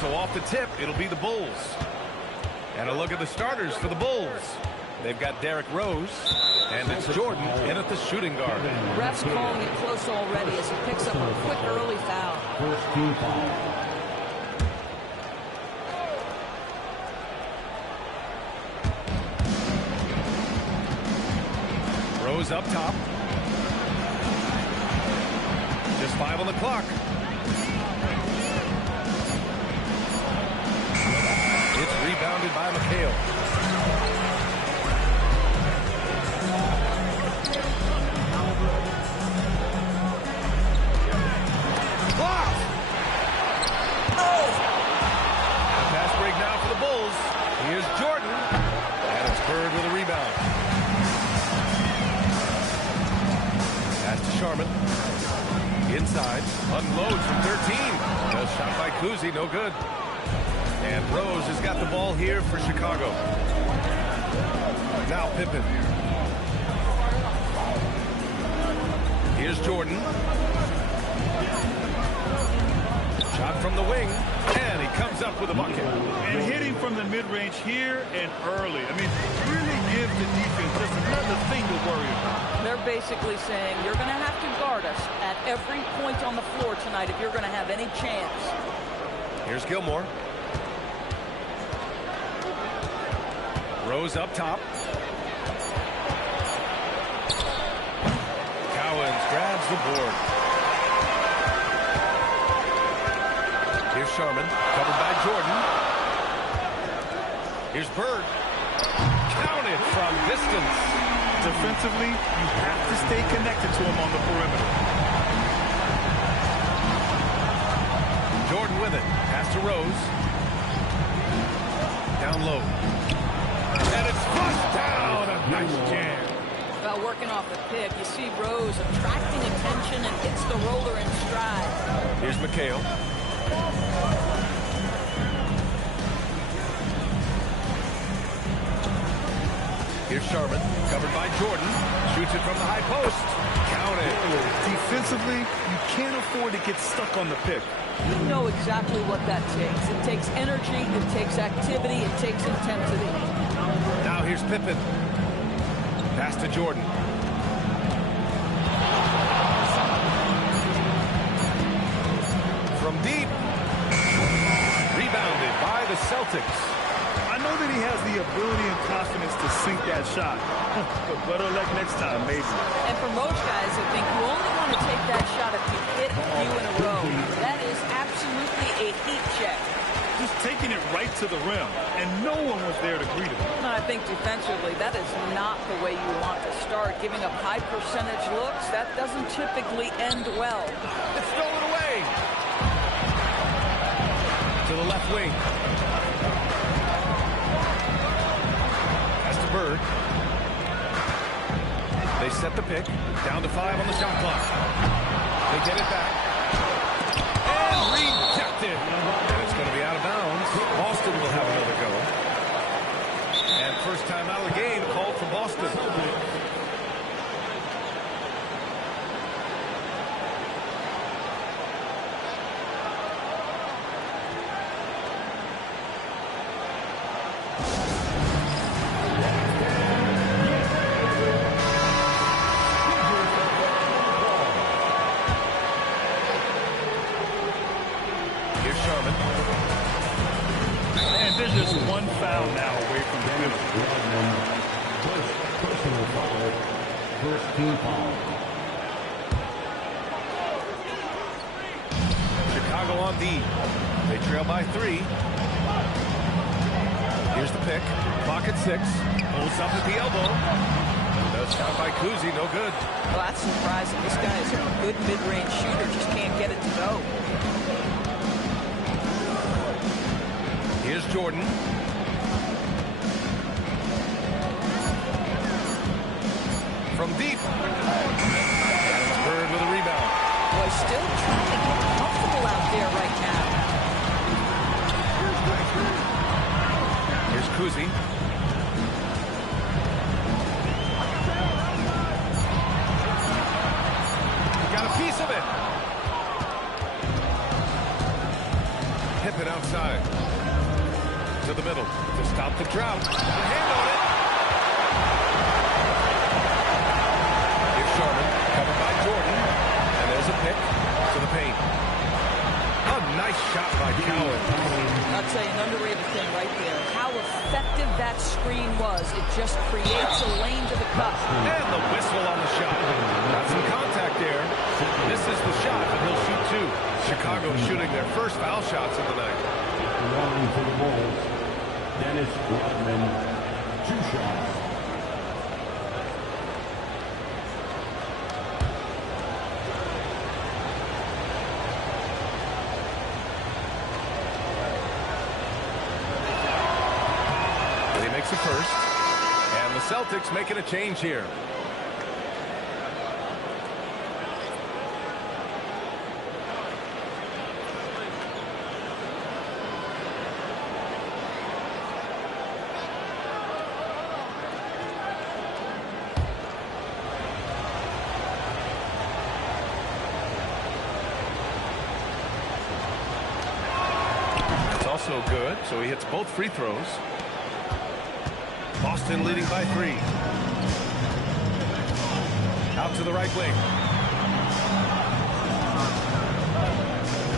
So off the tip, it'll be the Bulls. And a look at the starters for the Bulls. They've got Derrick Rose, and it's Jordan in at the shooting guard. Ref's calling it close already as he picks up a quick early foul. First team foul. Rose up top. Just 5 on the clock. It's rebounded by McHale. Blocked! Oh! Fast break now for the Bulls. Here's Jordan. And it's Bird with a rebound. Pass to Sharman. Inside. Unloads from 13. A shot by Kuzi. No good. And Rose has got the ball here for Chicago. Now Pippen. Here's Jordan. Shot from the wing. And he comes up with a bucket. And hitting from the mid-range here and early. I mean, really give the defense just another thing to worry about. They're basically saying you're going to have to guard us at every point on the floor tonight if you're going to have any chance. Here's Gilmore. Rose up top. Cowens grabs the board. Here's Sharman, covered by Jordan. Here's Bird. Counted from distance. Defensively, you have to stay connected to him on the perimeter. Jordan with it. Pass to Rose. Down low. And it's flushed down. A nice jam. Well, working off the pick, you see Rose attracting attention and hits the roller in stride. Here's McHale. Here's Sharman, covered by Jordan. Shoots it from the high post. Counted. Defensively, you can't afford to get stuck on the pick. You know exactly what that takes. It takes energy, it takes activity, it takes intensity. Now here's Pippen. Pass to Jordan. From deep. Rebounded by the Celtics. I know that he has the ability and confidence to sink that shot. But better luck next time, maybe. And for most guys, I think you only want to take that shot if you hit a few in a row. That is absolutely a heat check. Just taking it right to the rim, and no one was there to greet him. No, I think defensively, that is not the way you want to start. Giving up high percentage looks, that doesn't typically end well. It's stolen away. To the left wing. Pass to Bird. They set the pick. Down to 5 on the shot clock. They get it back. And rejected. And it's going to be out of bounds. Boston will have another go. And first time out of the game called for Boston. And there's just one foul now away from the middle. Personal foul. First team foul. Chicago on D. They trail by 3. Here's the pick. Clock at 6. Pulls up at the elbow. No shot by Kuzi. No good. Well, that's surprising. This guy is a good mid-range shooter. Just can't get it to go. Here's Jordan. From deep. That's Bird with a rebound. Boy, still trying to get comfortable out there right now. Here's Kuzi. Got a piece of it. Pippen outside. To the middle to stop the drought. Got a hand on it. Here's Sharman, covered by Jordan. And there's a pick to the paint. A nice shot by Cowan. I'd say an underrated thing right there. How effective that screen was. It just creates a lane to the cup. And the whistle on the shot. Got some contact there. This is the shot, and he'll shoot two. Chicago shooting their first foul shots of the night. One for the Bulls. Dennis Rodman, 2 shots. Makes it first, and the Celtics making a change here. It's also good, so he hits both free throws. Boston leading by 3. Out to the right wing.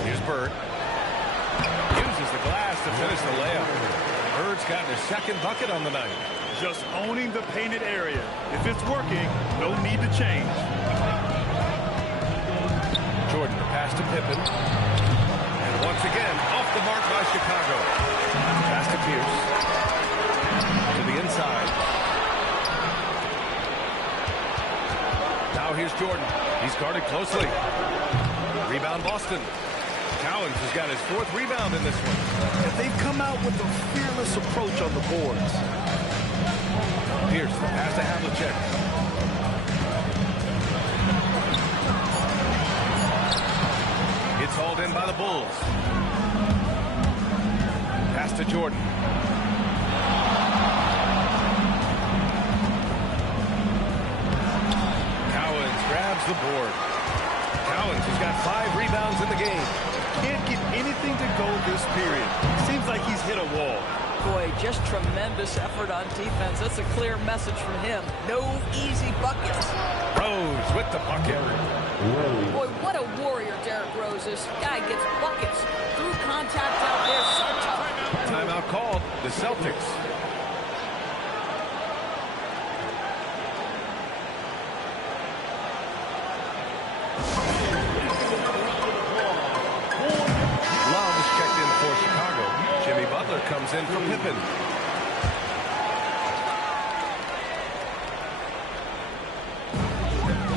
Here's Bird. Uses the glass to finish the layup. Bird's gotten his second bucket on the night. Just owning the painted area. If it's working, no need to change. Jordan, the pass to Pippen. And once again, off the mark by Chicago. Pass to Pierce. To the inside. Now here's Jordan. He's guarded closely. Rebound Boston. Cowens has got his 4th rebound in this one. And they've come out with a fearless approach on the boards. Pierce, the pass to Havlicek. It's hauled in by the Bulls. Pass to Jordan. Grabs the board. Cowens has got 5 rebounds in the game. Can't get anything to go this period. Seems like he's hit a wall. Boy, just tremendous effort on defense. That's a clear message from him. No easy buckets. Rose with the bucket. Boy, what a warrior Derrick Rose is. Guy gets buckets through contact out there. So tough. Timeout called. The Celtics. Comes in from Pippen.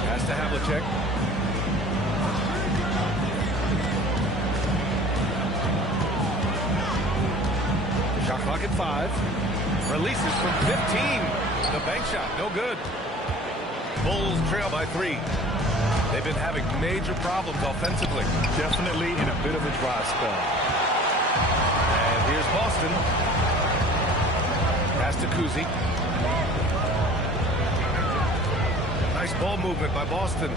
Pass to Havlicek. Shot clock at 5. Releases from 15. The bank shot, no good. Bulls trail by 3. They've been having major problems offensively. Definitely in a bit of a dry spell. Here's Boston. Pass to Kuzi. Nice ball movement by Boston.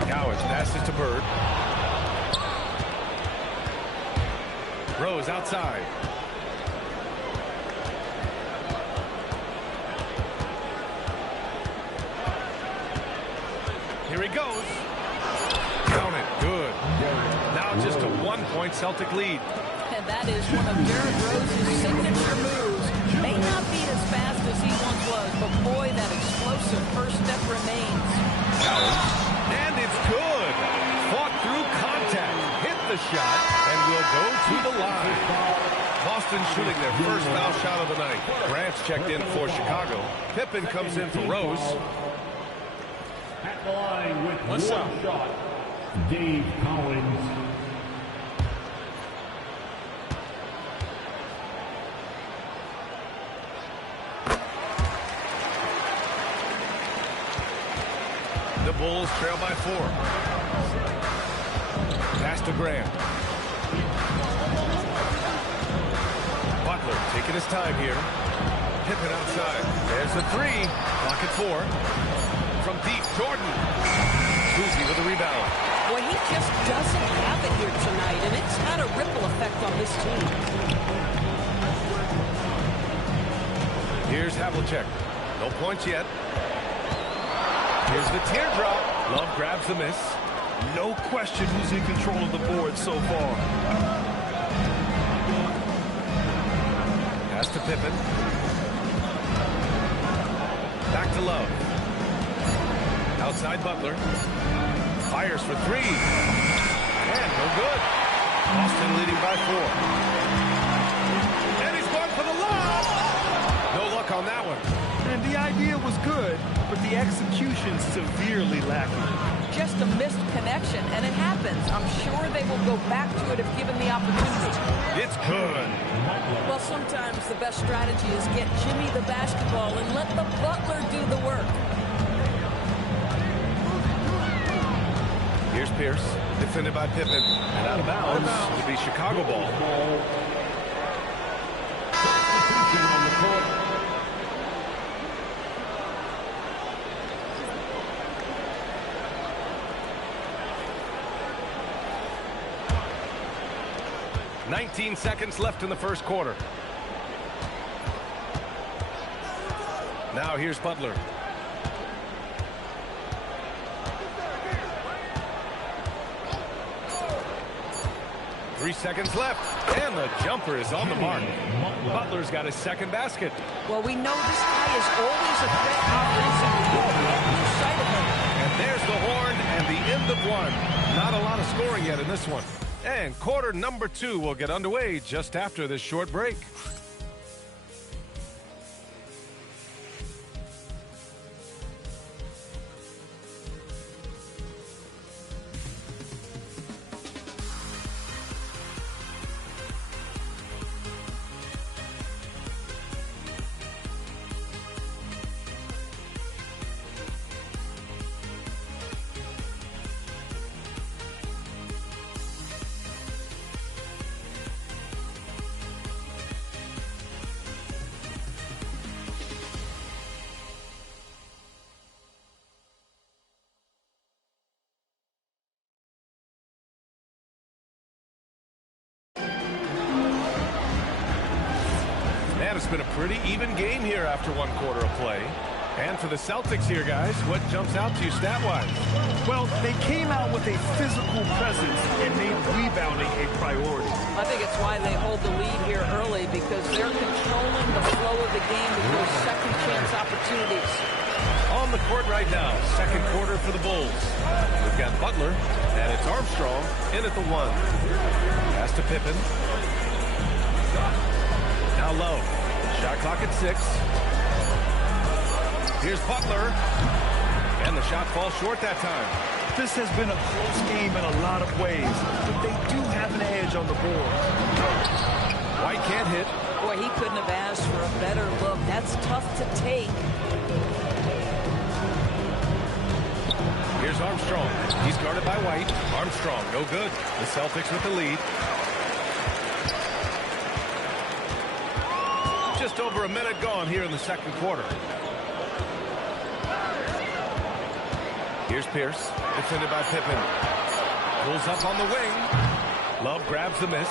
Cowens passes to Bird. Rose outside. Here he goes. Count it. Good. Now just a 1-point Celtic lead. And that is one of Derrick Rose's signature moves. May not be as fast as he once was, but boy, that explosive first step remains. And it's good. Fought through contact. Hit the shot and will go to the line. Boston shooting their first foul shot of the night. Grant's checked in for Chicago. Pippen comes in for Rose. At the line with one shot, Dave Cowens. The Bulls trail by 4. Pass to Grant. Butler taking his time here. Pippen outside. There's the 3. Clock at 4. From deep, Jordan. Kuzi with the rebound. Boy, he just doesn't have it here tonight, and it's had a ripple effect on this team. Here's Havlicek. No points yet. Here's the teardrop. Love grabs the miss. No question who's in control of the board so far. Pass to Pippen. Back to Love. Outside Butler. Fires for three. And no good. Boston leading by 4. And he's going for the lob. No luck on that one. And the idea was good, but the execution severely lacking. Just a missed connection, and it happens. I'm sure they will go back to it if given the opportunity. It's good. Well, sometimes the best strategy is get Jimmy the basketball and let the Butler do the work. Here's Pierce, defended by Pippen, and out of bounds. It'll be Chicago ball. Substitution on the court. "19 seconds left in the first quarter. Now here's Butler. Three seconds left, and the jumper is on the mark. Butler's got his second basket. Well, we know this guy is always a threat offensively. You can't lose sight of him. And there's the horn and the end of one. Not a lot of scoring yet in this one. And quarter number 2 will get underway just after this short break. Man, it's been a pretty even game here after one quarter of play. And for the Celtics here, guys, what jumps out to you stat-wise? Well, they came out with a physical presence and made rebounding a priority. I think it's why they hold the lead here early, because they're controlling the flow of the game with those second chance opportunities. On the court right now, second quarter for the Bulls. We've got Butler, and it's Armstrong in at the 1. Pass to Pippen. Now low. Shot clock at 6. Here's Butler. And the shot falls short that time. This has been a close game in a lot of ways, but they do have an edge on the board. White can't hit. Boy, he couldn't have asked for a better look. That's tough to take. Here's Armstrong. He's guarded by White. Armstrong, no good. The Celtics with the lead. Just over a minute gone here in the second quarter. Here's Pierce, defended by Pippen. Pulls up on the wing. Love grabs the miss.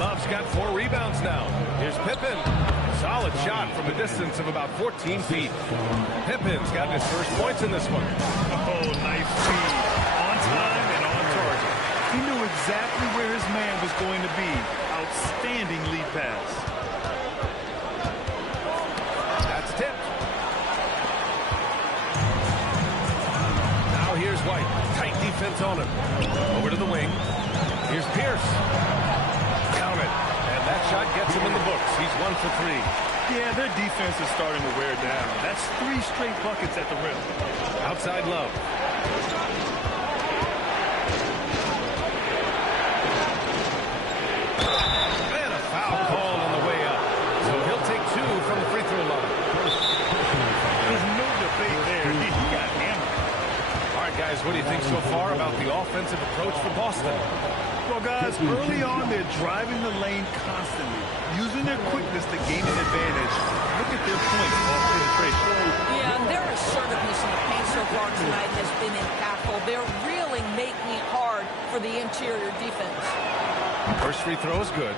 Love's got 4 rebounds now. Here's Pippen. Solid shot from a distance of about 14 feet. Pippen's gotten his first points in this one. Oh, nice feed. On time and on target. He knew exactly where his man was going to be. Outstanding lead pass. That's tipped. Now here's White. Tight defense on him. Over to the wing. Here's Pierce. Count it. And that shot gets him in the books. He's 1 for 3. Yeah, their defense is starting to wear down. That's 3 straight buckets at the rim. Outside Love. And a foul call on the way up. So he'll take 2 from the free throw line. There's no debate there. He got hammered. All right, guys, what do you think so far about the offensive approach for Boston? Well, guys, early on, they're driving the lane constantly, using their quickness to gain an advantage. Look at their points off penetration. Yeah, and their assertiveness in the paint so far tonight has been impactful. They're really making it hard for the interior defense. First free throw is good.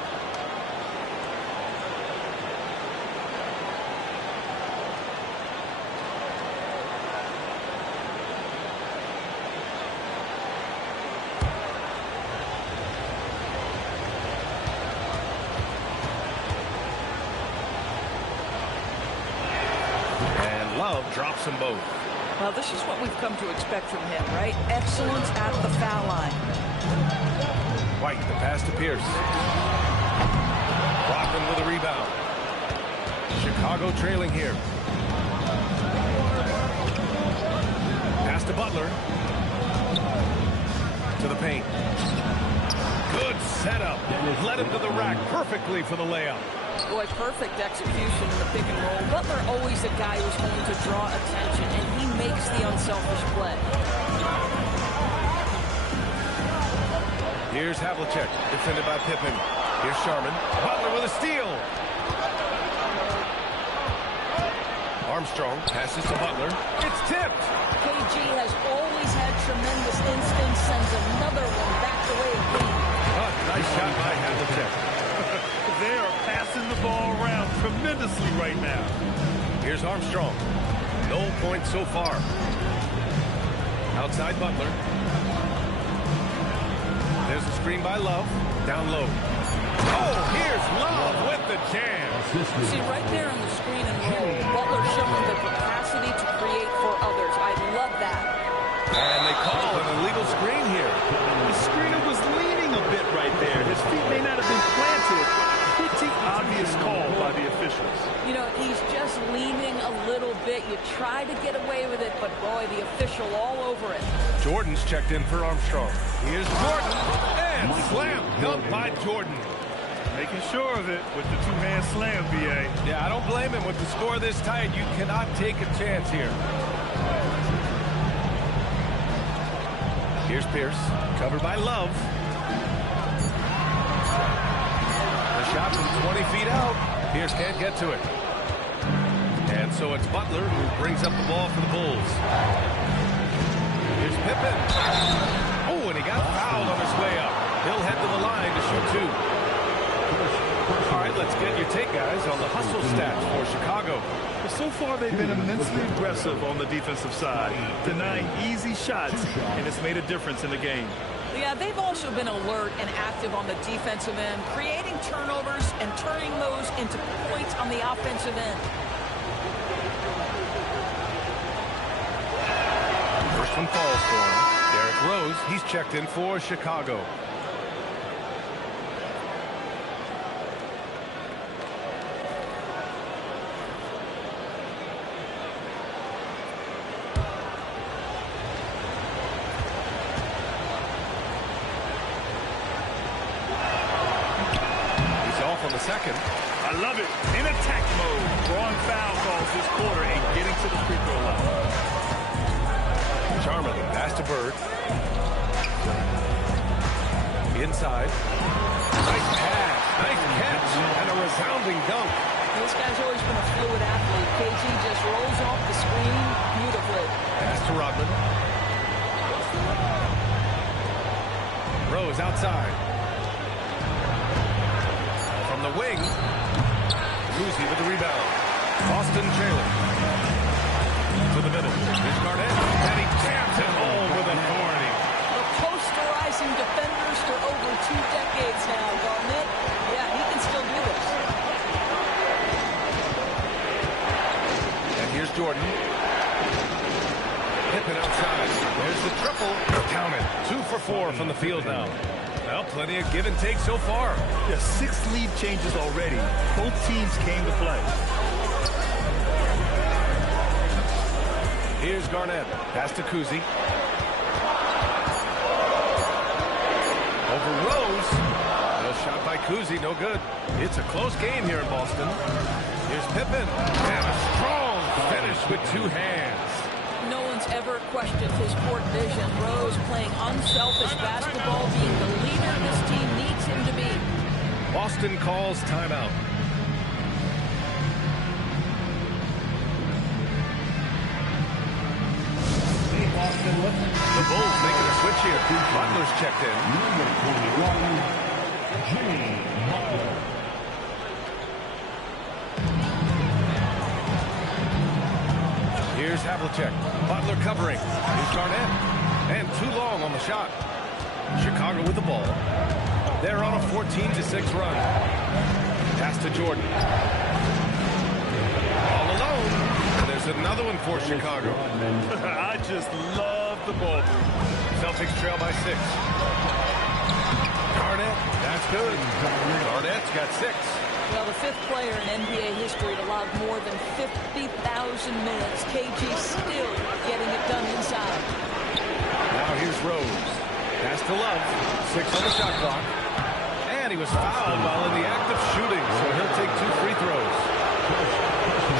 And Love drops them both. Well, this is what we've come to expect from him, right? Excellence at the foul line. White, the pass to Pierce. Rockland with a rebound. Chicago trailing here. Pass to Butler. To the paint. Good setup. Led him to the rack perfectly for the layup. Boy, perfect execution in the pick and roll. Butler always a guy who's going to draw attention, and he makes the unselfish play. Here's Havlicek, defended by Pippen. Here's Sharman. Butler with a steal. Armstrong passes to Butler. It's tipped. KG has always had tremendous instincts, sends another one back the way it came. Oh, nice shot by Havlicek. They are passing the ball around tremendously right now. Here's Armstrong. No points so far. Outside Butler. There's a screen by Love. Down low. Oh, here's Love with the jam. See, right there on the screen and roll, Butler showing the capacity to create for others. I love that. And they call an illegal screen here. The screener was leaning a bit right there. His feet may not have been planted. Pretty obvious call by the officials. You know, he's just leaning a little bit. You try to get away with it, but boy, the official all over it. Jordan's checked in for Armstrong. Here's Jordan. And slam dunk by Jordan. Making sure of it with the two-hand slam, B.A. Yeah, I don't blame him. With the score this tight, you cannot take a chance here. Here's Pierce, covered by Love. The shot from 20 feet out. Pierce can't get to it. And so it's Butler who brings up the ball for the Bulls. Here's Pippen. Oh, and he got fouled on his way up. He'll head to the line to shoot two. All right, let's get your take, guys, on the hustle stats for Chicago. So far, they've been immensely aggressive on the defensive side, denying easy shots, and it's made a difference in the game. Yeah, they've also been alert and active on the defensive end, creating turnovers and turning those into points on the offensive end. First one falls for him. Derrick Rose, he's checked in for Chicago. On the second. I love it. In attack mode. Drawing foul calls this quarter and getting to the free throw line. Sharman, pass to Bird. Inside. Nice pass. Nice catch. And a resounding dunk. This guy's always been a fluid athlete. KG just rolls off the screen beautifully. Pass to Rodman. Rose outside. The wing. Lucy with the rebound. Boston trailing. To the middle. Here's Garnett. And he jams it home with authority. The posterizing defenders for over 2 decades now. Garnett, yeah, he can still do this. And here's Jordan. Pippen outside. There's the triple. Count it. 2 for 4 from the field now. Well, plenty of give and take so far. Yeah, 6 lead changes already. Both teams came to play. Here's Garnett. Pass to Kuzi. Over Rose. No shot by Kuzi. No good. It's a close game here in Boston. Here's Pippen. And a strong finish with 2 hands. No one's ever questioned his court vision. Rose playing unselfish basketball, being the leader this team needs him to be. Boston calls timeout. The Bulls making a switch here. Butler's checked in. Number 21, Jimmy Butler. Here's Havlicek. Butler covering. Here's Garnett. And too long on the shot. Chicago with the ball. They're on a 14-6 run. Pass to Jordan. All alone. And there's another one for Chicago. I just love the ball. Celtics trail by 6. Garnett, that's good. Garnett's got 6. Well, the 5th player in NBA history to log more than 50,000 minutes. KG still getting it done inside. Now here's Rose. Pass to Love. 6 on the shot clock. And he was fouled while in the act of shooting, so he'll take 2 free throws.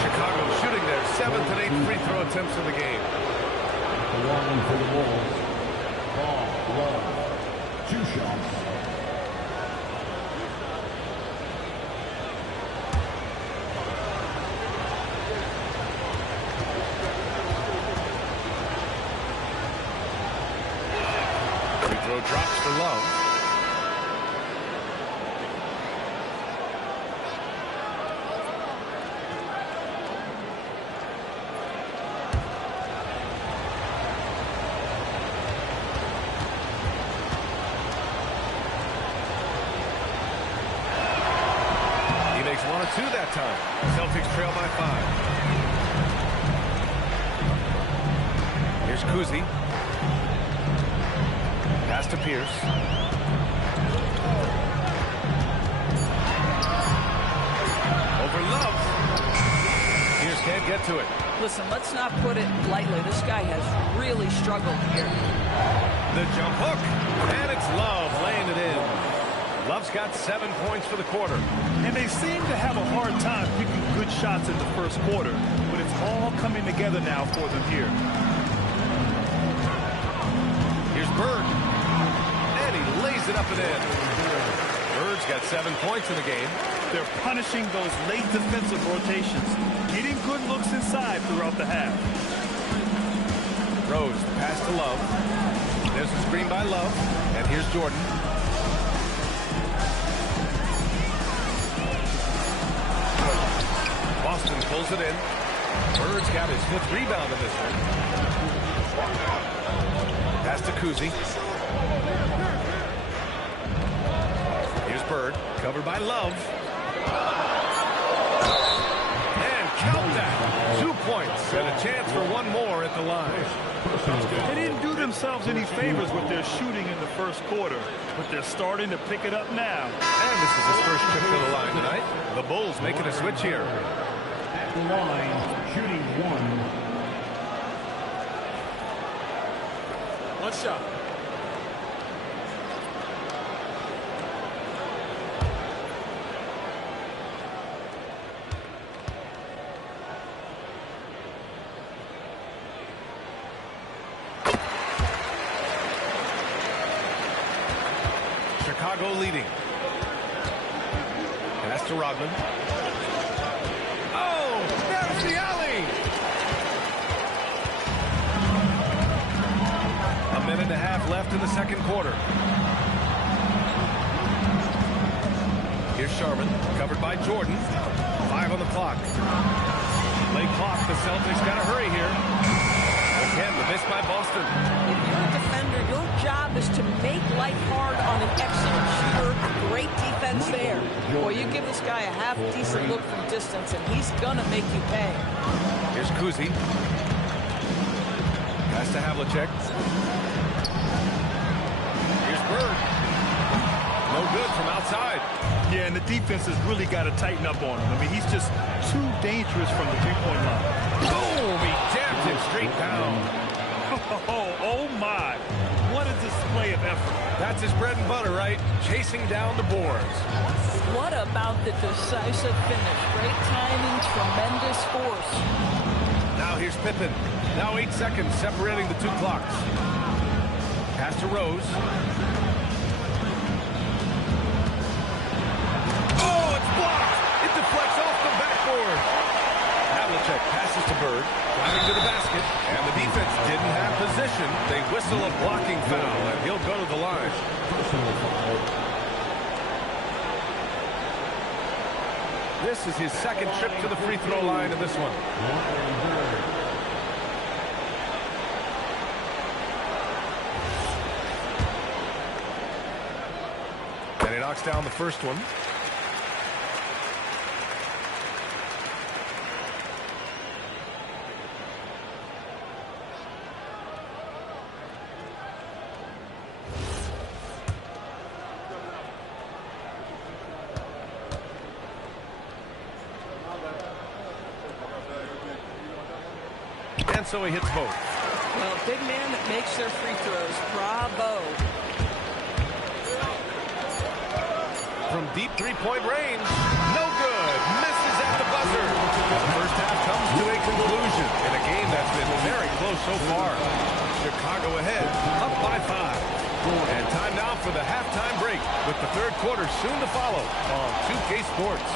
Chicago shooting their 7th and 8th free throw attempts in the game. The line for the Bulls. Ball, Love. 2 shots. Free throw drops for Love. One or two that time. Celtics trail by 5. Here's Kuzi. Pass to Pierce. Over Love. Pierce can't get to it. Listen, let's not put it lightly. This guy has really struggled here. The jump hook. And it's Love laying it in. Love's got 7 points for the quarter. And they seem to have a hard time picking good shots in the first quarter, but it's all coming together now for them here. Here's Bird. And he lays it up and in. Bird's got 7 points in the game. They're punishing those late defensive rotations, getting good looks inside throughout the half. Rose, pass to Love. There's a screen by Love. And here's Jordan. Boston pulls it in. Bird's got his 5th rebound in this one. Pass to Kuzi. Here's Bird, covered by Love. And count that. 2 points and a chance for one more at the line. They didn't do themselves any favors with their shooting in the first quarter, but they're starting to pick it up now. And this is his first trip to the line tonight. The Bulls making a switch here. The line, shooting 1. One shot. Chicago leading. Pass to Rodman. Oh, there's the alley. A minute and a half left in the second quarter. Here's Sharman, covered by Jordan. 5 on the clock. Late clock, the Celtics got to hurry here. Again, the miss by Boston. If you're a defender, your job is to make life hard on an excellent shooter. Great defense there. Boy, you give this guy a half-decent look from distance, and he's going to make you pay. Here's Kuzi. Pass to Havlicek. Here's Bird. No good from outside. Yeah, and the defense has really got to tighten up on him. I mean, he's just too dangerous from the three-point line. Boom! He jammed him straight down. Oh, my. What a display of effort. That's his bread and butter, right? Chasing down the boards. What about the decisive finish? Great timing, tremendous force. Now here's Pippen. Now 8 seconds separating the 2 clocks. Pass to Rose. Oh, it's blocked! It deflects off the backboard. Havlicek passes to Bird. Got driving to the basket, and the defense didn't have position. They whistle a blocking foul, and he'll go to the line. This is his second trip to the free throw line in this one. And he knocks down the first one. And so he hits both. Well, big man that makes their free throws. Bravo. From deep three-point range. No good. Misses at the buzzer. The first half comes to a conclusion in a game that's been very close so far. Chicago ahead, up by 5. And time now for the halftime break, with the third quarter soon to follow on 2K Sports.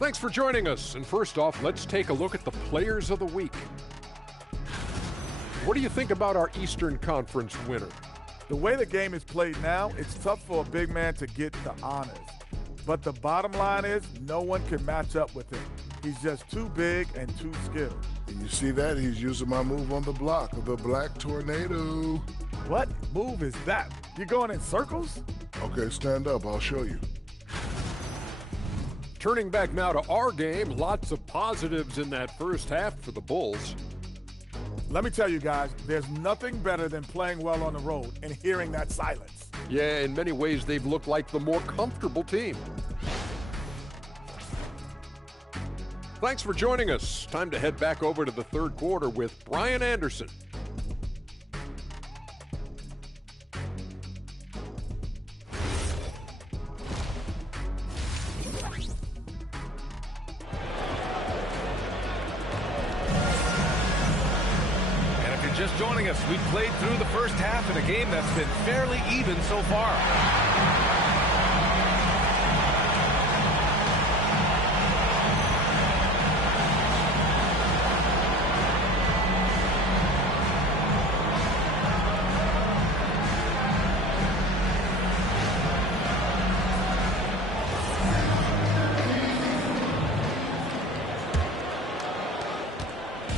Thanks for joining us. And first off, let's take a look at the players of the week. What do you think about our Eastern Conference winner? The way the game is played now, it's tough for a big man to get the honors. But the bottom line is no one can match up with him. He's just too big and too skilled. And you see that? He's using my move on the block, the Black Tornado. What move is that? You going in circles? Okay, stand up. I'll show you. Turning back now to our game, lots of positives in that first half for the Bulls. Let me tell you guys, there's nothing better than playing well on the road and hearing that silence. Yeah, in many ways, they've looked like the more comfortable team. Thanks for joining us. Time to head back over to the third quarter with Brian Anderson. Just joining us, we've played through the first half in a game that's been fairly even so far.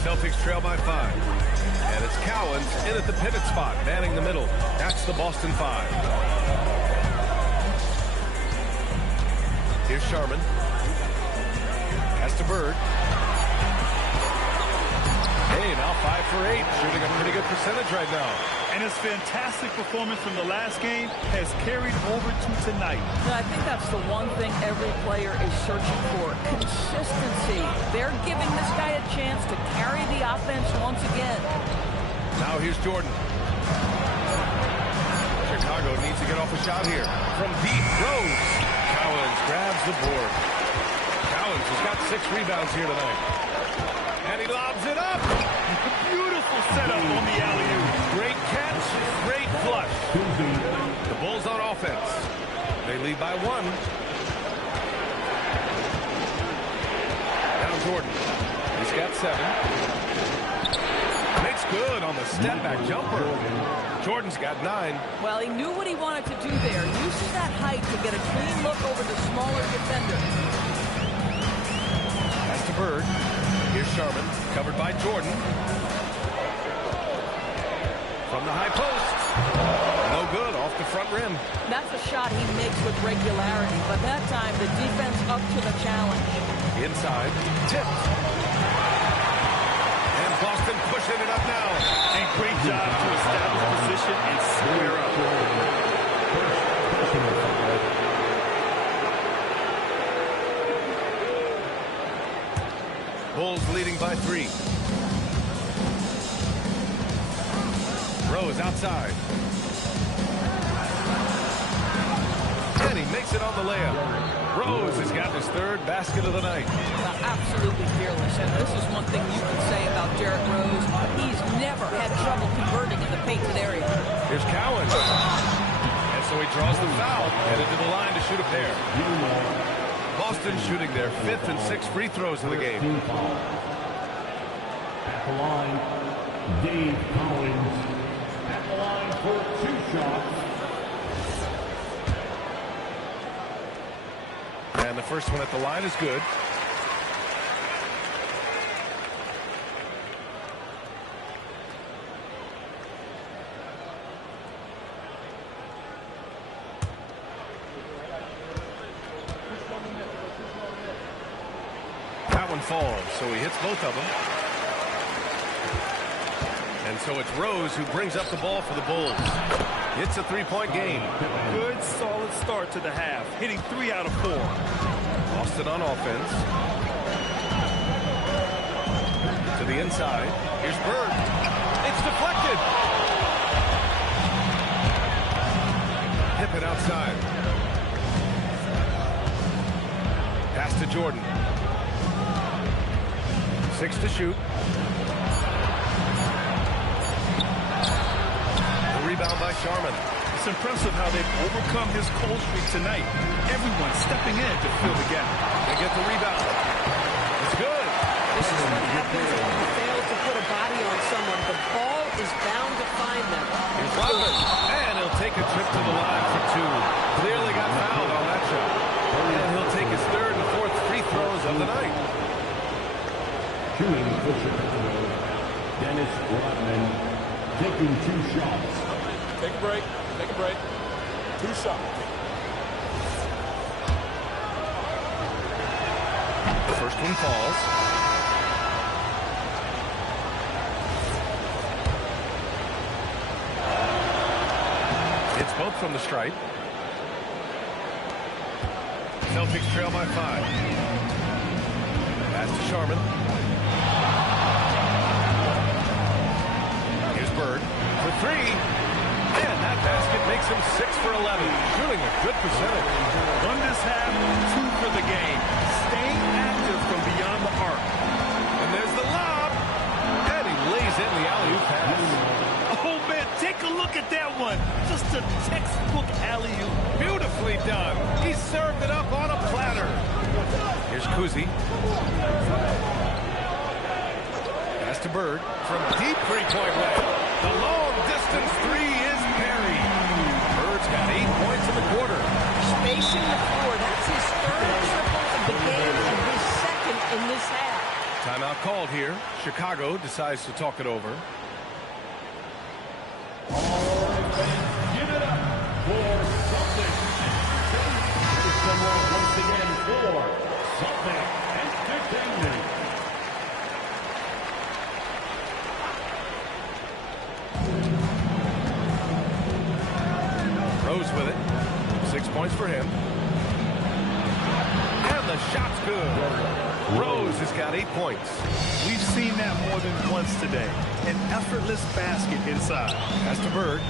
Celtics trail by 5. And it's Cowens in at the pivot spot, manning the middle. That's the Boston 5. Here's Sharman. Pass to Bird. Hey, now 5 for 8. Shooting a pretty good percentage right now. And his fantastic performance from the last game has carried over to tonight. I think that's the one thing every player is searching for. Consistency. They're giving this guy a chance to carry the offense once again. Now here's Jordan. Chicago needs to get off a shot here. From deep, Rose. Cowens grabs the board. Cowens has got 6 rebounds here tonight. And he lobs it up. Beautiful setup on the alley-oop. Great catch, great flush. The Bulls on offense. They lead by 1. Now Jordan. He's got 7. Makes good on the step-back jumper. Jordan's got 9. Well, he knew what he wanted to do there. Uses that height to get a clean look over the smaller defender. Pass to Bird. Here's Sharman, covered by Jordan. From the high post. No good, off the front rim. That's a shot he makes with regularity, but that time the defense up to the challenge. Inside, tipped. Boston pushing it up now. And great job to establish position and square up. Bulls leading by 3. Rose outside. And he makes it on the layup. Rose has got his third basket of the night. Absolutely fearless. And this is one thing you can say about Derrick Rose. He's never had trouble converting in the painted area. Here's Cowan. And so he draws the foul, headed to the line to shoot a pair. Boston shooting their 5th and 6th free throws of the game. At the line, Dave Collins. At the line for 2 shots. And the first one at the line is good. That one falls, so he hits both of them. And so it's Rose who brings up the ball for the Bulls. It's a 3-point game. Good, solid start to the half, hitting 3 out of 4. Boston on offense. To the inside. Here's Bird. It's deflected. Pippen outside. Pass to Jordan. 6 to shoot. Rebound by Sharman. It's impressive how they've overcome his cold streak tonight. Everyone stepping in to fill the gap. They get the rebound. It's good. This is what happens when you fail to put a body on someone. The ball is bound to find them. Here's Rodman. And he'll take a trip to the line for 2. Clearly got fouled on that shot. And he'll take his 3rd and 4th free throws of the night. Shooting for Chicago, Dennis Rodman taking 2 shots. Take a break. Take a break. 2 shots. The first one falls. It's both from the stripe. Celtics trail by 5. Pass to Sharman. Here's Bird for 3. And that basket makes him 6 for 11. Shooting a good percentage. Won this half, 2 for the game. Staying active from beyond the arc. And there's the lob. And he lays in the alley-oop pass. Oh, man, take a look at that one. Just a textbook alley-oop. Beautifully done. He served it up on a platter. Here's Kuzi. Pass to Bird from deep 3-point range. The long-distance 3 is buried. Bird's got 8 points in the quarter. Spacing the floor. That's his 3rd triple of the game and his 2nd in this half. Timeout called here. Chicago decides to talk it over. All right, fans, give it up for Celtics. Here's someone once again for Celtic Entertainment. Rose with it. 6 points for him. And the shot's good. Rose has got 8 points. We've seen that more than once today. An effortless basket inside. Pass to Bird.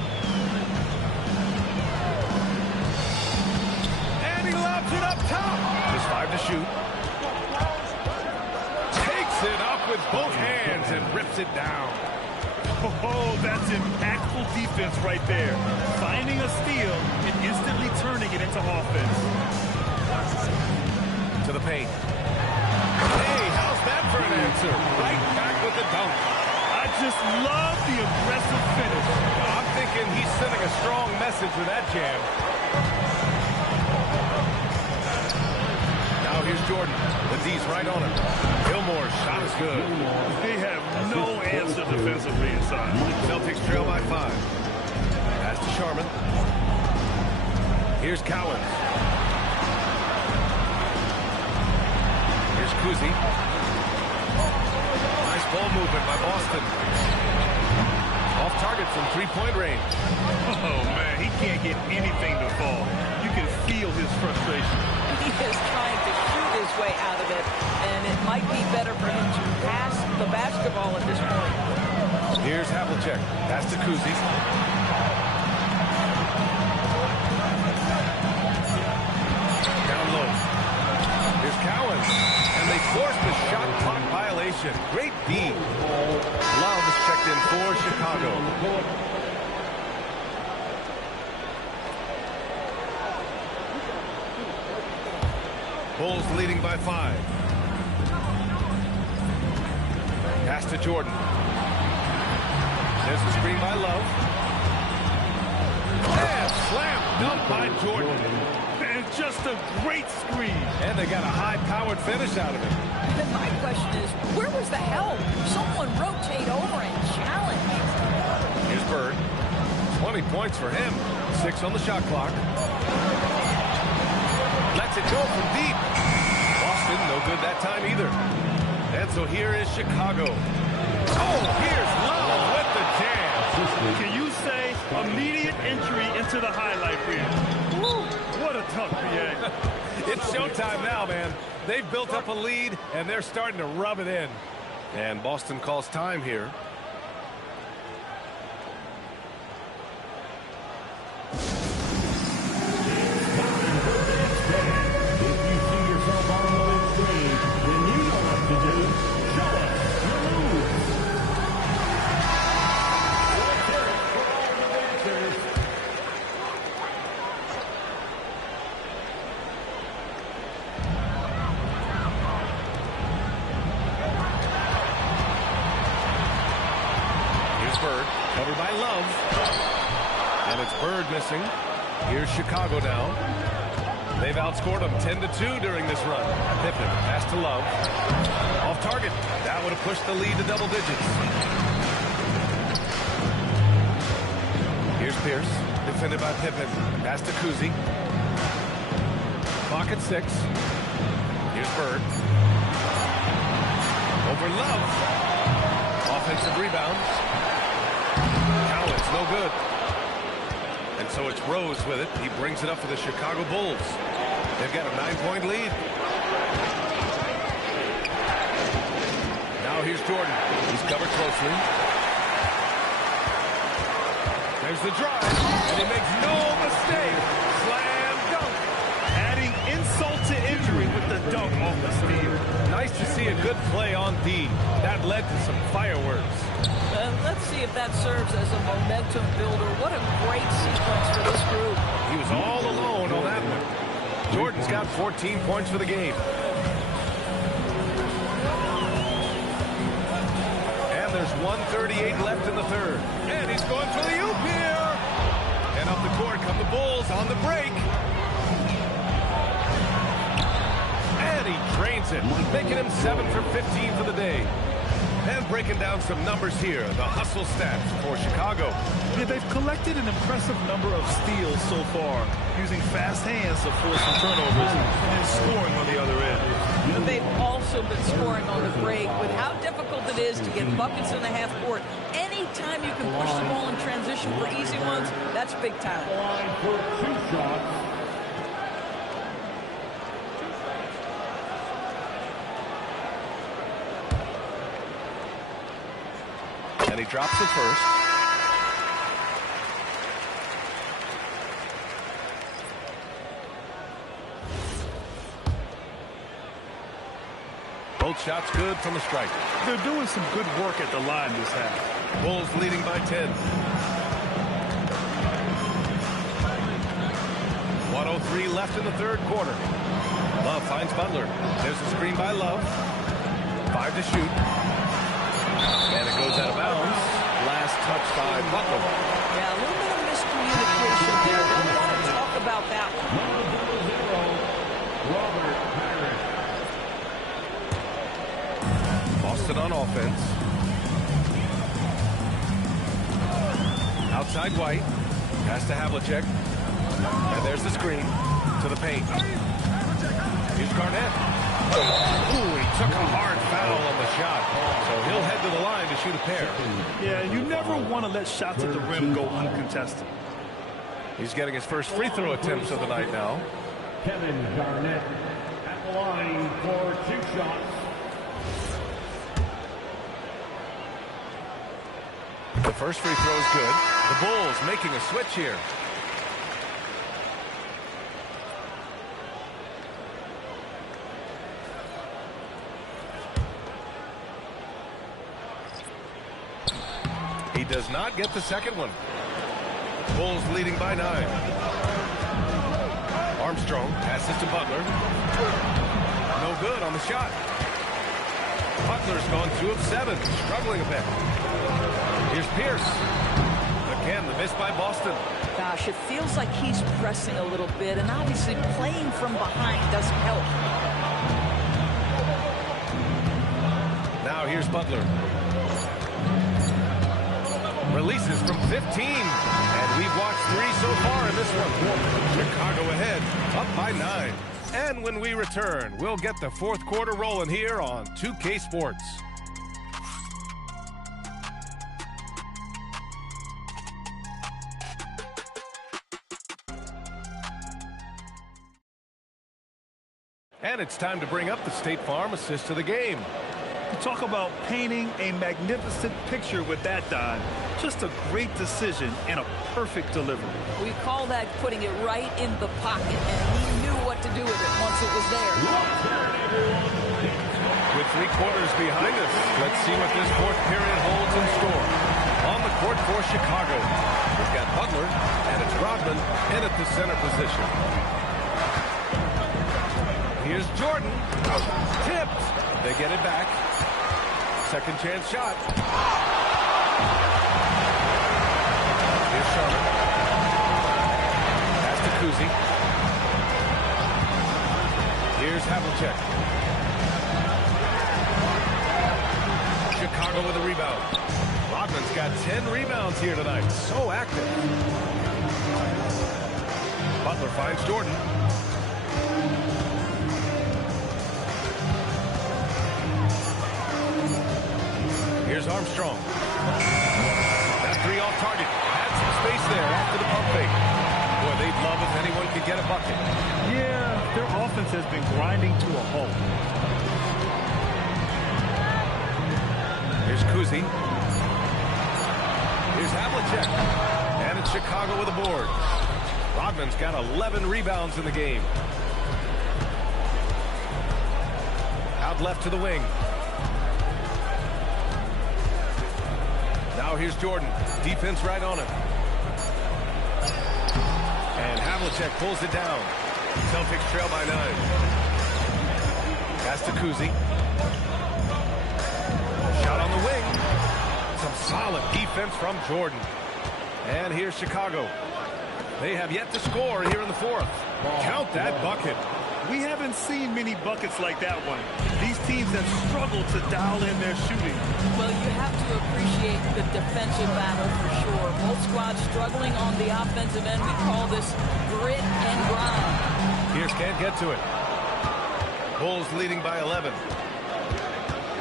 And he lobs it up top. Just 5 to shoot. Takes it up with both hands and rips it down. Oh, that's impactful defense right there. Finding a steal and instantly turning it into offense. To the paint. Hey, how's that for an answer? Right back with the dunk. I just love the aggressive finish. I'm thinking he's sending a strong message with that jam. Now here's Jordan. The D's right on him. Gilmore's shot is good. They have no answer defensively inside. Celtics trail by 5. Pass to Sharman. Here's Cowan. Here's Kuzi. Nice ball movement by Boston. Off target from 3-point range. Oh, man, he can't get anything to fall. You can feel his frustration. He is trying to shoot his way out of it, and it might be better for him to pass the basketball at this point. Here's Havlicek. Pass to Kuzi. Down low. transition. Great D. Love is checked in for Chicago. Bulls leading by 5. Pass to Jordan. There's a screen by Love. And slam dunk by Jordan. And just a great screen. And they got a high-powered finish out of it. And my question is, where was the help? Someone rotate over and challenge. Here's Bird. 20 points for him. 6 on the shot clock. Lets it go from deep. Boston, no good that time either. And so here is Chicago. Oh, here's Love with the jam. Can you say immediate entry into the highlight reel? Woo, what a tough PA. It's showtime now, man. They've built up a lead, and they're starting to rub it in. And Boston calls time here. Bird, covered by Love. And it's Bird missing. Here's Chicago now. They've outscored them 10-2 during this run. Pippen, pass to Love. Off target. That would have pushed the lead to double digits. Here's Pierce, defended by Pippen. Pass to Kuzi. Clock at 6. Here's Bird. Over Love. Offensive rebounds. It's no good. And so it's Rose with it. He brings it up for the Chicago Bulls. They've got a 9-point lead. Now here's Jordan. He's covered closely. There's the drive. And he makes no mistake. Slam dunk. Adding insult to injury with the dunk off the steal. Nice to see a good play on D. That led to some fireworks. Let's see if that serves as a momentum builder. What a great sequence for this group. He was all alone on that one. Jordan's got 14 points for the game. And there's 1:38 left in the third. And he's going for the oop here. And up the court come the Bulls on the break. And he drains it, making him 7 for 15 for the day. And breaking down some numbers here, the hustle stats for Chicago. Yeah, they've collected an impressive number of steals so far, using fast hands to force some turnovers and then scoring on the other end. But they've also been scoring on the break. With how difficult it is to get buckets in the half court, anytime you can push the ball in transition for easy ones, that's big time. Line for 2 shots. And he drops it first. Both shots good from the striker. They're doing some good work at the line this half. Bulls leading by 10. 1:03 left in the third quarter. Love finds Butler. There's a screen by Love. 5 to shoot. And it goes out of bounds. Last touch by Butler. Yeah, a little bit of miscommunication there. Don't want to talk about that one. Robert Parrish. Boston on offense. Outside White. Pass to Havlicek. And there's the screen to the paint. Here's Garnett. Ooh, he took a hard foul on the shot. So he'll head to the line to shoot a pair. Yeah, you never want to let shots at the rim go uncontested. He's getting his first free throw attempts of the night now. Kevin Garnett at the line for 2 shots. The first free throw is good. The Bulls making a switch here. He does not get the second one. Bulls leading by 9. Armstrong passes to Butler. No good on the shot. Butler's gone 2 of 7, struggling a bit. Here's Pierce. Again, the miss by Boston. Gosh, it feels like he's pressing a little bit, and obviously playing from behind doesn't help. Now here's Butler. Releases from 15, and we've watched 3 so far in this one. Chicago ahead, up by 9. And when we return, we'll get the fourth quarter rolling here on 2K Sports. And it's time to bring up the State Farm assist to the game. Talk about painting a magnificent picture with that, Don. Just a great decision and a perfect delivery. We call that putting it right in the pocket, and he knew what to do with it once it was there. With 3 quarters behind us, let's see what this fourth period holds in store. On the court for Chicago, we've got Butler, and it's Rodman in at the center position. Here's Jordan. Tipped. They get it back. Second chance shot. Here's Sharman. Pass to Kuzi. Here's Havlicek. Chicago with a rebound. Rodman's got 10 rebounds here tonight. So active. Butler finds Jordan. Here's Armstrong. That 3 off target. Had some space there after the pump fake. Boy, they'd love if anyone could get a bucket. Yeah, their offense has been grinding to a halt. Here's Kuzi. Here's Havlicek. And it's Chicago with a board. Rodman's got 11 rebounds in the game. Out left to the wing. Now here's Jordan. Defense right on him. And Havlicek pulls it down. Celtics trail by 9. Pass to Kuzi. Shot on the wing. Some solid defense from Jordan. And here's Chicago. They have yet to score here in the fourth. Count that bucket. We haven't seen many buckets like that one. These teams have struggled to dial in their shooting. Well, you have to appreciate the defensive battle for sure. Both squads struggling on the offensive end. We call this grit and grind. Pierce can't get to it. Bulls leading by 11.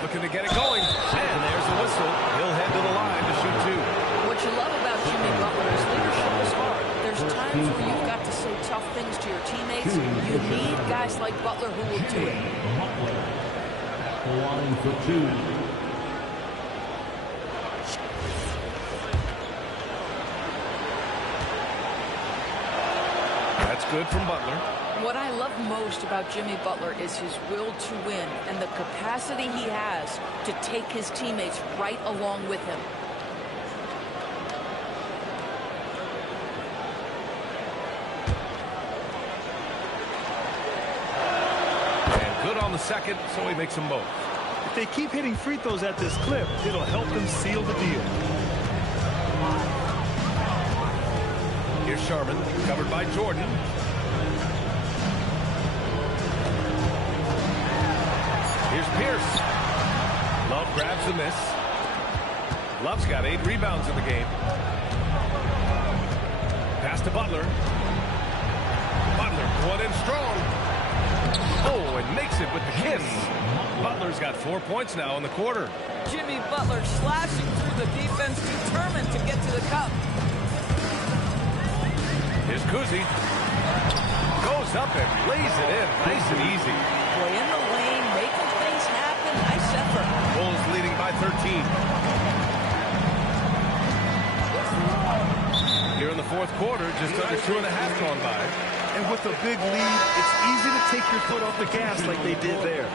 Looking to get it going. And there's the whistle. He'll head to the line to shoot 2. What you love about Jimmy Butler is leadership is hard. There's times where you've got to say tough things to your teammates. You need guys like Butler who will do it. Line for 2. That's good from Butler. What I love most about Jimmy Butler is his will to win and the capacity he has to take his teammates right along with him. Good on the second, so he makes them both. If they keep hitting free throws at this clip, it'll help them seal the deal. Here's Sharman, covered by Jordan. Here's Pierce. Love grabs the miss. Love's got 8 rebounds in the game. Pass to Butler. Butler going in strong. Oh, and makes it with the kiss. Butler's got 4 points now in the quarter. Jimmy Butler slashing through the defense, determined to get to the cup. Here's Kuzi. Goes up and lays it in. Nice and easy. Boy, in the lane, making things happen. Nice effort. Bulls leading by 13. Here in the fourth quarter, just under 2.5 gone by. And with a big lead, it's easy to take your foot off the gas like they did there.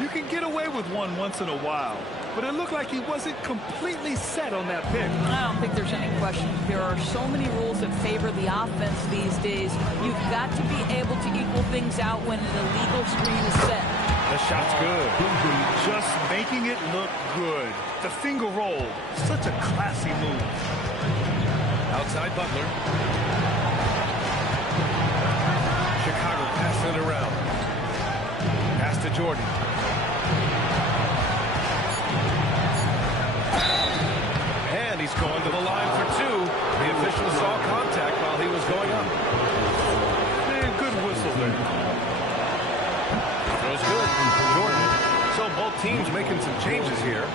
You can get away with one once in a while, but it looked like he wasn't completely set on that pick. I don't think there's any question. There are so many rules that favor the offense these days. You've got to be able to equal things out when an illegal screen is set. The shot's good. Just making it look good. The finger roll, such a classy move. Outside Butler. Chicago passing it around. Pass to Jordan. And he's going to the line for two. The official saw contact while he was going up. And good whistle there. Throws good. Jordan. So both teams making some changes here.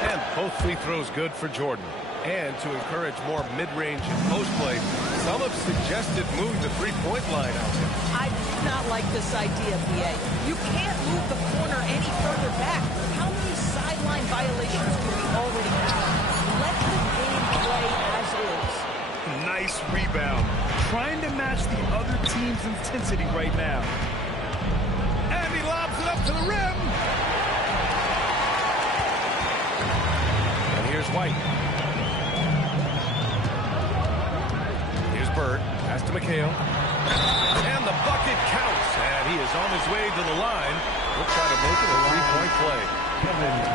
And both free throws good for Jordan. And to encourage more mid-range and post play, some have suggested moving the three-point line out there. I do not like this idea, BA. You can't move the corner any further back. How many sideline violations do we already have? Let the game play as is. Nice rebound. Trying to match the other team's intensity right now. And he lobs it up to the rim. And here's White. Here's Bird. Pass to McHale. And the bucket counts. And he is on his way to the line. We'll try to make it a three-point play.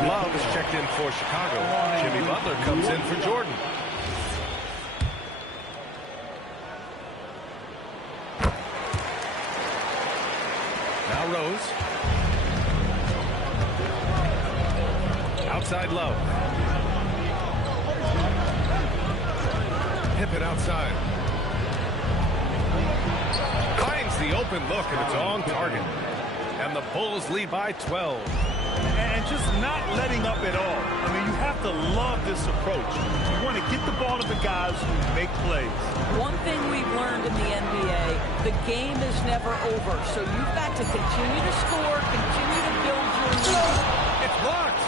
Love is checked in for Chicago. Jimmy Butler comes in for Jordan. Now Rose. Outside Love. Hip it outside. Finds the open look, and it's on target. And the Bulls lead by 12. And just not letting up at all. I mean, you have to love this approach. You want to get the ball to the guys who make plays. One thing we've learned in the NBA, the game is never over. So you've got to continue to score, continue to build your lead. It's blocked.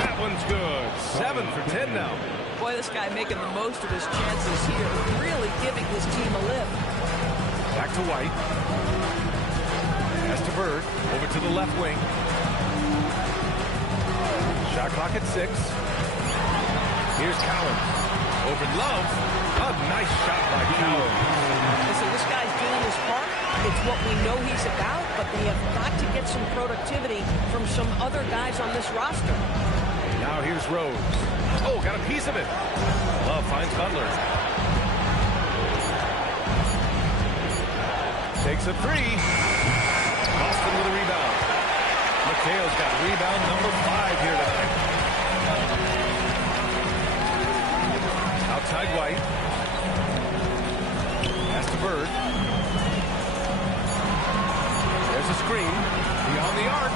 That one's good. 7 for 10 now. Boy, this guy making the most of his chances here, really giving his team a lift. Back to White. Pass to Bird. Over to the left wing. Shot clock at 6. Here's Collins. Over Love. A nice shot by Collins. Listen, this guy's doing his part. It's what we know he's about, but they have got to get some productivity from some other guys on this roster. Now here's Rose. Oh, got a piece of it. Love finds Butler. Takes a three. Boston with a rebound. McHale's got rebound number 5 here tonight. Outside White. Pass to Bird. There's a screen. Beyond the arc.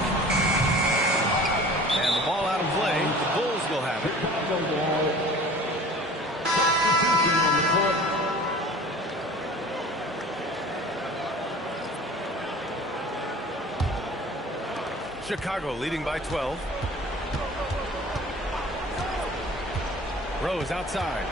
And the ball out of play. The Bulls will have it. Substitution on the court. Chicago leading by 12. Rose outside.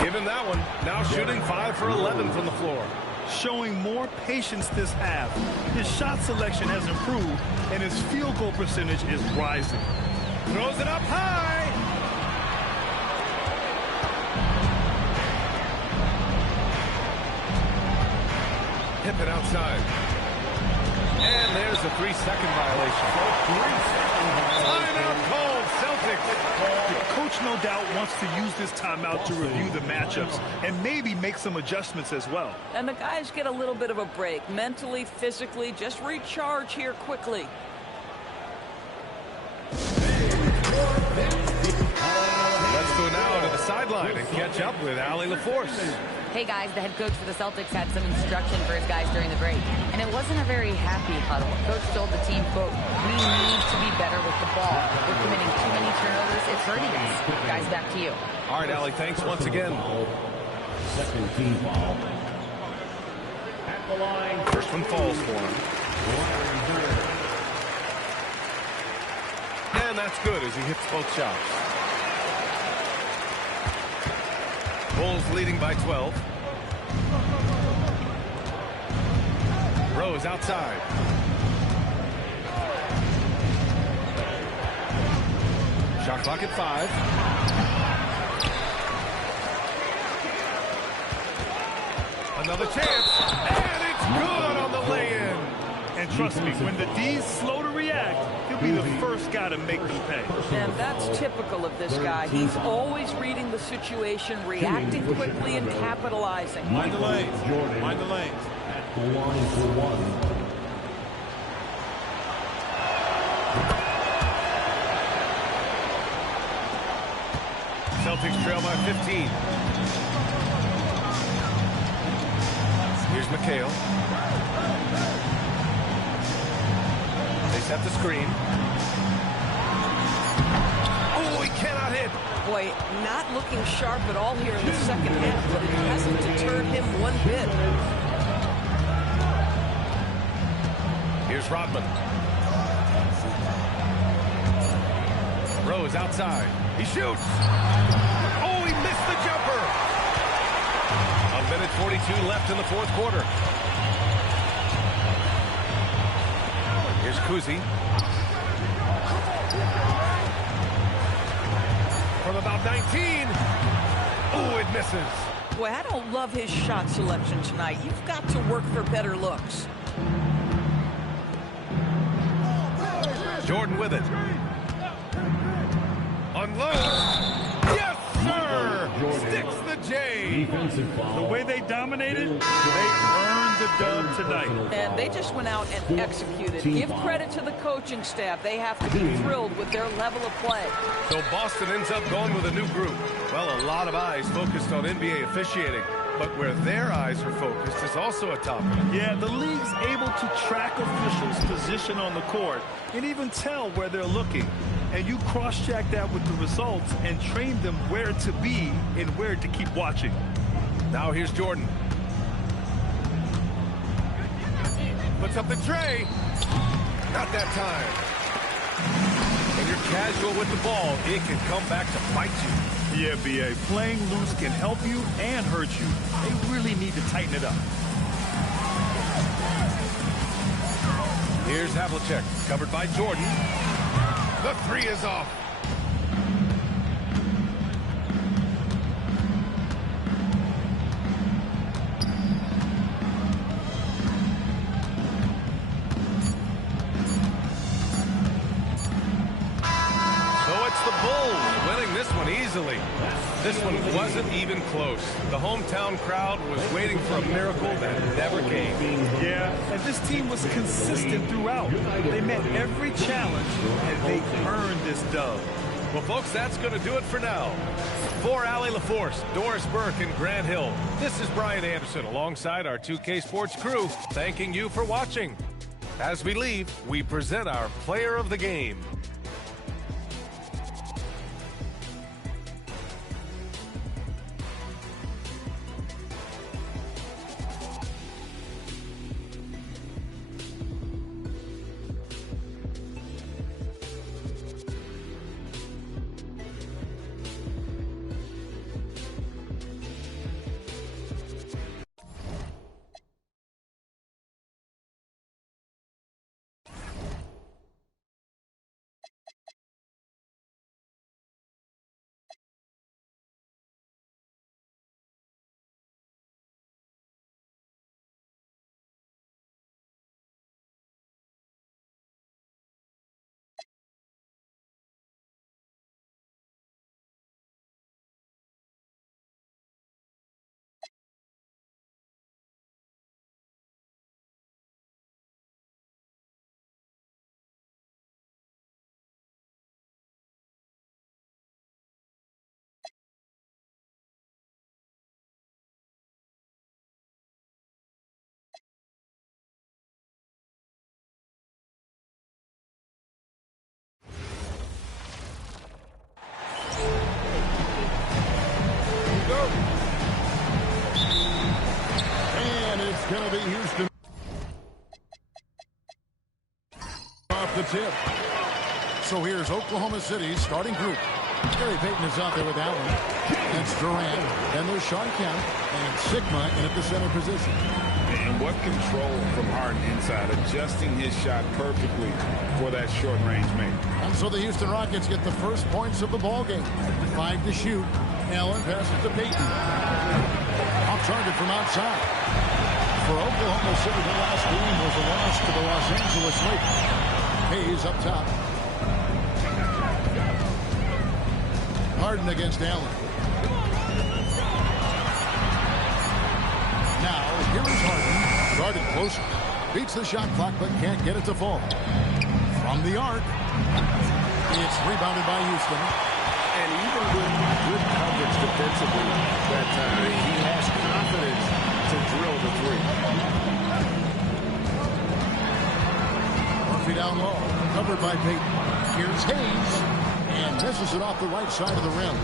Give him that one. Now shooting 5 for 11 from the floor. Showing more patience this half. His shot selection has improved, and his field goal percentage is rising. Throws it up high. Hip it outside. And there's a 3-second violation. Timeout called, Celtics. The coach, no doubt, wants to use this timeout to review the matchups and maybe make some adjustments as well. And the guys get a little bit of a break, mentally, physically, just recharge here quickly. Let's go now to the sideline and catch up with Allie LaForce. Hey guys, the head coach for the Celtics had some instruction for his guys during the break, and it wasn't a very happy huddle. Coach told the team, quote, "We need to be better with the ball. We're committing too many turnovers. It's hurting us." Guys, back to you. All right, Allie, thanks once again. Second team foul. At the line. First one falls for him. And that's good as he hits both shots. Bulls leading by 12. Rose outside. Shot clock at 5. Another chance. And it's good on the lay-in. And trust me, when the D's slow to react, he'll be the first guy to make them pay. And that's typical of this guy. He's always reading the situation, reacting quickly, and capitalizing. Mind the lanes. Mind the lanes. At the line for one. Celtics trail by 15. Here's McHale. They set the screen. Oh, he cannot hit. Boy, not looking sharp at all here in the second half, but it hasn't deterred him one bit. Here's Rodman. Rose outside. He shoots. Oh, he missed the jumper. 1:42 left in the fourth quarter. Here's Kuzi. From about 19. Oh, it misses. Boy, I don't love his shot selection tonight. You've got to work for better looks. Jordan with it. Unloads. Yes, sir. Sticks the J. Defensive foul. The way they dominated, they earned the dub tonight. And they just went out and executed. Give credit to the coaching staff. They have to be thrilled with their level of play. So Boston ends up going with a new group. Well, a lot of eyes focused on NBA officiating. But where their eyes are focused is also a topic. Yeah, the league's able to track officials' position on the court and even tell where they're looking. And you cross-check that with the results and train them where to be and where to keep watching. Now here's Jordan. Puts up the tray. Not that time. When you're casual with the ball, it can come back to bite you. Yeah, B.A., playing loose can help you and hurt you. They really need to tighten it up. Here's Havlicek, covered by Jordan. The three is off. This one easily. This one wasn't even close. The hometown crowd was waiting for a miracle that never came. Yeah, and this team was consistent throughout. They met every challenge, and they earned this dub. Well, folks, that's going to do it for now. For Allie LaForce, Doris Burke, and Grant Hill, this is Brian Anderson alongside our 2K Sports crew, thanking you for watching. As we leave, we present our player of the game. the tip. So here's Oklahoma City's starting group. Gary Payton is out there with Allen. That's Durant. Then there's Sean Kemp and Sigma in at the center position. And what control from Harden inside, adjusting his shot perfectly for that short-range make. And so the Houston Rockets get the first points of the ball game. 5 to shoot. Allen passes to Payton. Off target from outside. For Oklahoma City, the last game was a loss to the Los Angeles Lakers. Hayes up top. Harden against Allen. Now, here is Harden. Guarded close. Beats the shot clock, but can't get it to fall. From the arc. It's rebounded by Houston. And even with good coverage defensively that time, he has confidence to drill the three. Murphy down low. Covered by Payton. Here's Hayes. And misses it off the right side of the rim.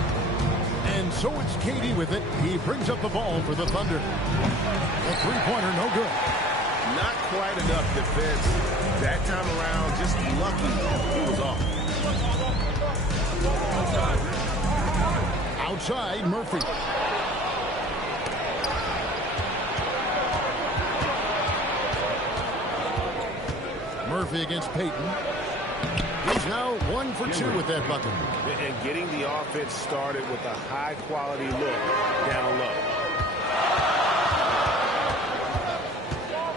And so it's KD with it. He brings up the ball for the Thunder. A three-pointer, no good. Not quite enough defense that time around. Just lucky he was off. Outside, Murphy. Murphy against Payton. He's now 1 for 2 with that bucket. And getting the offense started with a high-quality look down low.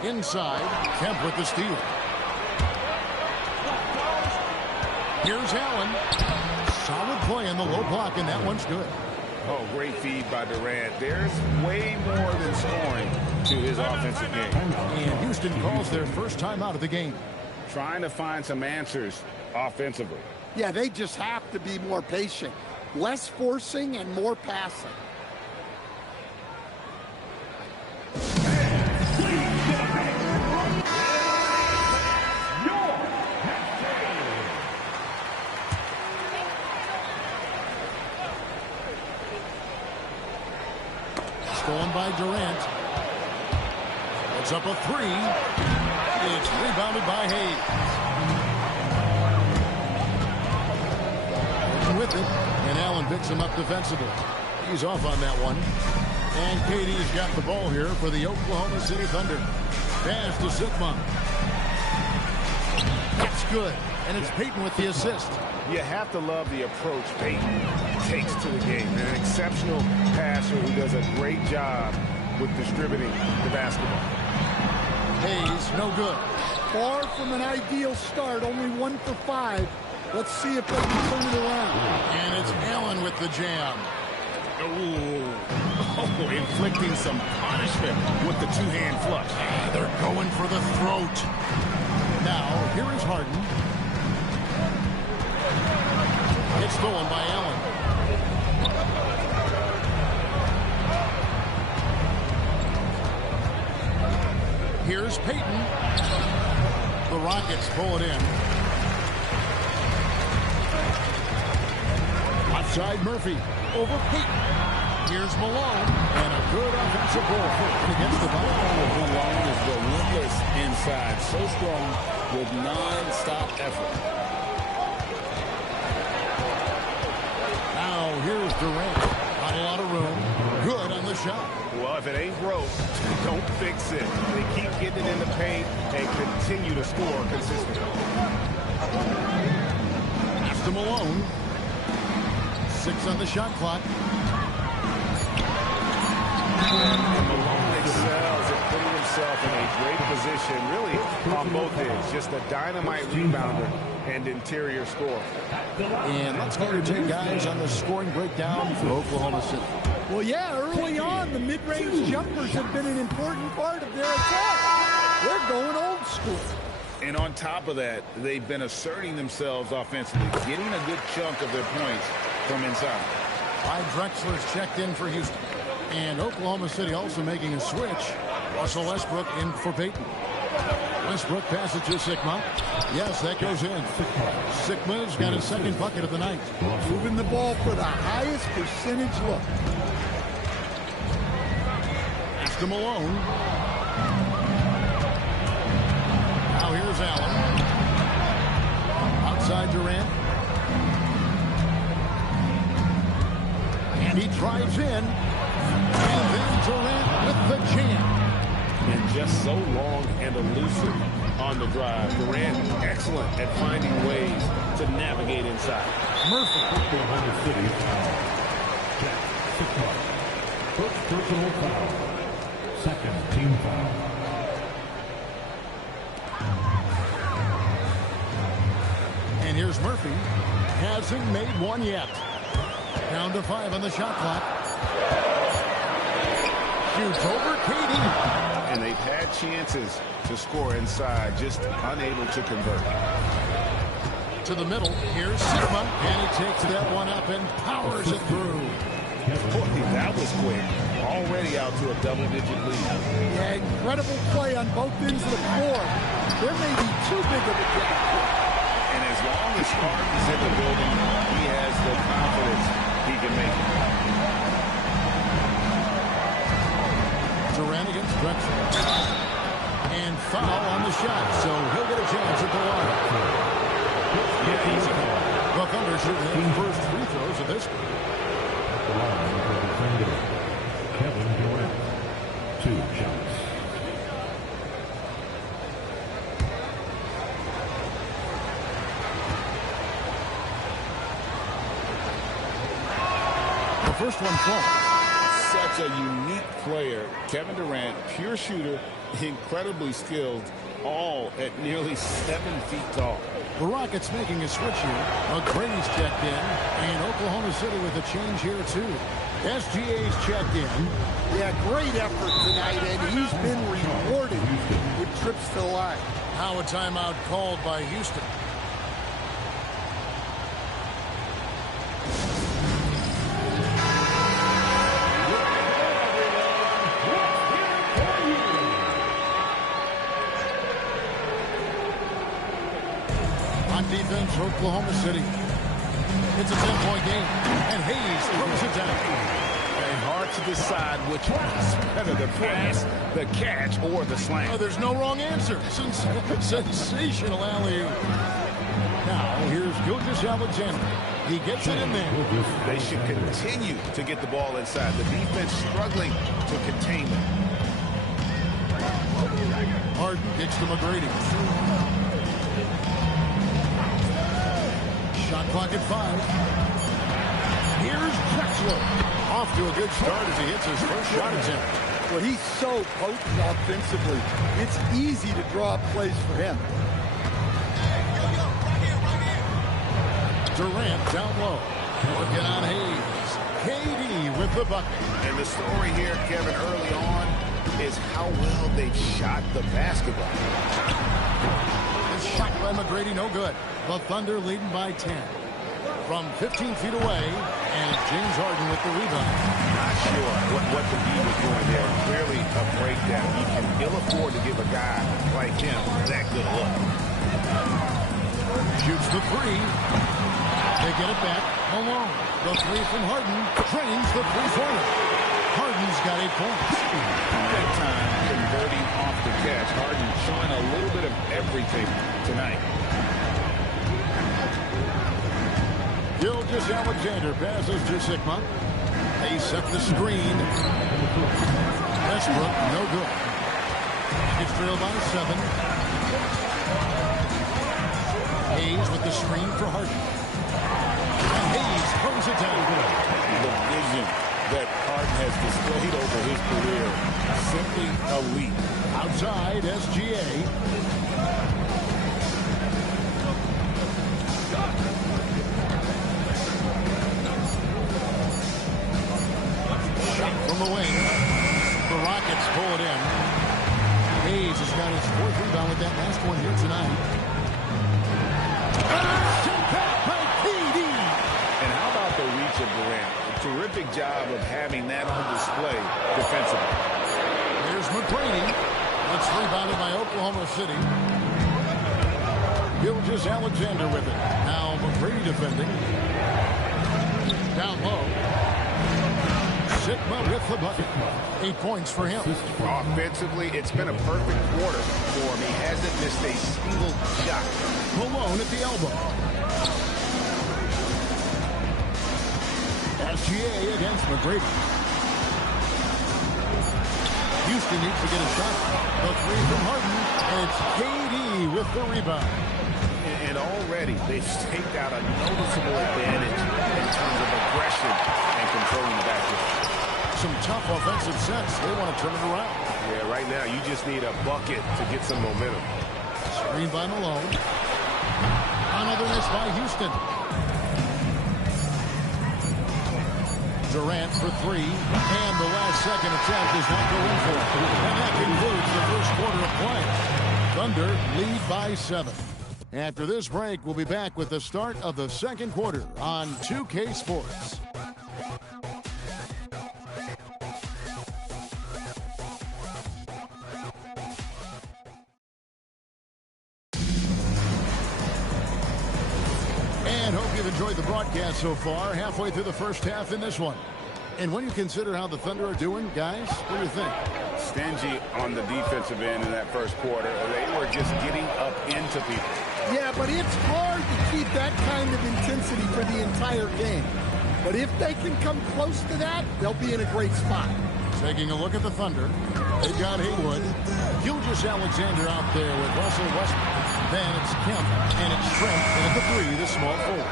Inside, Kemp with the steal. Here's Allen. Solid play in the low block, and that one's good. Oh, great feed by Durant. There's way more than scoring to his offensive game. And Houston calls their first time out of the game. Trying to find some answers offensively. Yeah, they just have to be more patient. Less forcing and more passing. Stolen by Durant. It's up a three. It's rebounded by Hayes. With it, and Allen picks him up defensively. He's off on that one. And KD's got the ball here for the Oklahoma City Thunder. Pass to Sigma. That's good. And it's Payton with the assist. You have to love the approach Payton takes to the game. An exceptional passer who does a great job with distributing the basketball. Hayes, no good. Far from an ideal start, only 1 for 5. Let's see if they can turn it around. And it's Allen with the jam. Oh, inflicting some punishment with the two-hand flush. They're going for the throat. Now, here is Harden. It's stolen by Allen. Here's Payton. The Rockets pull it in. Outside Murphy. Over Payton. Here's Malone. And a good offensive ball against the ball. Malone is relentless inside. So strong with non-stop effort. Now here's Durant. Not a lot of room. Good on the shot. Well, if it ain't broke, don't fix it. They keep getting it in the paint and continue to score consistently. Pass to Malone. 6 on the shot clock. And Malone excels at putting himself in a great position, really on both ends. Just a dynamite rebounder and interior scorer. And let's go to 10 guys on the scoring breakdown for Oklahoma City. Well, yeah, early on, the mid-range jumpers have been an important part of their attack. They're going old school. And on top of that, they've been asserting themselves offensively, getting a good chunk of their points from inside. Clyde Drexler's checked in for Houston. And Oklahoma City also making a switch. Russell Westbrook in for Payton. Westbrook passes to Sigma. Yes, that goes in. Sigma's got his second bucket of the night. Moving the ball for the highest percentage look. Pass to Malone. Now here's Allen. He drives in. And then Durant with the jam. And just so long and elusive on the drive. Durant, excellent at finding ways to navigate inside. Murphy. Oklahoma City foul. Jack, 6 mark. First personal foul. Second team foul. And here's Murphy. Hasn't made one yet. Down to 5 on the shot clock. Shoots over Katie. And they've had chances to score inside, just unable to convert. To the middle. Here's Sigma. And he takes that one up and powers it through. Boy, that was quick. Already out to a double-digit lead. Yeah, incredible play on both ends of the floor. There may be too big of a gap. And as long as Harden is in the building, he has the confidence he can make it. Durant against Drexler. And foul on the shot, so he'll get a chance at the line. Yeah, easy call. The Thunder should have first free throws of this game. Kevin Durant. 2 shots. The first one falls. Such a unique player. Kevin Durant, pure shooter, incredibly skilled, all at nearly 7 feet tall. The Rockets making a switch here. McGrady's checked in, and Oklahoma City with a change here too. SGA's checked in. Yeah, great effort tonight, and he's been rewarded with trips to the line. Now a timeout called by Houston. On defense, Oklahoma City. It's a 10-point game, and Hayes throws it down. And hard to decide which one's better, the pass, the catch, or the slam. Oh, there's no wrong answer. Sensational alley-oop. Now, here's Gilgeous-Alexander. He gets it in there. They should continue to get the ball inside. The defense struggling to contain them. Harden gets to McGrady. Shot clock at 5. Here's Drexler. Off to a good start as he hits his first shot attempt. Well, he's so potent offensively. It's easy to draw up plays for him. Durant down low. Working on Hayes. KD with the bucket. And the story here, Kevin, early on is how well they've shot the basketball. This shot by McGrady, no good. The Thunder leading by 10. From 15 feet away, and James Harden with the rebound. Not sure what the D was doing there. Clearly a breakdown. You can ill afford to give a guy like him that good a look. Shoots the 3. They get it back. Malone. The 3 from Harden. Drains the 3-pointer. Harden's got 8 points. Big time converting off the catch. Harden showing a little bit of everything tonight. Gilgeous-Alexander passes to Sigma. They set the screen. Westbrook, no good. It's trailed by 7. Hayes with the screen for Harden. And Hayes throws it down. The vision that Harden has displayed over his career, simply elite. Outside, SGA. From the wing, the Rockets pull it in. Hayes has got his 4th rebound with that last one here tonight. And how about the reach of Durant? A terrific job of having that on display defensively. Here's McGrady. That's rebounded by Oklahoma City. Gilgeous-Alexander with it. Now McGrady defending. Down low. Sigma with the bucket. 8 points for him. Offensively, it's been a perfect quarter for him. He hasn't missed a single shot. Malone at the elbow. SGA against McGrady. Houston needs to get a shot. The three from Harden. It's KD with the rebound. And already they've staked out a noticeable advantage in terms of aggression and controlling the basketball. Some tough offensive sets. They want to turn it around. Yeah, right now you just need a bucket to get some momentum. Screen by Malone. Another miss by Houston. Durant for three. And the last second attempt does not go in for it. And that concludes the first quarter of play. Thunder lead by 7. After this break, we'll be back with the start of the second quarter on 2K Sports. And hope you've enjoyed the broadcast so far. Halfway through the first half in this one. And when you consider how the Thunder are doing, guys, what do you think? Stingy on the defensive end in that first quarter. They were just getting up into people. Yeah, but it's hard to keep that kind of intensity for the entire game. But if they can come close to that, they'll be in a great spot. Taking a look at the Thunder. They've got Haywood. Gilgeous Alexander out there with Russell Westbrook. Then it's Kemp, and it's Trent, and at the three, the small forward.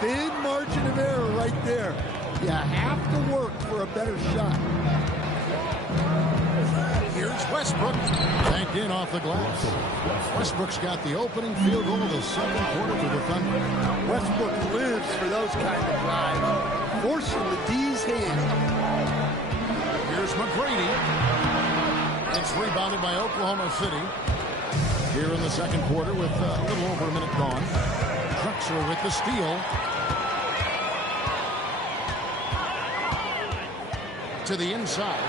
Big margin of error right there. You have to work for a better shot. Here's Westbrook. Banked in off the glass. Westbrook's got the opening field goal of the second quarter for the Thunder. Westbrook lives for those kind of drives. Forcing the D's hand. Here's McGrady. It's rebounded by Oklahoma City. Here in the second quarter with a little over a minute gone. Drexler with the steal. To the inside.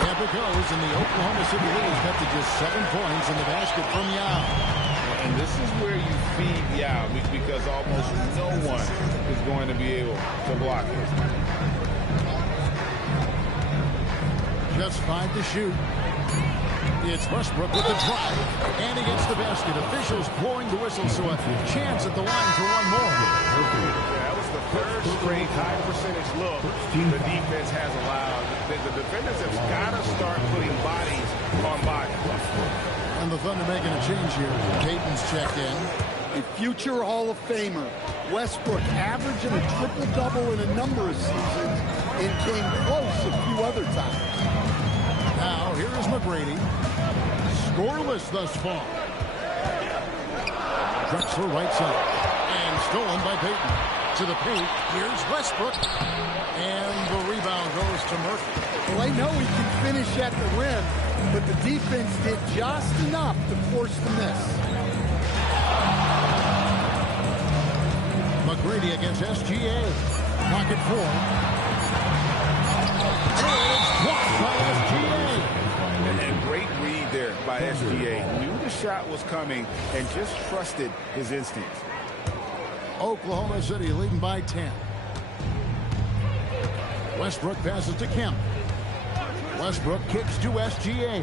Up it goes, and the Oklahoma City lead is cut to just 7 points in the basket from Yao. And this is where you feed Yao because almost no one is going to be able to block it. Just 5 to shoot. It's Westbrook with the drive, and he gets the basket. Officials blowing the whistle, so a chance at the line for one more. That was the third straight high percentage look the defense has allowed. The defenders have got to start putting bodies on bodies. And the Thunder making a change here. Payton's checked in. A future Hall of Famer. Westbrook averaging a triple-double in a number of seasons and came close a few other times. Now, here is McGrady. Scoreless thus far. Drexler right side. And stolen by Payton. To the paint. Here's Westbrook. And the rebound goes to Murphy. Well, they know he can finish at the rim, but the defense did just enough to force the miss. McGrady against SGA. Pocket 4. It's blocked by SGA. And great read there by SGA. Knew the shot was coming and just trusted his instincts. Oklahoma City leading by 10. Westbrook passes to Kemp. Westbrook kicks to SGA.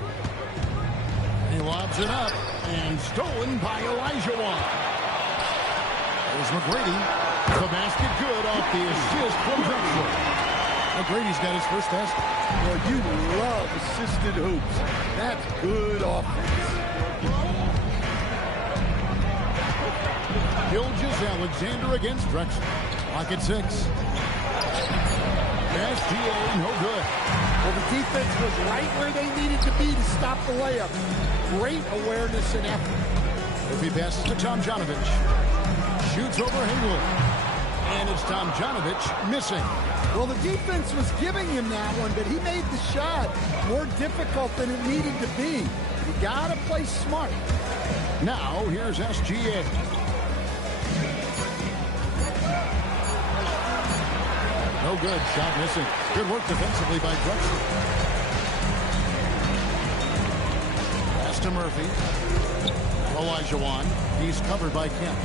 He lobs it up and stolen by Olajuwon. There's McGrady. The basket good off the assist from Drexler. McGrady's got his first basket. Well, you love assisted hoops. That's good offense. Gilgeous Alexander against Drexler. Clock at 6. SGA, no good. Well, the defense was right where they needed to be to stop the layup. Great awareness and effort. If he passes to Tomjanovich. Shoots over Haywood. And it's Tomjanovich missing. Well, the defense was giving him that one, but he made the shot more difficult than it needed to be. You got to play smart. Now, here's SGA. No good. Shot missing. Good work defensively by Drexler. Pass to Murphy. Olajuwon. He's covered by Kemp.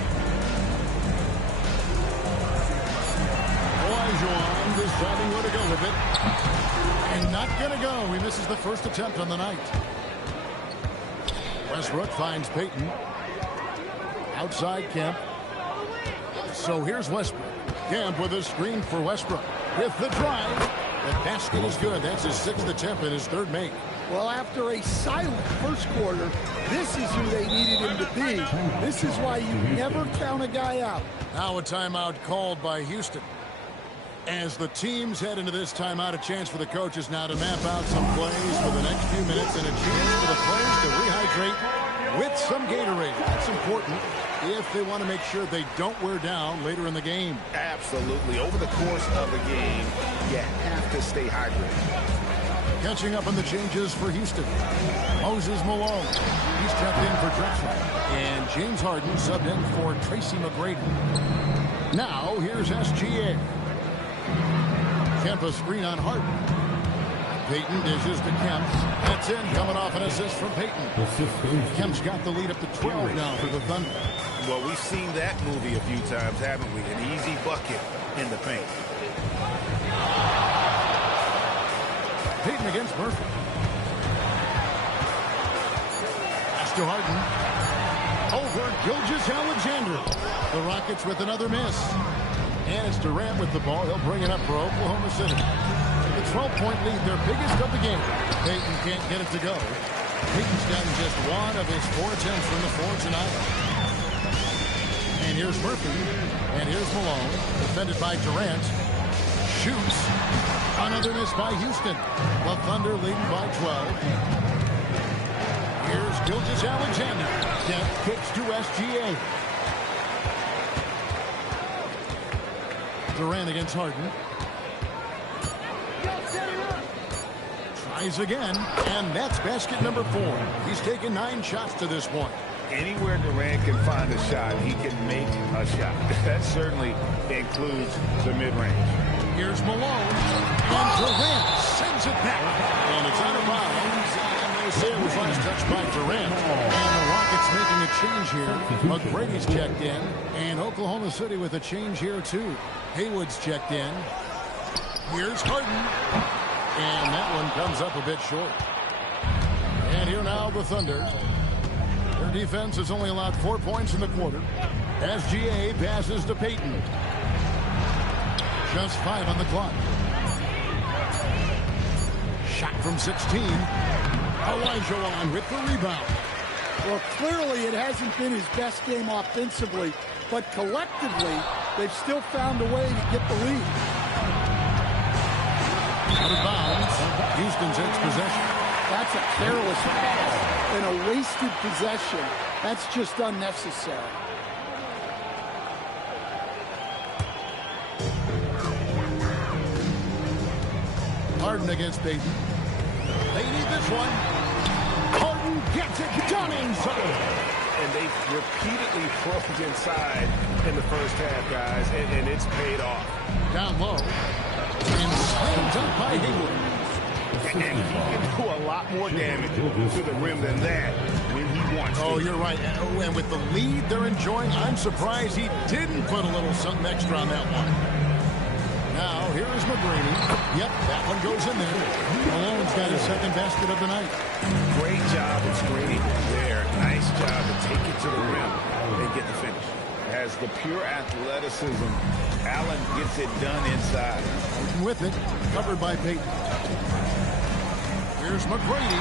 Olajuwon deciding where to go with it. And not going to go. He misses the first attempt on the night. Westbrook finds Payton. Outside Kemp. So here's Westbrook. Kemp with a screen for Westbrook. with the drive. The basket is good. That's his 6th attempt and his 3rd make. Well, after a silent first quarter, this is who they needed him to be. This is why you never count a guy out. Now a timeout called by Houston. As the teams head into this timeout, a chance for the coaches now to map out some plays for the next few minutes and a chance for the players to rehydrate with some Gatorade. That's important if they want to make sure they don't wear down later in the game. Absolutely. Over the course of the game, you have to stay hydrated. Catching up on the changes for Houston. Moses Malone. He's checked in for Drexler. And James Harden subbed in for Tracy McGrady. Now, here's SGA. Kemp a screen on Harden. Payton dishes to Kemp. That's in, coming off an assist from Payton. Kemp's got the lead up to 12 now for the Thunder. Well, we've seen that movie a few times, haven't we? An easy bucket in the paint. Payton against Murphy. Pass to Harden. Over Gilgeous-Alexander. The Rockets with another miss. And it's Durant with the ball. He'll bring it up for Oklahoma City. The 12-point lead, their biggest of the game. Payton can't get it to go. Payton's gotten just 1 of his 4 attempts from the floor tonight. And here's Murphy. And here's Malone. Defended by Durant. Shoots. Another miss by Houston. The Thunder leading by 12. Here's Gilgeous-Alexander. Kemp kicks to SGA. Durant against Harden. Tries again, and that's basket number 4. He's taken 9 shots to this point. Anywhere Durant can find a shot, he can make a shot. That certainly includes the mid-range. Here's Malone, and Durant sends it back. And it's out of bounds. And they say it was last touched by Durant. And the Rockets making a change here. McGrady's checked in. And Oklahoma City with a change here, too. Haywood's checked in. Here's Harden. And that one comes up a bit short. And here now the Thunder. Their defense has only allowed 4 points in the quarter. SGA passes to Payton. Just 5 on the clock. Shot from 16. Olajuwon with the rebound. Well, clearly it hasn't been his best game offensively, but collectively, they've still found a way to get the lead. Out of bounds. Houston takes possession. That's a careless pass and a wasted possession. That's just unnecessary. Harden against Payton. They need this one. Harden gets it done inside. And they repeatedly probed inside in the first half, guys, and it's paid off. Down low. And slammed up by Haywood. And he can do a lot more damage to the rim than that when he wants to. Oh, you're right. And with the lead they're enjoying, I'm surprised he didn't put a little something extra on that one. Now, here's McGrady. Yep, that one goes in there. Malone's got his 2nd basket of the night. Great job of screening there. Nice job to take it to the rim and get the finish. Has the pure athleticism. Allen gets it done inside. With it, covered by Payton. Here's McGrady.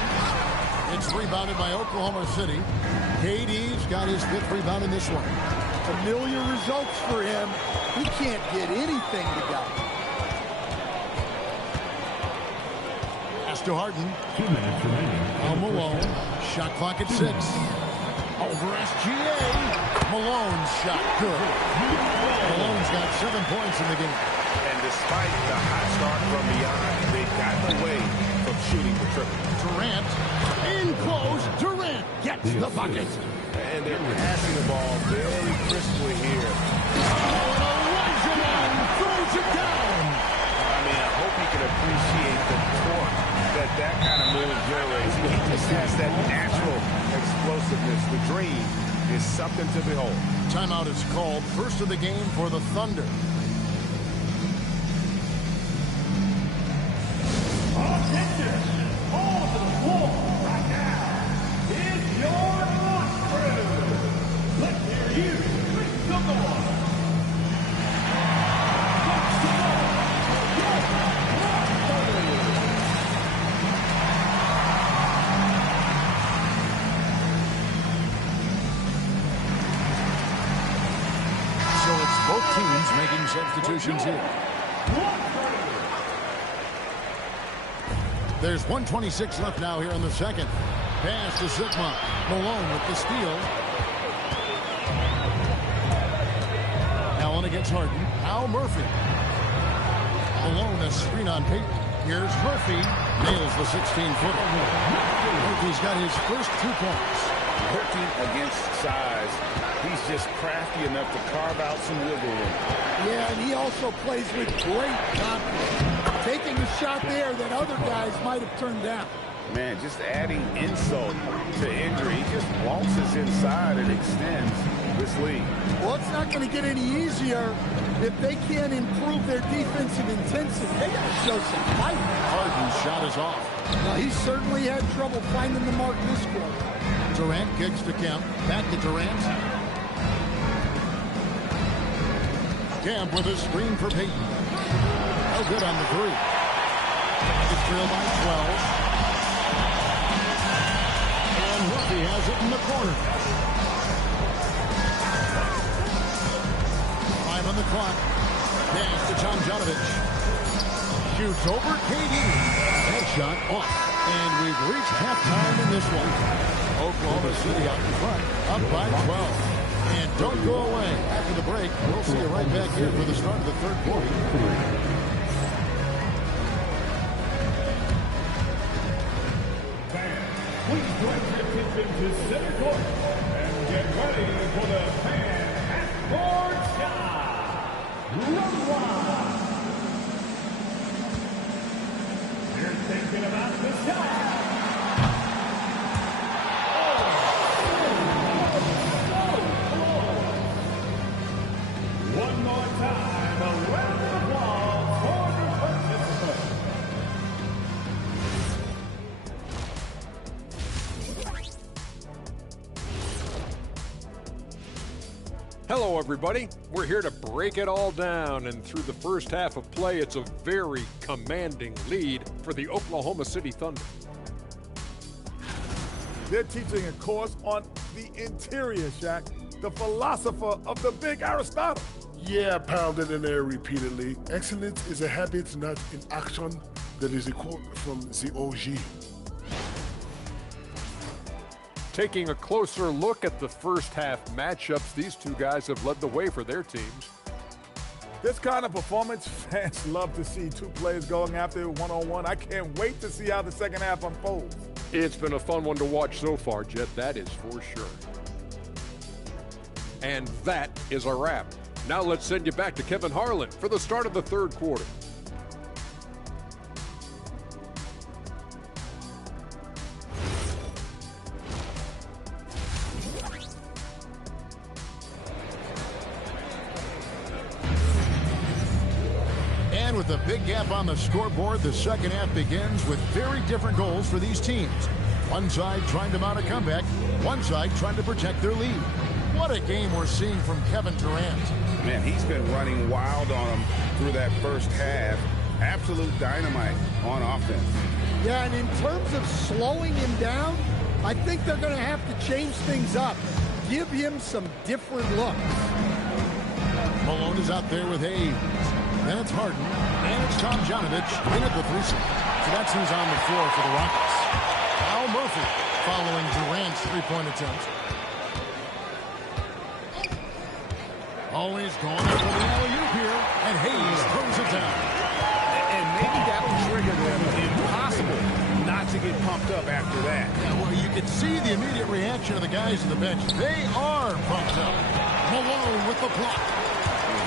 It's rebounded by Oklahoma City. KD's got his 5th rebound in this one. Familiar results for him. He can't get anything to go. Pass to Harden. 2 minutes remaining. Malone. Shot clock at 6. Over SGA. Malone's shot good. Malone's got 7 points in the game. And despite the hot start from beyond, they've gotten away from shooting the triple. Durant. In close. Durant gets the bucket. And they're passing the ball very crisply here. Olajuwon throws it down. I mean, I hope you can appreciate the torque that kind of move generates. He just has that natural explosiveness. The dream is something to behold. Timeout is called. First of the game for the Thunder. Attention! All to the floor right now is your lunch crew. Let's hear you make some noise. teams making substitutions here. There's 1:26 left now here in the second. Pass to Sigma. Malone with the steal. Allen against Harden. Now Murphy. Malone a screen on Payton. Here's Murphy. Nails the 16-footer. Murphy's got his first 2 points. Working against size, he's just crafty enough to carve out some wiggle room. Yeah, and he also plays with great confidence, taking a shot there that other guys might have turned down. Man, just adding insult to injury. He just waltzes inside and extends this lead. Well, it's not going to get any easier if they can't improve their defensive intensity. They got to show some fight. Harden's shot is off. Well, he certainly had trouble finding the mark this quarter. Durant kicks to Kemp. Back to Durant. Kemp with a screen for Payton. No good on the three. It's trailed by 12. And Murphy has it in the corner. 5 on the clock. Pass to Tomjanovich. Shoots over KD. That shot off. And we've reached halftime in this one. Oklahoma City out in front, up by 12. And don't go away. After the break, we'll see you right back here for the start of the third quarter. Please direct your attention to center court and get ready for the fan at board shot. Round one. You're thinking about the shot. One more time, a round of applause for the participants. Hello, everybody. We're here to break it all down, and through the first half of play, it's a very commanding lead for the Oklahoma City Thunder. They're teaching a course on the interior, Shaq, the philosopher of the big Aristotle. Yeah, pounded in there repeatedly. Excellence is a habit, not an action. That is a quote from the OG. Taking a closer look at the first half matchups, these two guys have led the way for their teams. This kind of performance, fans love to see two players going after it one-on-one. I can't wait to see how the second half unfolds. It's been a fun one to watch so far, Jet, that is for sure. And that is a wrap. Now let's send you back to Kevin Harlan for the start of the third quarter. And with a big gap on the scoreboard, the second half begins with very different goals for these teams. One side trying to mount a comeback, one side trying to protect their lead. What a game we're seeing from Kevin Durant. Man, he's been running wild on him through that first half. Absolute dynamite on offense. Yeah, and in terms of slowing him down, I think they're going to have to change things up. Give him some different looks. Malone is out there with Hayes. Then it's Harden. And it's Tomjanovich in at the 3. So that's who's on the floor for the Rockets. Al Murphy following Durant's three-point attempt. Always going for the alley-oop here. And Hayes throws it down. And maybe that'll trigger them. Impossible not to get pumped up after that. Yeah, well, you can see the immediate reaction of the guys on the bench. They are pumped up. Malone with the block.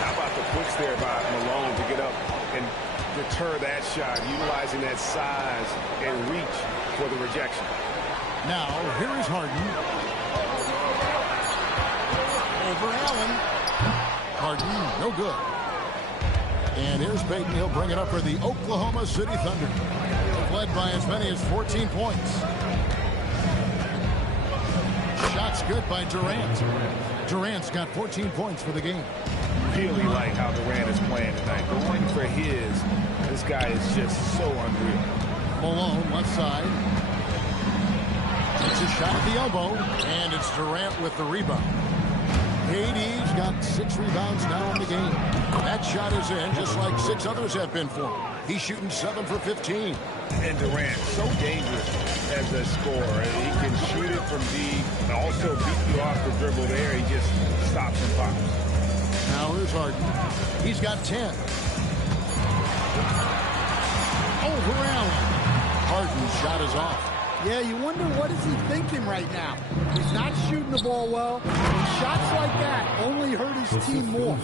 How about the push there by Malone to get up and deter that shot, utilizing that size and reach for the rejection. Now, here is Harden. Over Allen. Harden, no good. And here's Payton. He'll bring it up for the Oklahoma City Thunder. They've led by as many as 14 points. Shots good by Durant. Durant's got 14 points for the game. Really like how Durant is playing tonight. Going for his. This guy is just so unreal. Malone, left side. Takes a shot at the elbow. And it's Durant with the rebound. KD's got 6 rebounds now in the game. That shot is in, just like 6 others have been for him. He's shooting 7 for 15. And Durant, so dangerous as a scorer. He can shoot it from deep and also beat you off the dribble there. He just stops and pops. Now here's Harden. He's got 10. Over Allen. Harden's shot is off. Yeah, you wonder what is he thinking right now. He's not shooting the ball well. And shots like that only hurt his team more.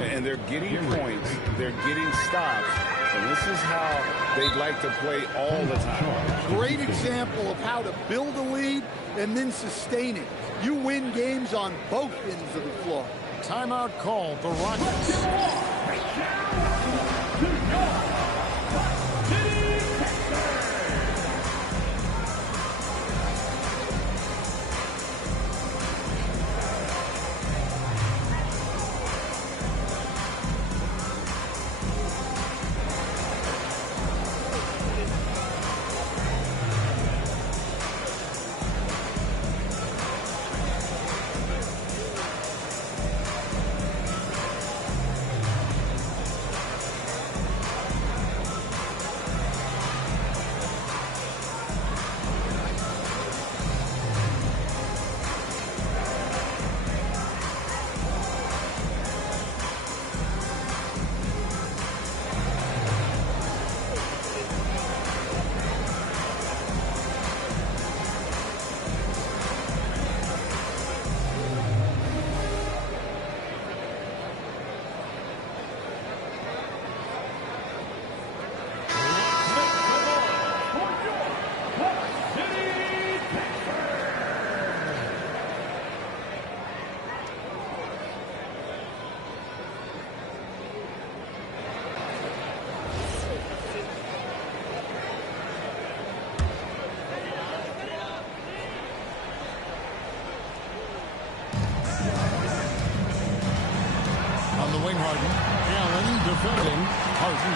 And they're getting points. They're getting stops. And this is how they'd like to play all the time. Great example of how to build a lead and then sustain it. You win games on both ends of the floor. Timeout called the Rockets.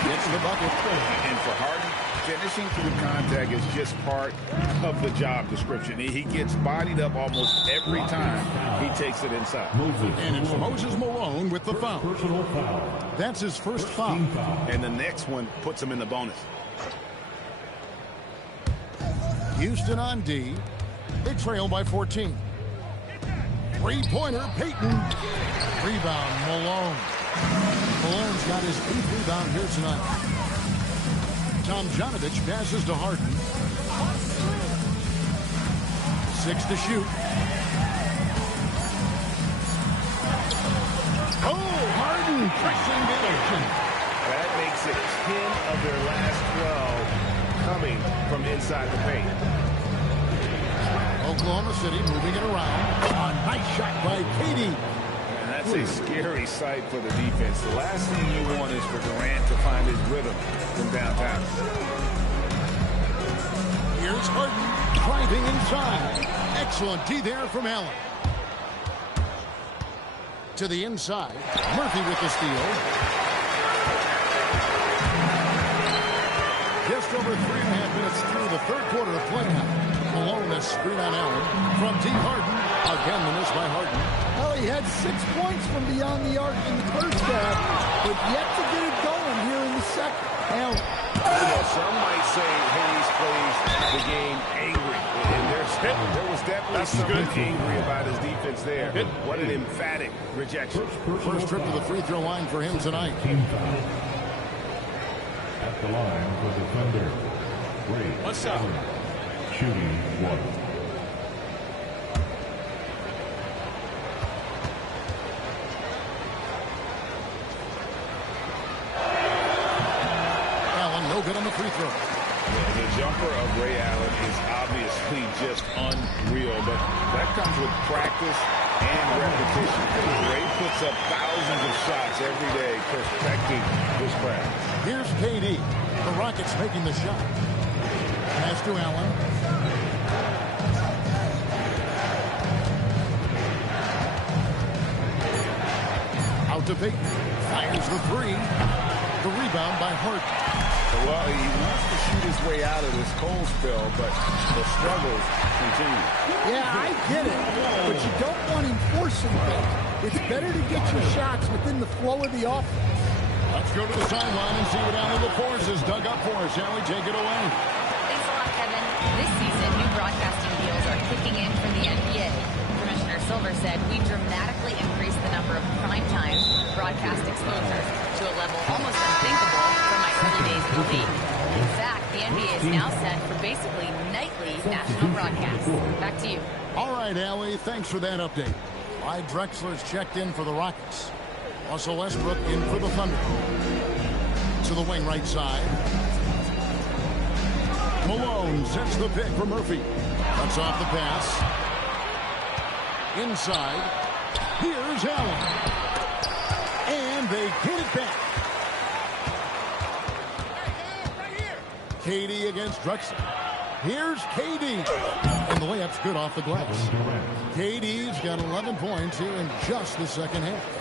Gets the bucket. And for Harden, finishing through contact is just part of the job description. He gets bodied up almost every time he takes it inside. And it's Moses Malone with the foul. Personal foul. That's his first foul. And the next one puts him in the bonus. Houston on D. They trail by 14. Three-pointer, Payton. Rebound, Malone. Malone's got his 8th rebound here tonight. Tom Janovich passes to Harden. 6 to shoot. Oh, Harden pressing the action. That makes it 10 of their last 12 coming from inside the paint. Oklahoma City moving it around. A nice shot by KD. That's a scary sight for the defense. The last thing you want is for Durant to find his rhythm from downtown. Here's Harden driving inside. Excellent D there from Allen. To the inside. Murphy with the steal. Just over 3.5 minutes through the third quarter of play now. Malone a screen on Allen. From D. Harden. Again, the miss by Harden. Well, he had 6 points from beyond the arc in the first half, but yet to get it going here in the second. Allen. Some might say Hayes plays the game angry. And there was definitely something angry about his defense there. What an emphatic rejection. First trip to the free throw line for him tonight. At the line for the Thunder, Ray Allen, shooting 1. No good on the free throw. The jumper of Ray Allen is obviously just unreal, but that comes with practice and repetition. Ray puts up thousands of shots every day, perfecting his craft. Here's KD. The Rockets making the shot. Pass to Allen. Out to Payton. Fires the 3. The rebound by Harden. Well, he wants to shoot his way out of this cold spell, but the struggles continue. Yeah, I get it, but you don't want him forcing things. It's better to get your shots within the flow of the offense. Let's go to the sideline and see what Allen LaForce has dug up for us. Shall we take it away? Thanks a lot, Kevin. This season, new broadcasting deals are kicking in from the NBA. Commissioner Silver said we dramatically increased the number of primetime broadcast exposures to a level almost unthinkable from my early days in the league. In fact, the NBA is now set for basically nightly national broadcasts. Back to you. All right, Allie, thanks for that update. Clyde Drexler's checked in for the Rockets. Russell Westbrook in for the Thunder. To the wing right side. Malone sets the pick for Murphy. Cuts off the pass. Inside. Here's Allen. And they get it back. KD against Drexler. Here's KD. And the layup's good off the glass. KD's got 11 points here in just the second half.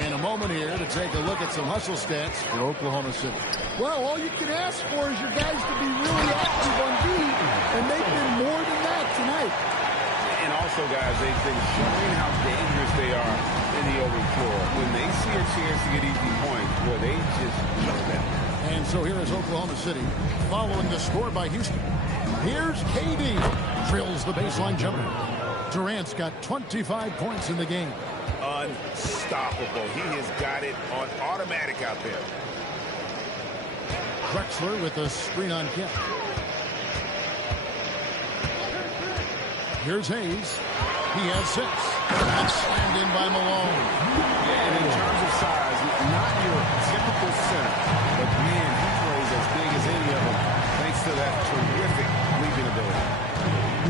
In a moment here to take a look at some hustle stats for Oklahoma City. Well, all you can ask for is your guys to be really active on D, and they've been more than that tonight. And also, guys, they've been showing how dangerous they are in the open floor. When they see a chance to get easy points, boy, they just shut them. And so here is Oklahoma City following the score by Houston. Here's KD. Drills the baseline jumper. Durant's got 25 points in the game. Unstoppable. He has got it on automatic out there. Drexler with a screen on Kemp. Here's Hayes. He has 6. And slammed in by Malone. Yeah, and in terms of size, not your typical center. But man, he plays as big as any of them thanks to that terrific leaping ability.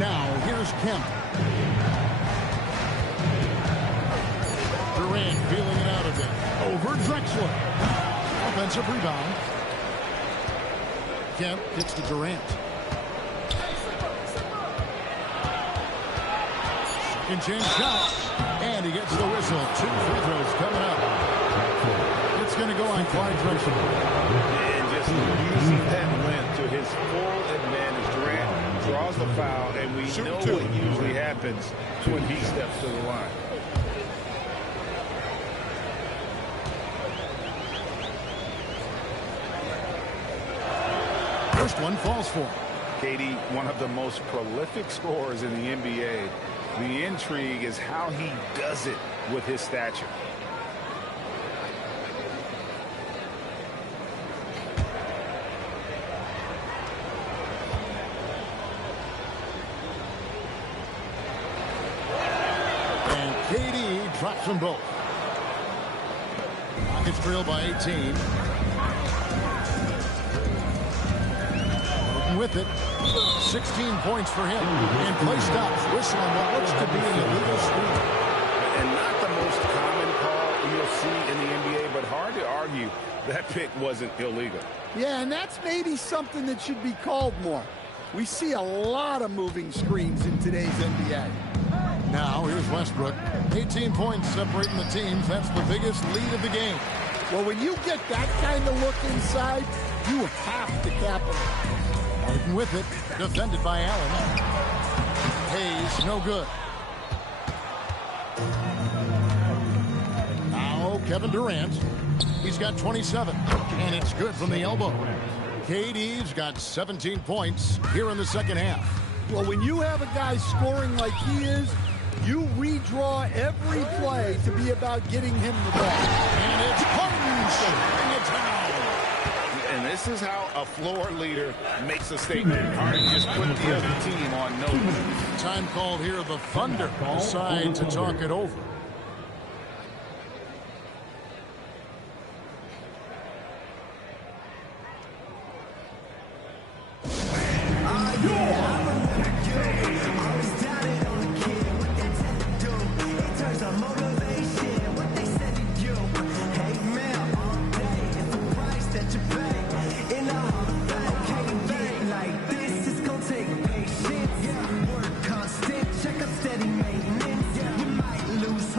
Now, here's Kemp. Durant feeling it out a bit. Over Drexler. Offensive rebound. Kemp gets to Durant. Second chance shot. And he gets the whistle. 2 free throws coming up. It's going to go on Clyde Drexler. And just using that length to his full advantage. Durant draws the foul, and we know what usually happens when he steps to the line. First one falls for him. KD, one of the most prolific scorers in the NBA. The intrigue is how he does it with his stature. And KD drops them both. Rockets trail by 18. With it, 16 points for him. And play stops, whistling what looks to be an illegal screen. And not the most common call you'll see in the NBA, but hard to argue that pick wasn't illegal. Yeah, and that's maybe something that should be called more. We see a lot of moving screens in today's NBA. Now, here's Westbrook. 18 points separating the teams. That's the biggest lead of the game. Well, when you get that kind of look inside, you have to capitalize. Martin with it, defended by Allen. Hayes, no good. Now Kevin Durant. He's got 27, and it's good from the elbow. KD's got 17 points here in the second half. Well, when you have a guy scoring like he is, you redraw every play to be about getting him the ball. And it's punch! Bring it down! And this is how a floor leader makes a statement. Hard to just put the other team on notice. Time called here. The Thunder decide to talk it over. Check up steady maintenance. You might lose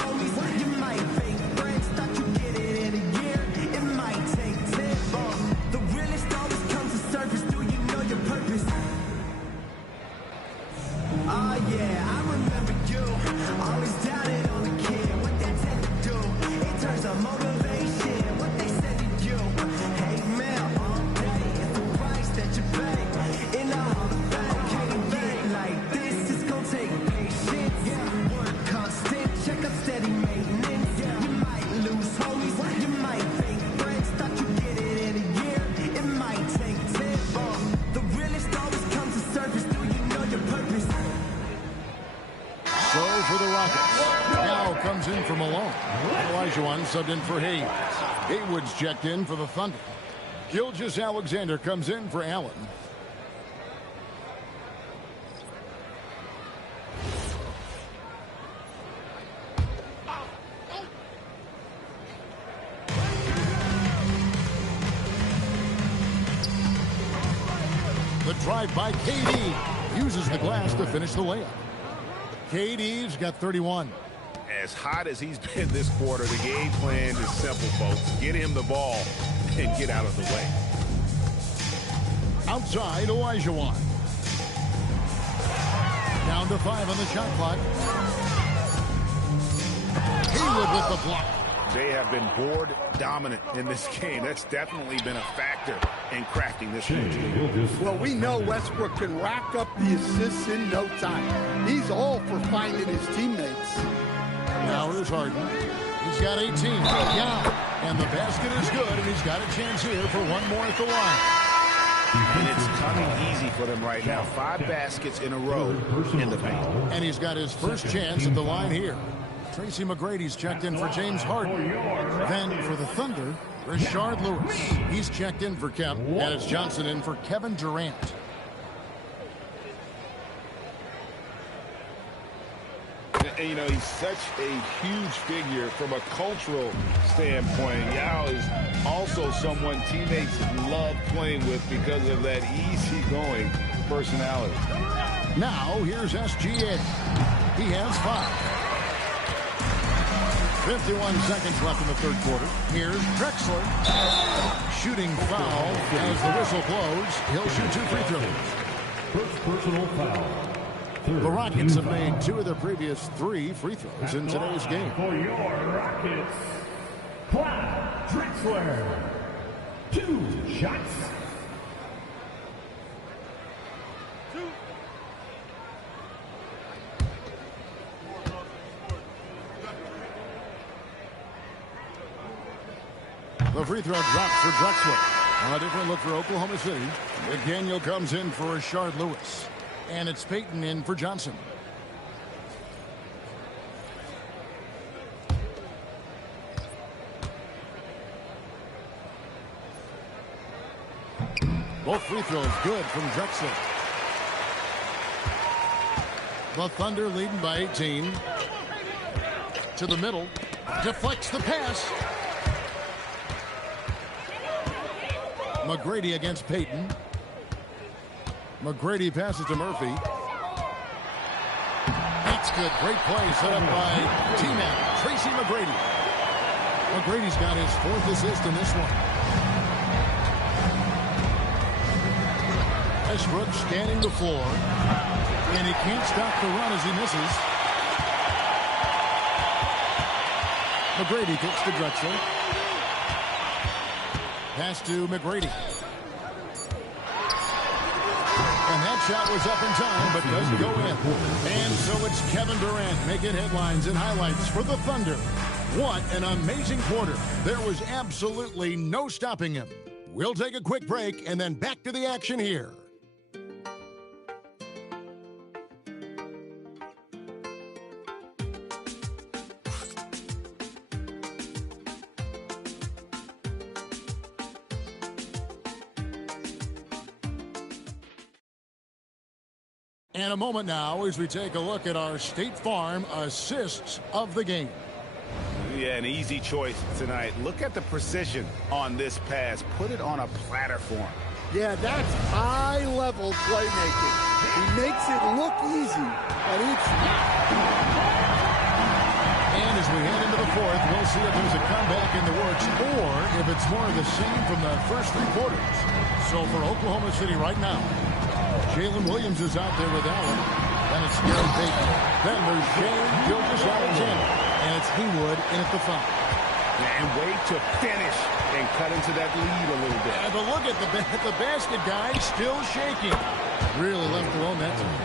comes in for Malone. Olajuwon subbed in for Hayes. Haywood's checked in for the Thunder. Gilgeous-Alexander comes in for Allen. The drive by KD uses the glass to finish the layup. KD's got 31. As hot as he's been this quarter, the game plan is simple, folks. Get him the ball and get out of the way. Outside, Olajuwon. Down to 5 on the shot clock. Haywood with the block. They have been board dominant in this game. That's definitely been a factor in crafting this game. Well, we know Westbrook can rack up the assists in no time. He's all for finding his teammates. Now here's Harden. He's got 18. Yeah. And the basket is good, and he's got a chance here for one more at the line. And it's coming easy for them right now. 5 baskets in a row in the paint. And he's got his first chance at the line here. Tracy McGrady's checked in for James Harden. Then for the Thunder, Rashard Lewis. He's checked in for Kemp, and it's Johnson in for Kevin Durant. And, you know, he's such a huge figure from a cultural standpoint. Yao is also someone teammates love playing with because of that easygoing personality. Now, here's SGA. He has 5. 51 seconds left in the third quarter. Here's Drexler. Shooting foul as the whistle blows. He'll shoot 2 free throws. First personal foul. The Rockets have made 2 of their previous 3 free throws in today's game. For your Rockets, Clyde Drexler. 2 shots. The free throw drops for Drexler. A different look for Oklahoma City. McDaniel comes in for Rashard Lewis. And it's Payton in for Johnson. Both free throws good from Drexler. The Thunder leading by 18. To the middle. Deflects the pass. McGrady against Payton. McGrady passes to Murphy. That's good. Great play set up by T-Man, Tracy McGrady. McGrady's got his 4th assist in this one. Westbrook scanning the floor. And he can't stop the run as he misses. McGrady kicks to Drexler. Pass to McGrady. And that shot was up in time, but doesn't go in. And so it's Kevin Durant making headlines and highlights for the Thunder. What an amazing quarter. There was absolutely no stopping him. We'll take a quick break and then back to the action here. And a moment now as we take a look at our State Farm assists of the game. Yeah, an easy choice tonight. Look at the precision on this pass. Put it on a platter for him. Yeah, that's high-level playmaking. He makes it look easy, but it's not. And as we head into the 4th, we'll see if there's a comeback in the works or if it's more of the same from the first 3 quarters. So for Oklahoma City right now, Jalen Williams is out there with Allen. Then it's Gary Payton. Then there's Shane Gilgeous-Alexander. And it's Haywood in at the 5. And wait to finish and cut into that lead a little bit. But look at the basket guy still shaking. Really left alone that time.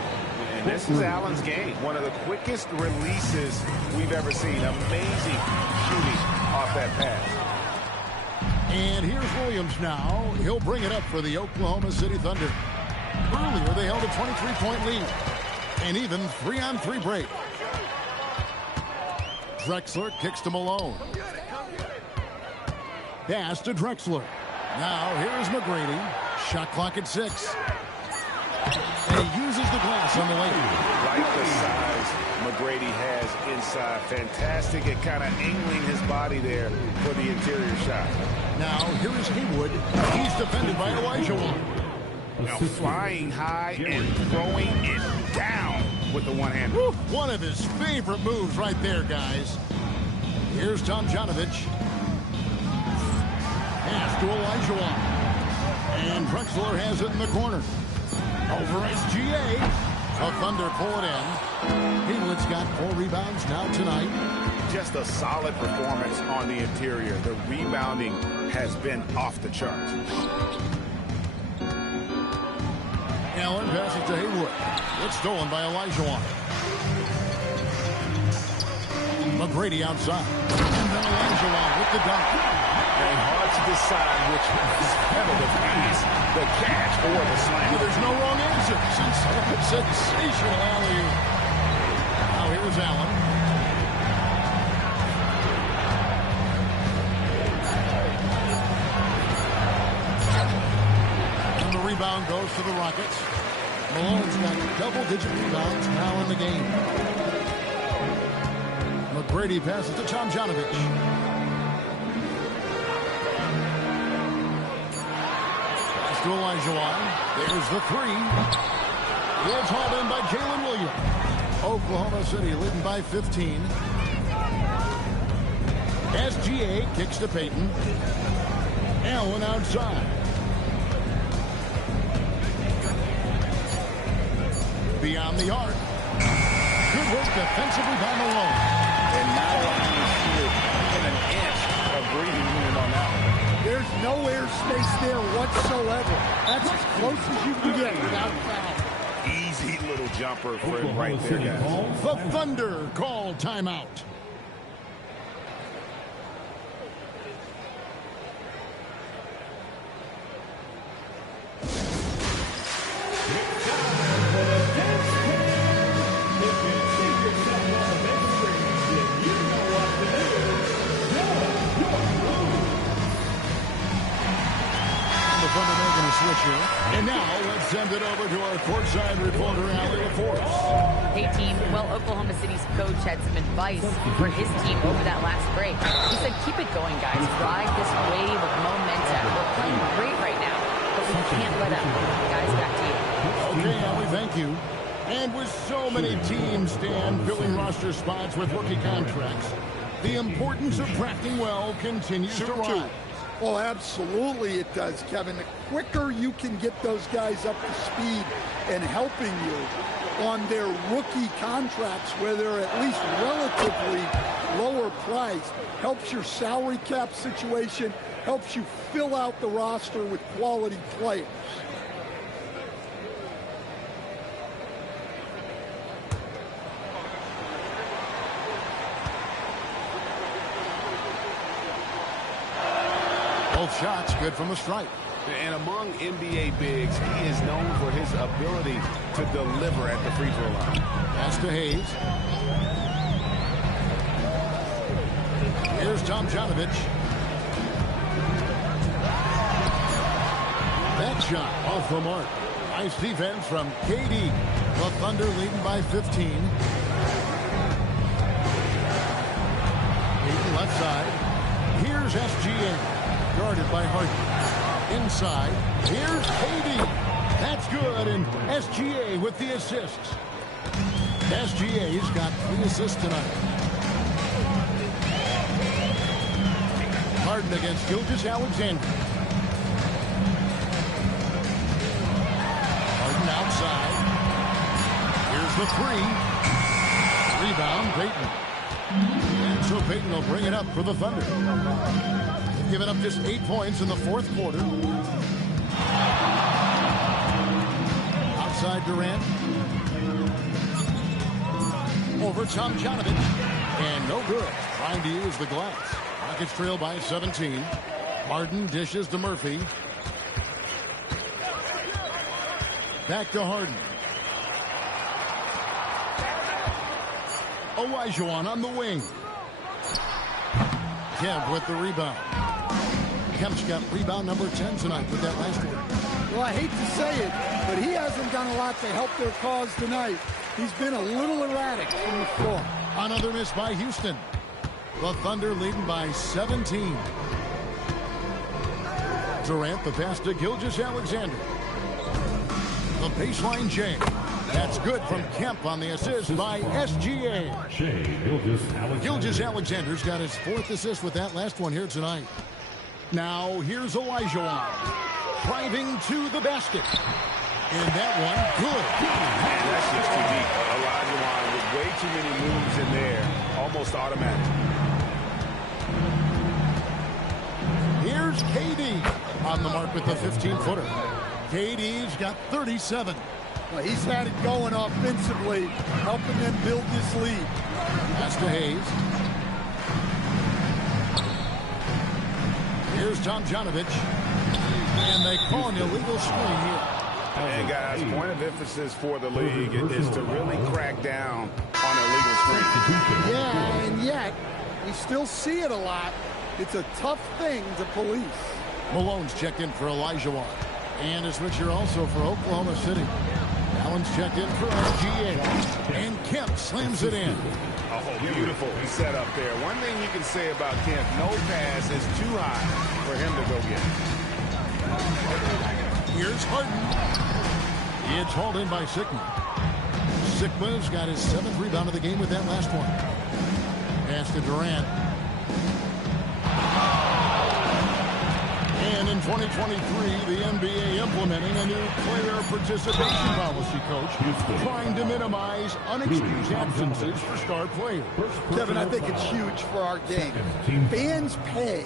And this is Allen's game. One of the quickest releases we've ever seen. Amazing shooting off that pass. And here's Williams now. He'll bring it up for the Oklahoma City Thunder. Earlier, they held a 23-point lead. And even 3-on-3 break. Drexler kicks to Malone. Pass to Drexler. Now here's McGrady. Shot clock at 6. And he uses the glass on the way. Like the size McGrady has inside. Fantastic at kind of angling his body there for the interior shot. Now here is Haywood. He's defended by Elijah. Now flying high and throwing it down with the one-hander. One of his favorite moves right there, guys. Here's Tomjanovich. Pass to Elijah. And Drexler has it in the corner. Over SGA. The Thunder pull it in. Haywood's got 4 rebounds now tonight. Just a solid performance on the interior. The rebounding has been off the charts. Allen passes to Haywood. It's stolen by Elijah. McGrady outside. And then Elijah with the dunk. And hard to decide which was better, the pass, the catch, or the slam. Well, there's no wrong answer. Sensational alley-oop. Now here's Allen. And the rebound goes to the Rockets. Malone's got double-digit rebounds now in the game. McGrady passes to Tomjanovich. To Elijah. There's the 3. It's hauled in by Jalen Williams. Oklahoma City leading by 15. SGA kicks to Payton. Allen outside. Beyond the arc. Good work defensively by Malone. And not allowing his shooter in an inch of breathing room on that one. There's no airspace there whatsoever. That's as close as you can get without foul. Easy little jumper for him right there, guys. The Thunder call timeout. And now let's send it over to our courtside reporter, Allie LaForce. Hey, team. Well, Oklahoma City's coach had some advice for his team over that last break. He said, keep it going, guys. Ride this wave of momentum. We're playing great right now, but we can't let up. Guys, back to you. Okay, Allie, thank you. And with so many teams, Stan, filling roster spots with rookie contracts, the importance of drafting well continues to rise. Well, absolutely it does, Kevin. The quicker you can get those guys up to speed and helping you on their rookie contracts, where they're at least relatively lower priced, helps your salary cap situation, helps you fill out the roster with quality players. Both shots good from the stripe. And among NBA bigs, he is known for his ability to deliver at the free throw line. Pass to Hayes. Here's Tomjanovich. That shot off the mark. Nice defense from KD. The Thunder leading by 15. Hayden left side. Here's SGA. Guarded by Harden. Inside. Here's KD. That's good. And SGA with the assists. SGA's got 3 assists tonight. Harden against Gilgeous-Alexander. Harden outside. Here's the 3. Rebound, Payton. And so Payton will bring it up for the Thunder. They've given up just 8 points in the 4th quarter. Outside Durant. Over Tomjanovich. And no good. Trying to use the glass. Rockets trail by 17. Harden dishes to Murphy. Back to Harden. Olajuwon on the wing. Kemp with the rebound. Kemp's got rebound number 10 tonight with that last one. Well, I hate to say it, but he hasn't done a lot to help their cause tonight. He's been a little erratic from the floor. Another miss by Houston. The Thunder leading by 17. Durant, the pass to Gilgeous-Alexander. The baseline J. That's good from Kemp on the assist by SGA. Gilgeous-Alexander's got his 4th assist with that last one here tonight. Now here's Olajuwon driving to the basket. And that one, good. Man, that's just too deep. Olajuwon with way too many moves in there. Almost automatic. Here's KD on the mark with the 15-footer. KD's got 37. Well, he's had it going offensively, helping them build this lead. Pass to Hayes. Here's Tomjanovich. And they call an illegal screen here. And guys, point of emphasis for the league is to really crack down on illegal screen. Yeah, and yet, we still see it a lot. It's a tough thing to police. Malone's checked in for Olajuwon. And a switcher also for Oklahoma City. Allen's checked in for SGA. And Kemp slams it in. Oh, beautiful setup there. One thing you can say about Kemp, no pass is too high for him to go get. Here's Harden. It's hauled in by Sigma. Sigma's got his 7th rebound of the game with that last one. Pass to Durant. And in 2023, the NBA implementing a new player participation policy, Coach, trying to minimize unexcused absences for star players. Kevin, I think it's huge for our game. Fans pay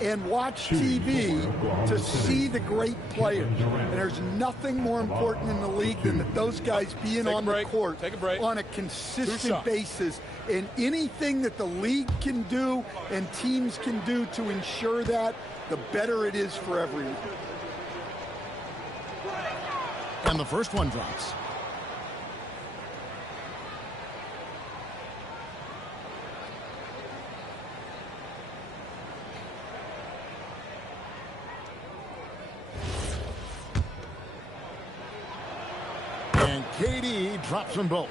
and watch TV to see the great players. And there's nothing more important in the league than that those guys being on the court on a consistent basis. And anything that the league can do and teams can do to ensure that, the better it is for everyone. And the first one drops. And KD drops them both.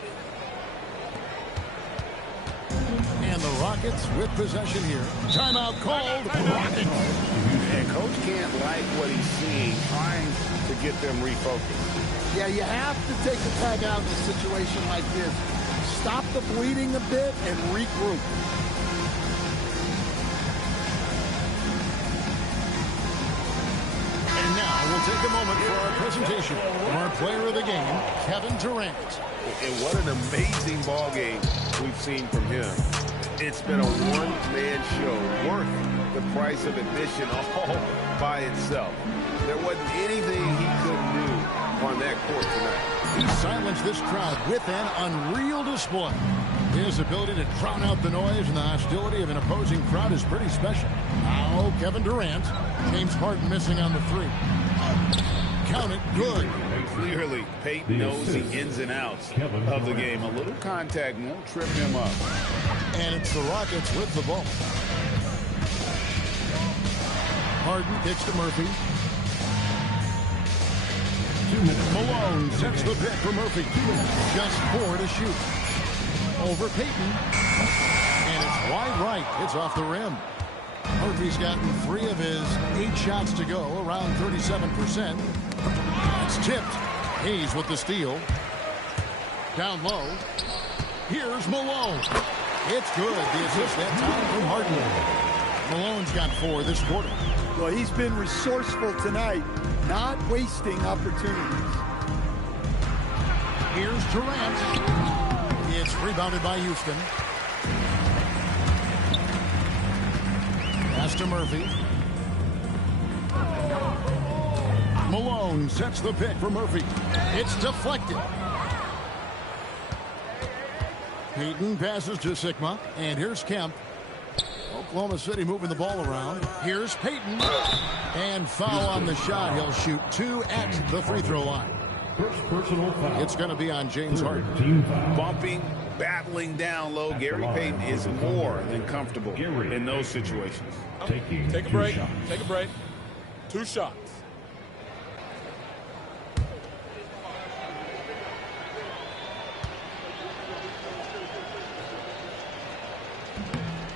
And the Rockets with possession here. Timeout called. Rockets. And Coach can't like what he's seeing, trying to get them refocused. Yeah, you have to take a timeout in a situation like this. Stop the bleeding a bit and regroup. And now we'll take a moment for our presentation from our player of the game, Kevin Durant. And what an amazing ball game we've seen from him. It's been a one-man show worth the price of admission all by itself. There wasn't anything he couldn't do on that court tonight. He silenced this crowd with an unreal display. His ability to drown out the noise and the hostility of an opposing crowd is pretty special. Now Kevin Durant. James Harden missing on the 3. Count it, good. Clearly, Peyton knows the ins and outs of the game. A little contact won't trip him up. And it's the Rockets with the ball. Harden kicks to Murphy. 2 minutes. Malone sets the pick for Murphy. Just 4 to shoot. Over Peyton. And it's wide right. It's off the rim. Murphy's gotten 3 of his 8 shots to go, around 37%. It's tipped. Hayes with the steal. Down low. Here's Malone. It's good. The assist that time from Harden. Malone's got 4 this quarter. Well, he's been resourceful tonight, not wasting opportunities. Here's Durant. It's rebounded by Houston. Pass to Murphy. Malone sets the pick for Murphy. It's deflected. Peyton passes to Sigma. And here's Kemp. Oklahoma City moving the ball around. Here's Peyton. And foul on the shot. He'll shoot 2 at the free throw line. First personal foul. It's going to be on James Harden. Bumping battling down low. Gary Payton is more than comfortable in those situations. Take a break. Take a break. 2 shots.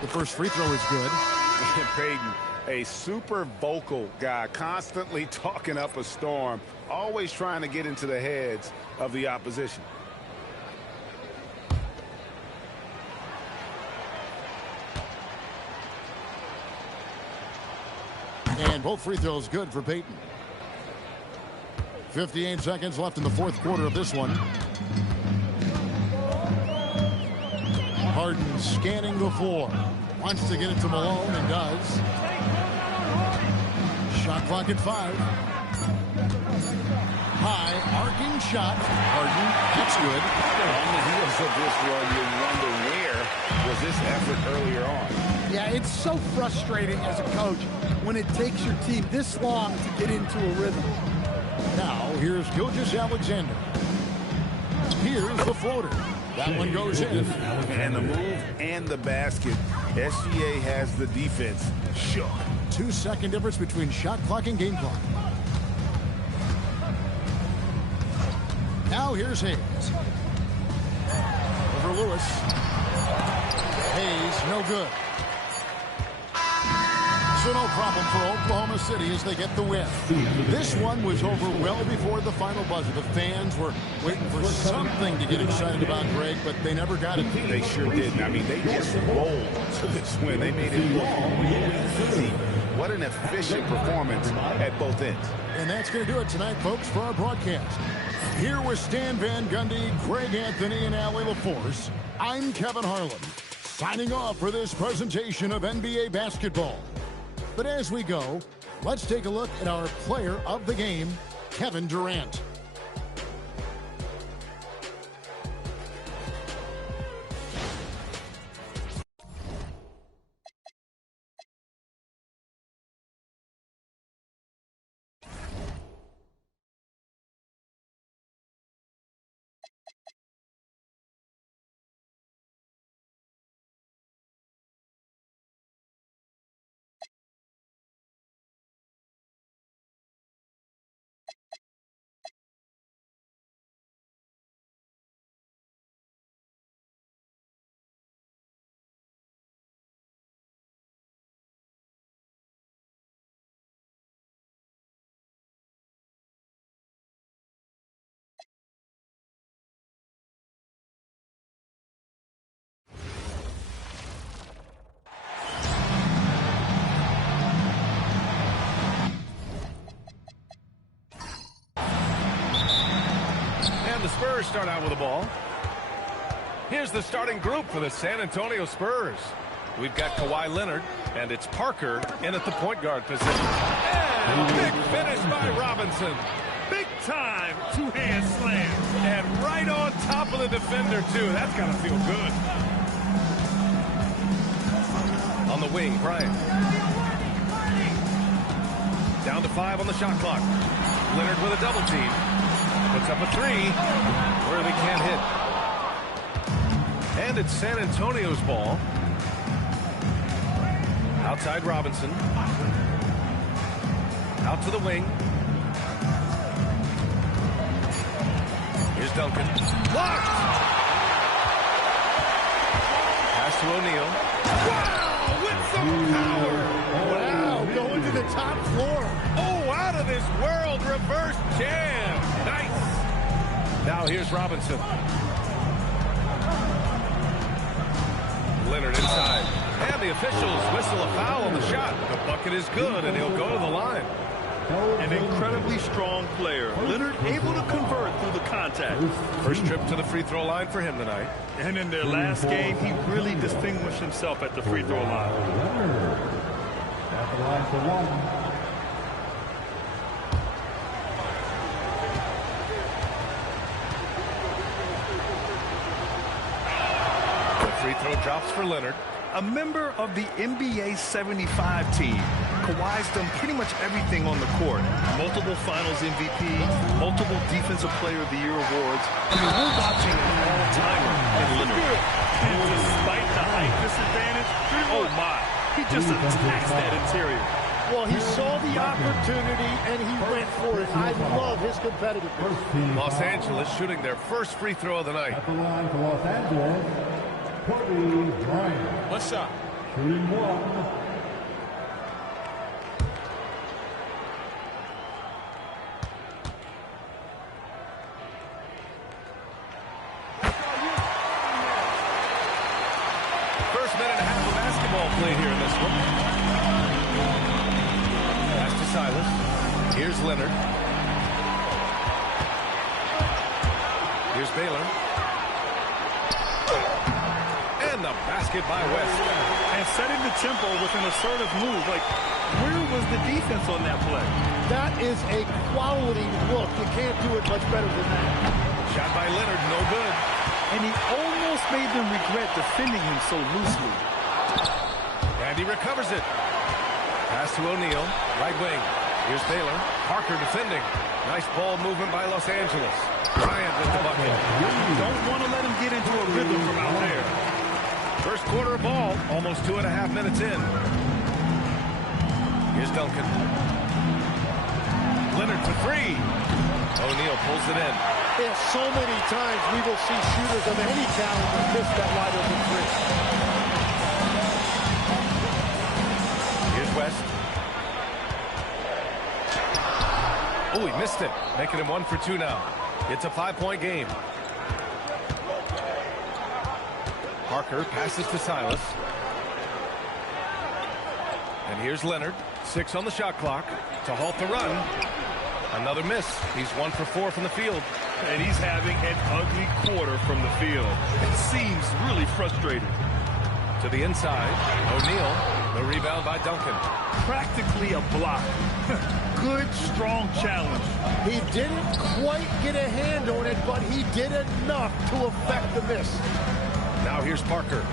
The first free throw is good. Payton, a super vocal guy, constantly talking up a storm, always trying to get into the heads of the opposition. And both free throws good for Payton. 58 seconds left in the fourth quarter of this one. Harden scanning the floor. Wants to get it to Malone and does. Shot clock at 5. High arcing shot. Harden, that's good. On the heels of this run, you wonder where was this effort earlier on. Yeah, it's so frustrating as a coach when it takes your team this long to get into a rhythm. Now, here's Gilgeous-Alexander. Here's the floater. That one goes in. And the move and the basket. SGA has the defense shook. 2-second difference between shot clock and game clock. Now here's Hayes. Over Lewis. Hayes, no good. So no problem for Oklahoma City as they get the win. This one was over well before the final buzzer. The fans were waiting for something to get excited about, Greg, but they never got it. They sure didn't. I mean, they just rolled to this win. They made it look easy. What an efficient performance at both ends. And that's going to do it tonight, folks, for our broadcast. Here with Stan Van Gundy, Greg Anthony, and Allie LaForce, I'm Kevin Harlan, signing off for this presentation of NBA basketball. But as we go, let's take a look at our player of the game, Kevin Durant. The Spurs start out with the ball. Here's the starting group for the San Antonio Spurs. We've got Kawhi Leonard, and it's Parker in at the point guard position. And big finish by Robinson. Big time two-hand slam. And right on top of the defender, too. That's got to feel good. On the wing, Bryant. Down to 5 on the shot clock. Leonard with a double team. Puts up a 3. Worthy can't hit. And it's San Antonio's ball. Outside Robinson. Out to the wing. Here's Duncan. Blocked! Pass to O'Neal. Wow! With some power! Wow, going to the top floor. Oh, out of this world reverse jam. Nice. Now here's Robinson. Leonard inside. And the officials whistle a foul on the shot. The bucket is good, and he'll go to the line. An incredibly strong player. Leonard able to convert through the contact. First trip to the free throw line for him tonight. And in their last game, he really distinguished himself at the free throw line. At the line for one. The free throw drops for Leonard. A member of the NBA 75 team. Kawhi's done pretty much everything on the court. Multiple Finals MVP, multiple Defensive Player of the Year awards. I mean, we're watching an all-timer in Leonard. And despite the height disadvantage, oh my, he just attacks that interior. Well, he saw the opportunity and he went for it. I love his competitiveness. Los Angeles shooting their first free throw of the night. At the line for Los Angeles, Kobe Bryant. One shot. Shooting one. First minute and a half of basketball played here in this one. Pass to Silas. Here's Leonard. Here's Baylor. And the basket by West. And setting the tempo with an assertive move. Like, where was the defense on that play? That is a quality look. You can't do it much better than that. Shot by Leonard, no good. And he almost made them regret defending him so loosely. And he recovers it. Pass to O'Neal, right wing. Here's Baylor. Parker defending. Nice ball movement by Los Angeles. Bryant with the bucket. Don't want to let him get into a rhythm from out there. First quarter of ball, almost 2.5 minutes in. Here's Duncan. Leonard for three. O'Neal pulls it in. Yeah, so many times we will see shooters of any caliber miss that wide open three. Here's West. Oh, he missed it. Making him 1 for 2 now. It's a 5-point game. Parker passes to Silas. And here's Leonard. 6 on the shot clock to halt the run. Another miss. He's 1 for 4 from the field. And he's having an ugly quarter from the field. It seems really frustrating. To the inside. O'Neal. The rebound by Duncan. Practically a block. Good, strong challenge. He didn't quite get a hand on it, but he did enough to affect the miss. Now here's Parker.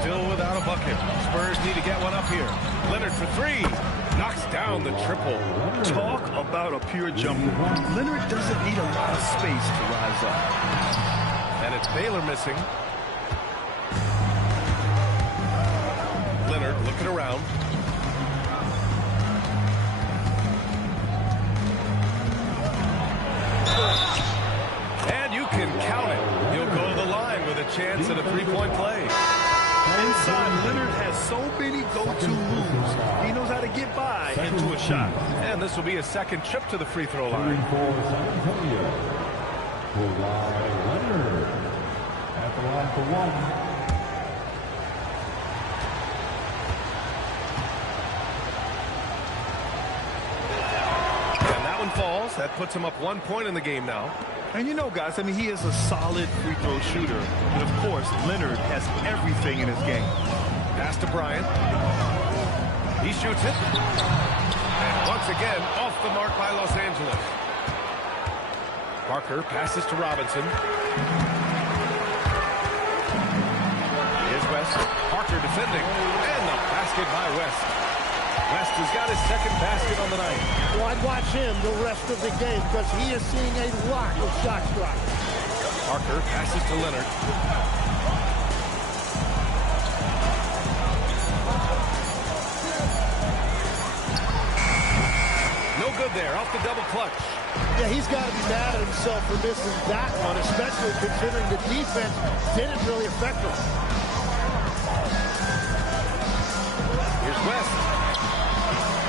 Still without a bucket. Spurs need to get one up here. Leonard for three. Knocks down the triple. Talk about a pure jumper. Leonard doesn't need a lot of space to rise up. And it's Baylor missing. Leonard looking around. And you can count it. He'll go to the line with a chance at a three-point play. Inside, Leonard has so many go-to moves. He knows how to get by into a shot. And this will be a second trip to the free throw line. Leonard at the line for one. Falls. That puts him up 1 point in the game now. And you know, guys, I mean, he is a solid free throw shooter. But, of course, Leonard has everything in his game. Pass to Bryant. He shoots it. And once again, off the mark by Los Angeles. Parker passes to Robinson. Here's West. Parker defending. And the basket by West. West has got his second basket on the night. Well, I'd watch him the rest of the game because he is seeing a lot of shot drops. Parker passes to Leonard. No good there, off the double clutch. Yeah, he's got to be mad at himself for missing that one, especially considering the defense didn't really affect him. Here's West.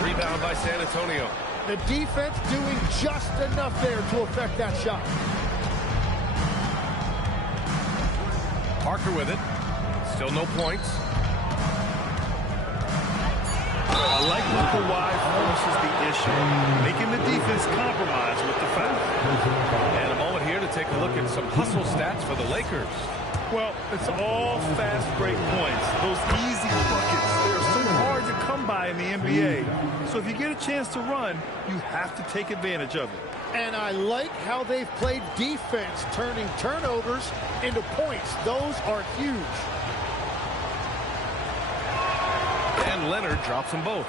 Rebound by San Antonio. The defense doing just enough there to affect that shot. Parker with it. Still no points. I like when Kawhi forces the issue, making the defense compromise with the foul. And a moment here to take a look at some hustle stats for the Lakers. Well, it's all fast break points. Those easy buckets. They're so hard to come by in the NBA. So if you get a chance to run, you have to take advantage of it. And I like how they've played defense, turning turnovers into points. Those are huge. Leonard drops them both.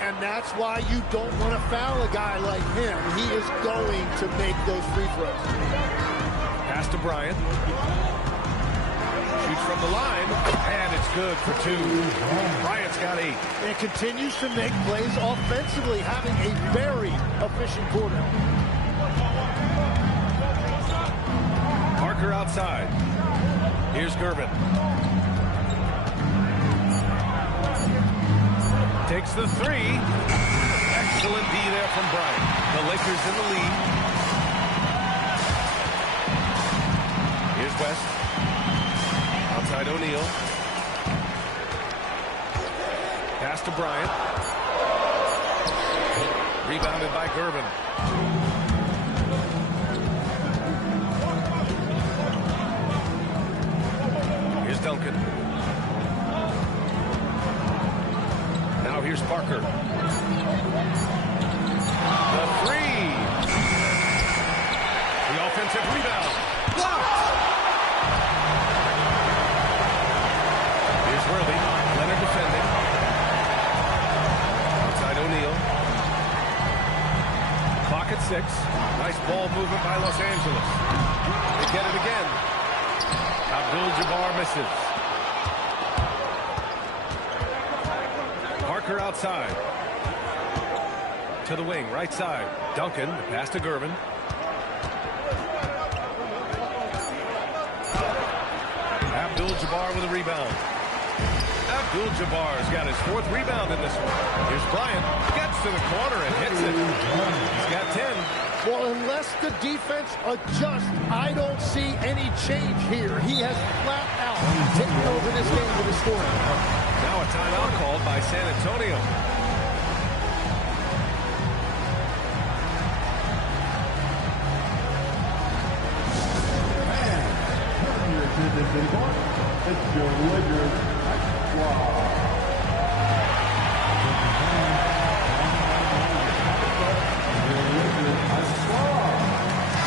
And that's why you don't want to foul a guy like him. He is going to make those free throws. Pass to Bryant. Shoots from the line, and it's good for 2. Bryant's got 8. And continues to make plays offensively, having a very efficient quarter. Parker outside. Here's Gervin. Takes the 3. Excellent D there from Bryant. The Lakers in the lead. Here's West. Outside O'Neal. Pass to Bryant. Rebounded by Gervin. Here's Duncan. Now here's Parker. The 3. The offensive rebound. Blocked. Here's Worthy. Leonard defending. Outside O'Neal. Clock at 6. Nice ball movement by Los Angeles. They get it again. Abdul-Jabbar misses. Parker outside. To the wing, right side. Duncan, the pass to Gervin. Abdul-Jabbar with a rebound. Abdul-Jabbar's got his 4th rebound in this one. Here's Bryant. Gets to the corner and hits it. He's got 10. Well, unless the defense adjusts, I don't see any change here. He has flat out taken over this game with his scoring. Now a timeout called by San Antonio. It's your Lakers squad.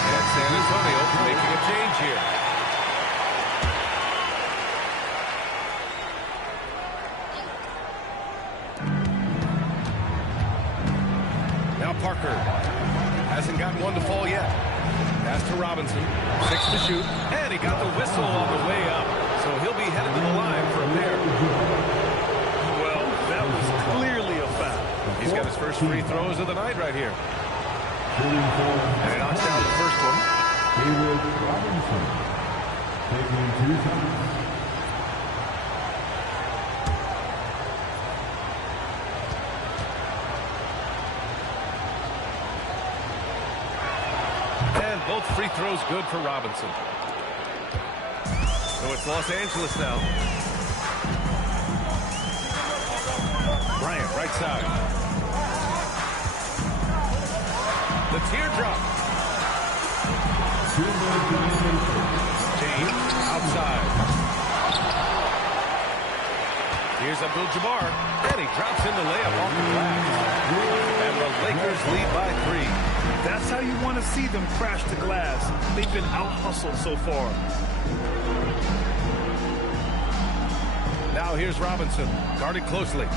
And San Antonio making a change here. Now Parker hasn't gotten one to fall yet. Pass to Robinson. 6 to shoot. And he got the whistle on the way up. So he'll be headed to the line for a pair. Well, that was clearly a foul. He's got his first free throws of the night right here. And he knocks down the first one. Robinson taking 2 shots. And both free throws good for Robinson. So it's Los Angeles now. Bryant, right side. The teardrop. James, outside. Here's Abdul-Jabbar. And he drops in the layup off the glass. And the Lakers lead by 3. That's how you want to see them crash the glass. They've been out-hustled so far. Now here's Robinson, guarded closely.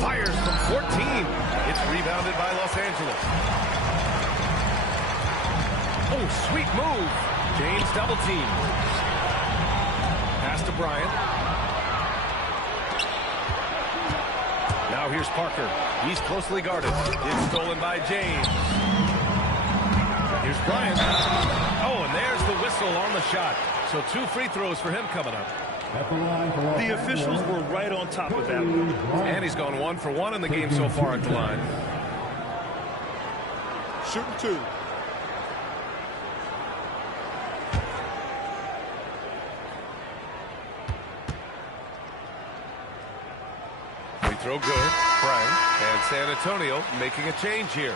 Fires from 14. It's rebounded by Los Angeles. Oh, sweet move. James double team. Pass to Bryant. Now here's Parker. He's closely guarded. It's stolen by James. Here's Bryant. Oh, and there's the whistle on the shot. So 2 free throws for him coming up. The officials were right on top of that one. And he's gone 1 for 1 in the game so far at the line. Shooting 2. Free throw good. Bryant and San Antonio making a change here.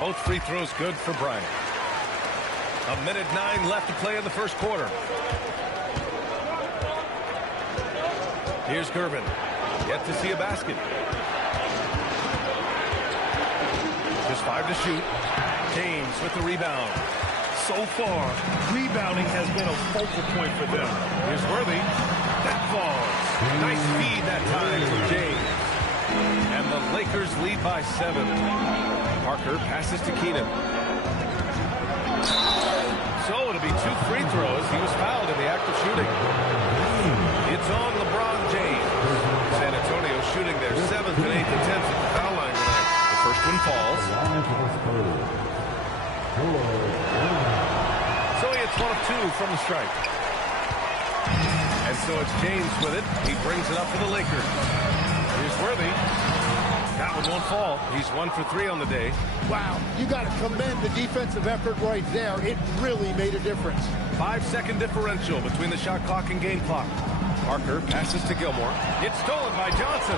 Both free throws good for Bryant. 1:09 left to play in the first quarter. Here's Gervin. Yet to see a basket. Just 5 to shoot. James with the rebound. So far, rebounding has been a focal point for them. Here's Worthy. That falls. Nice feed that time from James. And the Lakers lead by 7. Parker passes to Keenan. So it'll be 2 free throws. He was fouled in the act of shooting. It's on LeBron James. San Antonio shooting their 7th and 8th attempts at the foul line tonight. The first one falls. So he hits 1 of 2 from the strike. And so it's James with it. He brings it up for the Lakers. Here's Worthy. That one won't fall. He's 1 for 3 on the day. Wow, you got to commend the defensive effort right there. It really made a difference. 5-second differential between the shot clock and game clock. Parker passes to Gilmore. It's stolen by Johnson.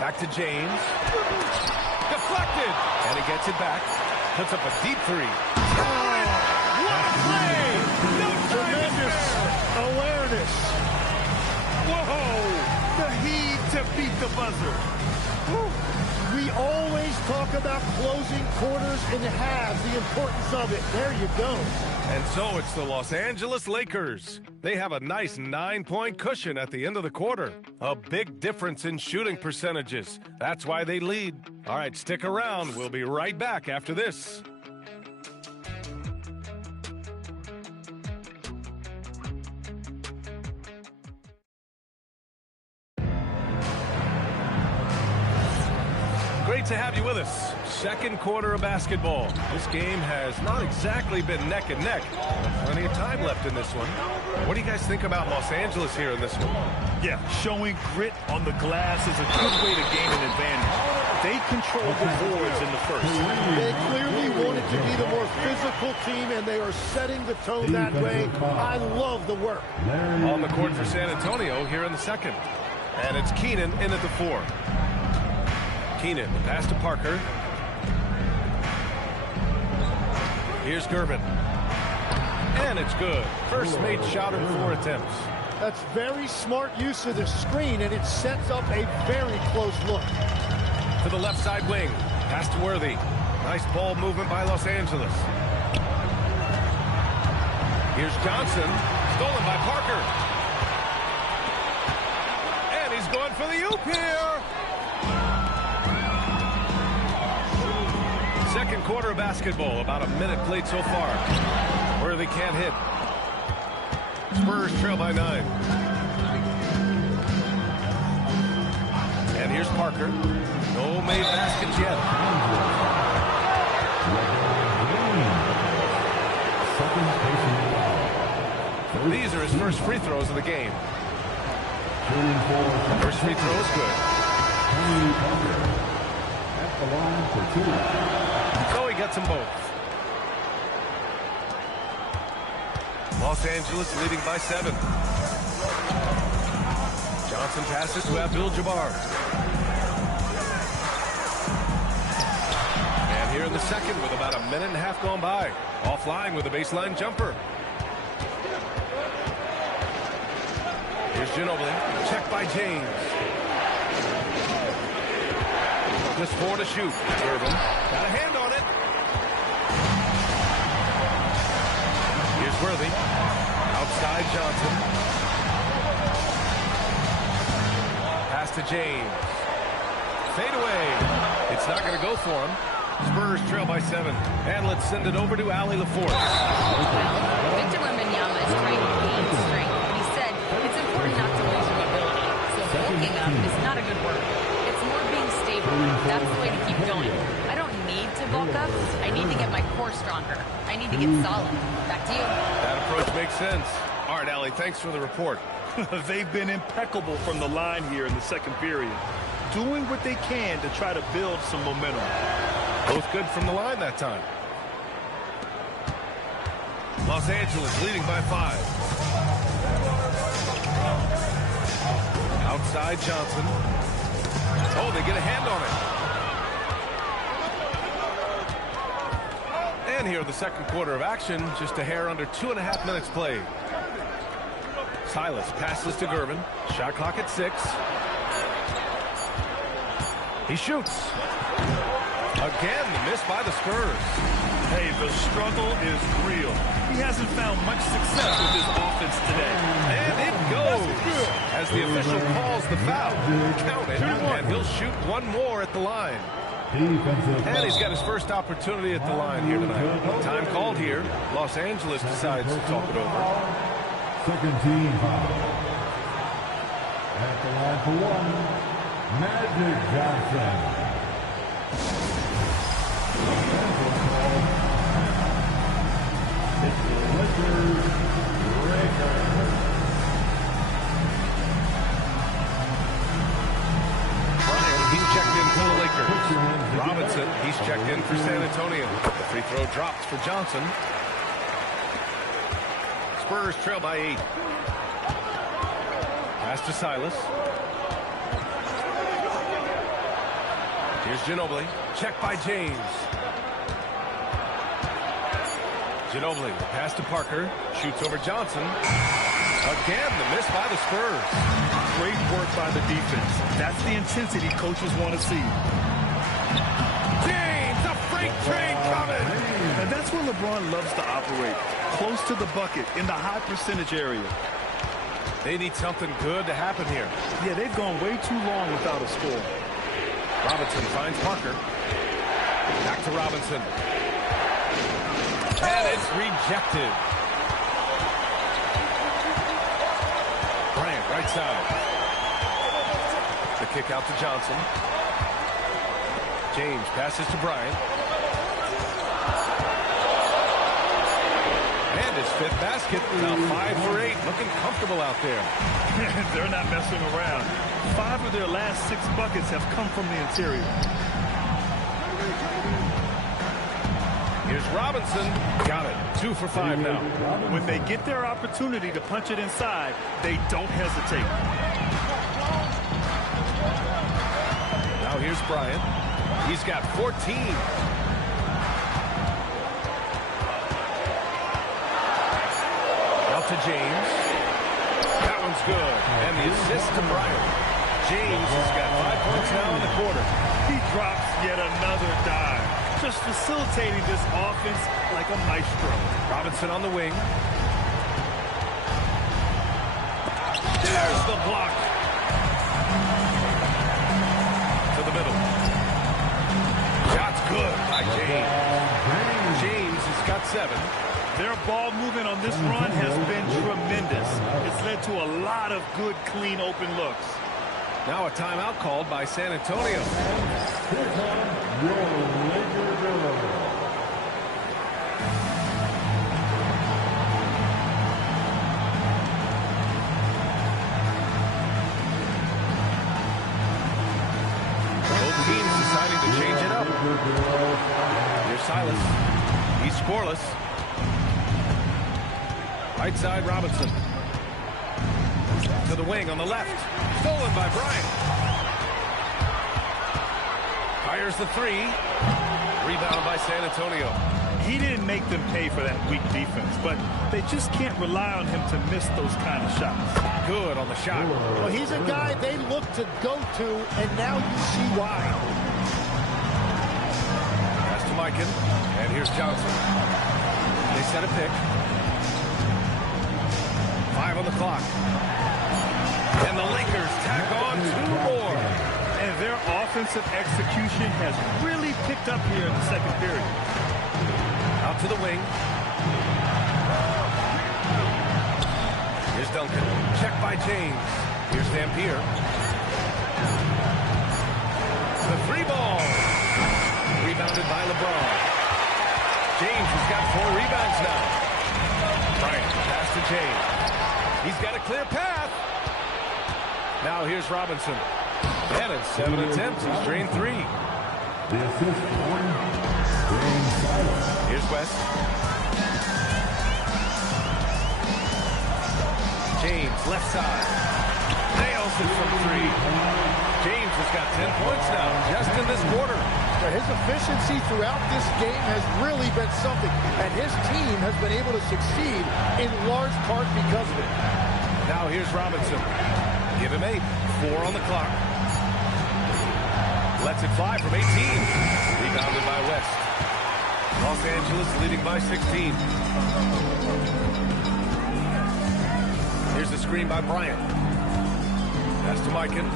Back to James. Deflected. And he gets it back. Puts up a deep 3. What a play! No Tremendous awareness. Whoa! The heave to beat the buzzer. We always talk about closing quarters and halves, the importance of it. There you go. And so it's the Los Angeles Lakers. They have a nice 9-point cushion at the end of the quarter. A big difference in shooting percentages. That's why they lead. All right, stick around. We'll be right back after this. Great to have you with us. Second quarter of basketball. This game has not exactly been neck and neck. Plenty of time left in this one. What do you guys think about Los Angeles here in this one? Yeah, showing grit on the glass is a good way to gain an advantage. They controlled the boards in the first. They clearly wanted to be the more physical team, and they are setting the tone that way. I love the work. On the court for San Antonio here in the second. And it's Keenan in at the 4. Keenan, the pass to Parker. Here's Gervin. And it's good. First made shot in 4 attempts. That's very smart use of the screen, and it sets up a very close look. To the left side wing. Pass to Worthy. Nice ball movement by Los Angeles. Here's Johnson. Stolen by Parker. And he's going for the oop here. Second quarter of basketball. About a minute played so far. Worthy can't hit. Spurs trail by 9. And here's Parker. No made baskets yet. These are his first free throws of the game. First free throw is good. So he gets them both. Los Angeles leading by 7. Johnson passes to Abdul-Jabbar. And here in the second with about a minute and a half gone by. Offline with a baseline jumper. Here's Ginobili. Checked by James. Just 4 to shoot. Irvin got a hand on it. Here's Worthy. Outside Johnson. Pass to James. Fade away. It's not going to go for him. Spurs trail by 7. And let's send it over to Allie LaForce. Victor Wembanyama is trying to gain strength. He said it's important not to lose your mobility. So bulking up is not a good word. It's more being stable. That's the way to keep going. I don't need to bulk up. I need to get my core stronger. I need to get solid. Back to you. That approach makes sense. All right, Allie, thanks for the report. They've been impeccable from the line here in the second period, doing what they can to try to build some momentum. Both good from the line that time. Los Angeles leading by 5. Outside Johnson. Oh, they get a hand on it. And here in the second quarter of action, just a hair under 2.5 minutes played. Silas passes to Gervin. Shot clock at 6. He shoots. Again, the miss by the Spurs. Hey, the struggle is real. He hasn't found much success with his offense today. And it goes. As the official calls the foul. Count it. And he'll shoot one more at the line. And he's got his first opportunity at the line here tonight. Time called here. Los Angeles decides to talk it over. Second team foul. At the line for one, Magic Johnson. It's the Lakers breaker. Bryant, he's checked in for the Lakers. Robinson, he's checked in for San Antonio. The free throw drops for Johnson. Spurs trail by 8. Pass to Silas. Here's Ginobili. Check by James. Ginobili, pass to Parker. Shoots over Johnson. Again, the miss by the Spurs. Great work by the defense. That's the intensity coaches want to see. James, a freight train coming. And that's where LeBron loves to operate. Close to the bucket, in the high percentage area. They need something good to happen here. Yeah, they've gone way too long without a score. Robinson finds Parker. Back to Robinson. And it's rejected. Bryant, right side. The kick out to Johnson. James passes to Bryant. And his 5th basket. Now 5 for 8. Looking comfortable out there. They're not messing around. 5 of their last 6 buckets have come from the interior. Here's Robinson. Got it. 2 for 5 now. When they get their opportunity to punch it inside, they don't hesitate. Now here's Bryant. He's got 14. Out to James. That one's good. And the assist to Bryant. James has got 5 points now in the quarter. He drops yet another dive. Just facilitating this offense like a maestro. Robinson on the wing. There's the block. To the middle. Shot's good by James. James has got 7. Their ball movement on this run has been tremendous. It's led to a lot of good, clean, open looks. Now a timeout called by San Antonio. Here comes your Laker girl. Both teams deciding to change it up. Here's Silas. He's scoreless. Right side, Robinson. To the wing on the left. Stolen by Bryant. Fires the 3. Rebounded by San Antonio. He didn't make them pay for that weak defense, but they just can't rely on him to miss those kind of shots. Good on the shot. Well, he's a guy they look to go to, and now you see why. Pass to Mikan. And here's Johnson. They set a pick. 5 on the clock. And the Lakers tack on 2 more. And their offensive execution has really picked up here in the second period. Out to the wing. Here's Duncan. Check by James. Here's Dampier. The 3 ball. Rebounded by LeBron. James has got 4 rebounds now. Bryant, pass to James. He's got a clear path. Now here's Robinson. And in 7 attempts, he's drained 3. The assist for James Silas. Here's West. James, left side. Nails it from 3. James has got 10 points now, just in this quarter. His efficiency throughout this game has really been something, and his team has been able to succeed in large part because of it. Now here's Robinson. Give him 8. 4 on the clock. Lets it fly from 18. Rebounded by West. Los Angeles leading by 16. Here's the screen by Bryant. Pass to Mikan.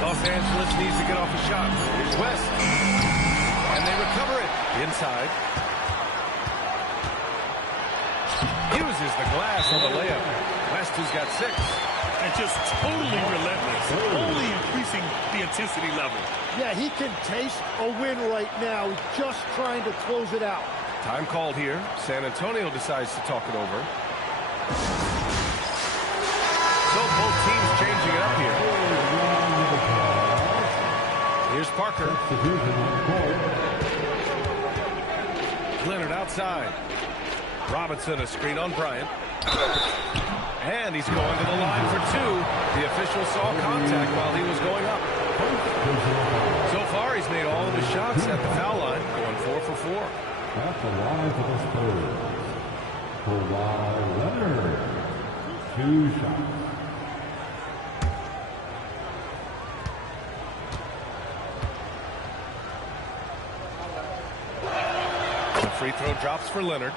Los Angeles needs to get off a shot. Here's West. And they recover it. Inside. Uses the glass on the layup. West, who's got 6. And just totally relentless. Only increasing the intensity level. Yeah, he can taste a win right now. He's just trying to close it out. Time called here. San Antonio decides to talk it over. So both teams changing it up here. Here's Parker. Leonard outside. Robinson, a screen on Bryant. And he's going to the line for 2. The official saw contact while he was going up. So far, he's made all of his shots at the foul line, going 4 for 4. That's the line for the Spurs. Kawhi Leonard. 2 shots. The free throw drops for Leonard.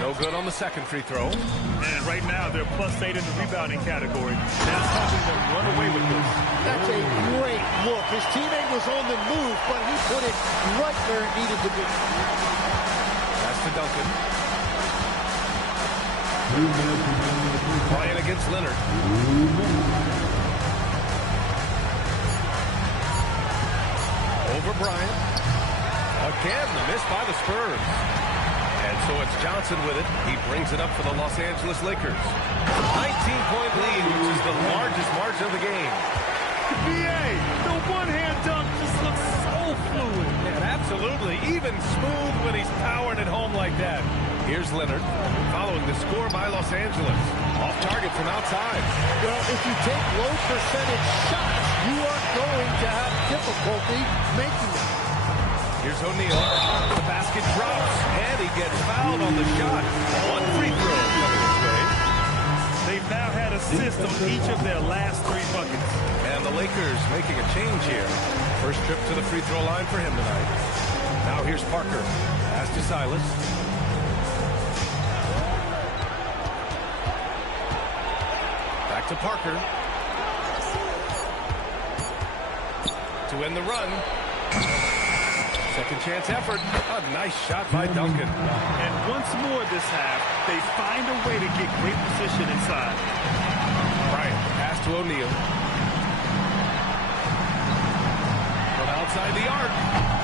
No good on the second free throw. And right now, they're +8 in the rebounding category. That's helping them run away with this. That's a great look. His teammate was on the move, but he put it right where it needed to be. That's to Duncan. Bryant against Leonard. Over Bryant. Again, the miss by the Spurs. And so it's Johnson with it. He brings it up for the Los Angeles Lakers. 19-point lead, which is the largest margin of the game. BA, the one-hand dunk just looks so fluid. Man, absolutely. Even smooth when he's powering it home like that. Here's Leonard, following the score by Los Angeles. Off target from outside. Well, if you take low percentage shots, you are going to have difficulty making them. Here's O'Neal. The basket drops, and he gets fouled on the shot. 1 free throw coming his way. They've now had assists on each of their last 3 buckets. And the Lakers making a change here. First trip to the free throw line for him tonight. Now here's Parker. Pass to Silas. Back to Parker. To end the run. Second chance effort. A nice shot by Duncan. And once more this half, they find a way to get great position inside. Bryant, pass to O'Neal. From outside the arc.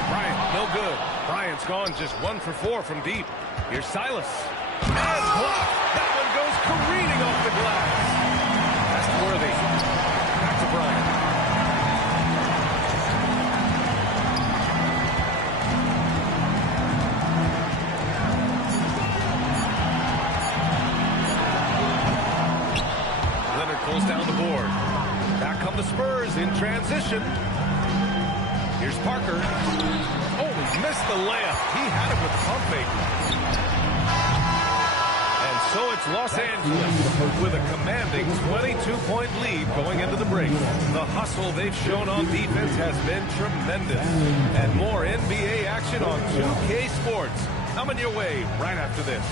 Bryant, no good. Bryant's gone just 1 for 4 from deep. Here's Silas. And blocked. That one goes careening off the glass. That's worthy. Back to Bryant. Pulls down the board. Back come the Spurs in transition. Here's Parker. Oh, he missed the layup. He had it with pump fake. And so it's Los Angeles with a commanding 22-point lead going into the break. The hustle they've shown on defense has been tremendous. And more NBA action on 2K Sports coming your way right after this.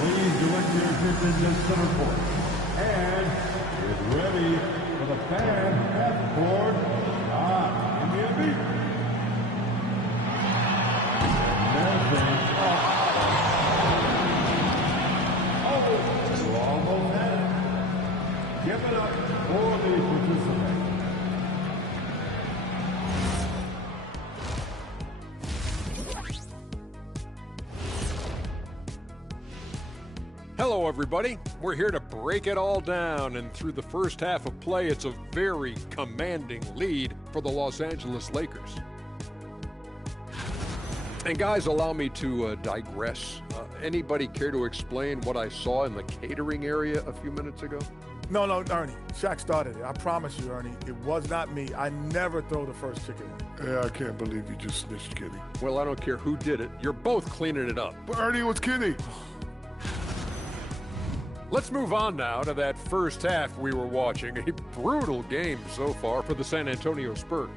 Please direct your attention to center court. And get ready for the fan half-court shot. Give me a beat. Oh, you almost had it. Give it up for the participants. Hello, everybody. We're here to break it all down, and through the first half of play, it's a very commanding lead for the Los Angeles Lakers. And guys, allow me to digress. Anybody care to explain what I saw in the catering area a few minutes ago? No, Ernie. Shaq started it. I promise you, Ernie. It was not me. I never throw the first chicken wing. Yeah, I can't believe you just snitched Kenny. Well, I don't care who did it. You're both cleaning it up. But Ernie was Kenny. Let's move on now to that first half we were watching. A brutal game so far for the San Antonio Spurs.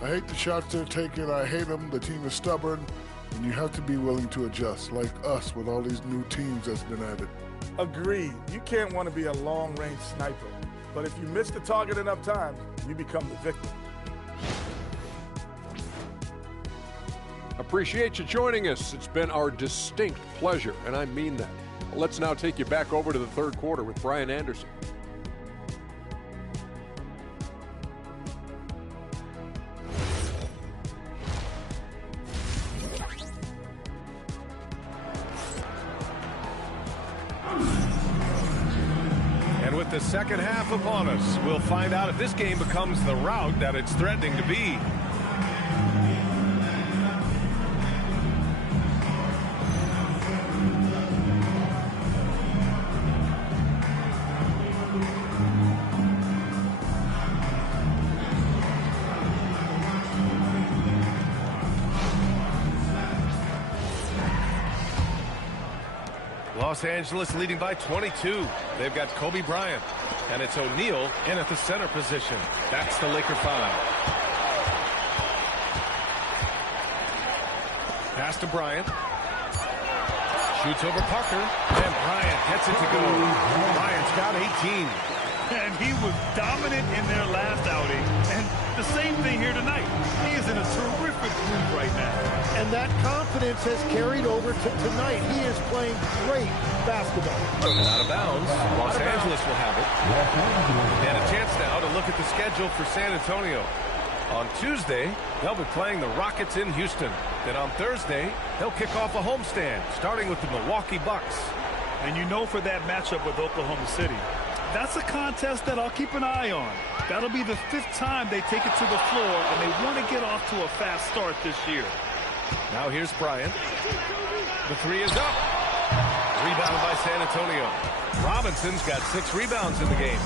I hate the shots they're taking. I hate them. The team is stubborn. And you have to be willing to adjust, like us with all these new teams that's been added. Agreed. You can't want to be a long-range sniper. But if you miss the target enough times, you become the victim. Appreciate you joining us. It's been our distinct pleasure, and I mean that. Let's now take you back over to the third quarter with Brian Anderson. And with the second half upon us, we'll find out if this game becomes the rout that it's threatening to be. Los Angeles leading by 22. They've got Kobe Bryant, and it's O'Neal in at the center position. That's the Laker 5. Pass to Bryant. Shoots over Parker, and Bryant gets it to go. Bryant's got 18. And he was dominant in their last outing. And the same thing here tonight. He is in a terrific mood right now. And that confidence has carried over to tonight. He is playing great basketball. Out of bounds. Los Angeles will have it. And a chance now to look at the schedule for San Antonio. On Tuesday, they'll be playing the Rockets in Houston. Then on Thursday, they'll kick off a homestand, starting with the Milwaukee Bucks. And you know, for that matchup with Oklahoma City, that's a contest that I'll keep an eye on. That'll be the 5th time they take it to the floor, and they want to get off to a fast start this year. Now here's Bryant. The 3 is up. Rebounded by San Antonio. Robinson's got 6 rebounds in the game.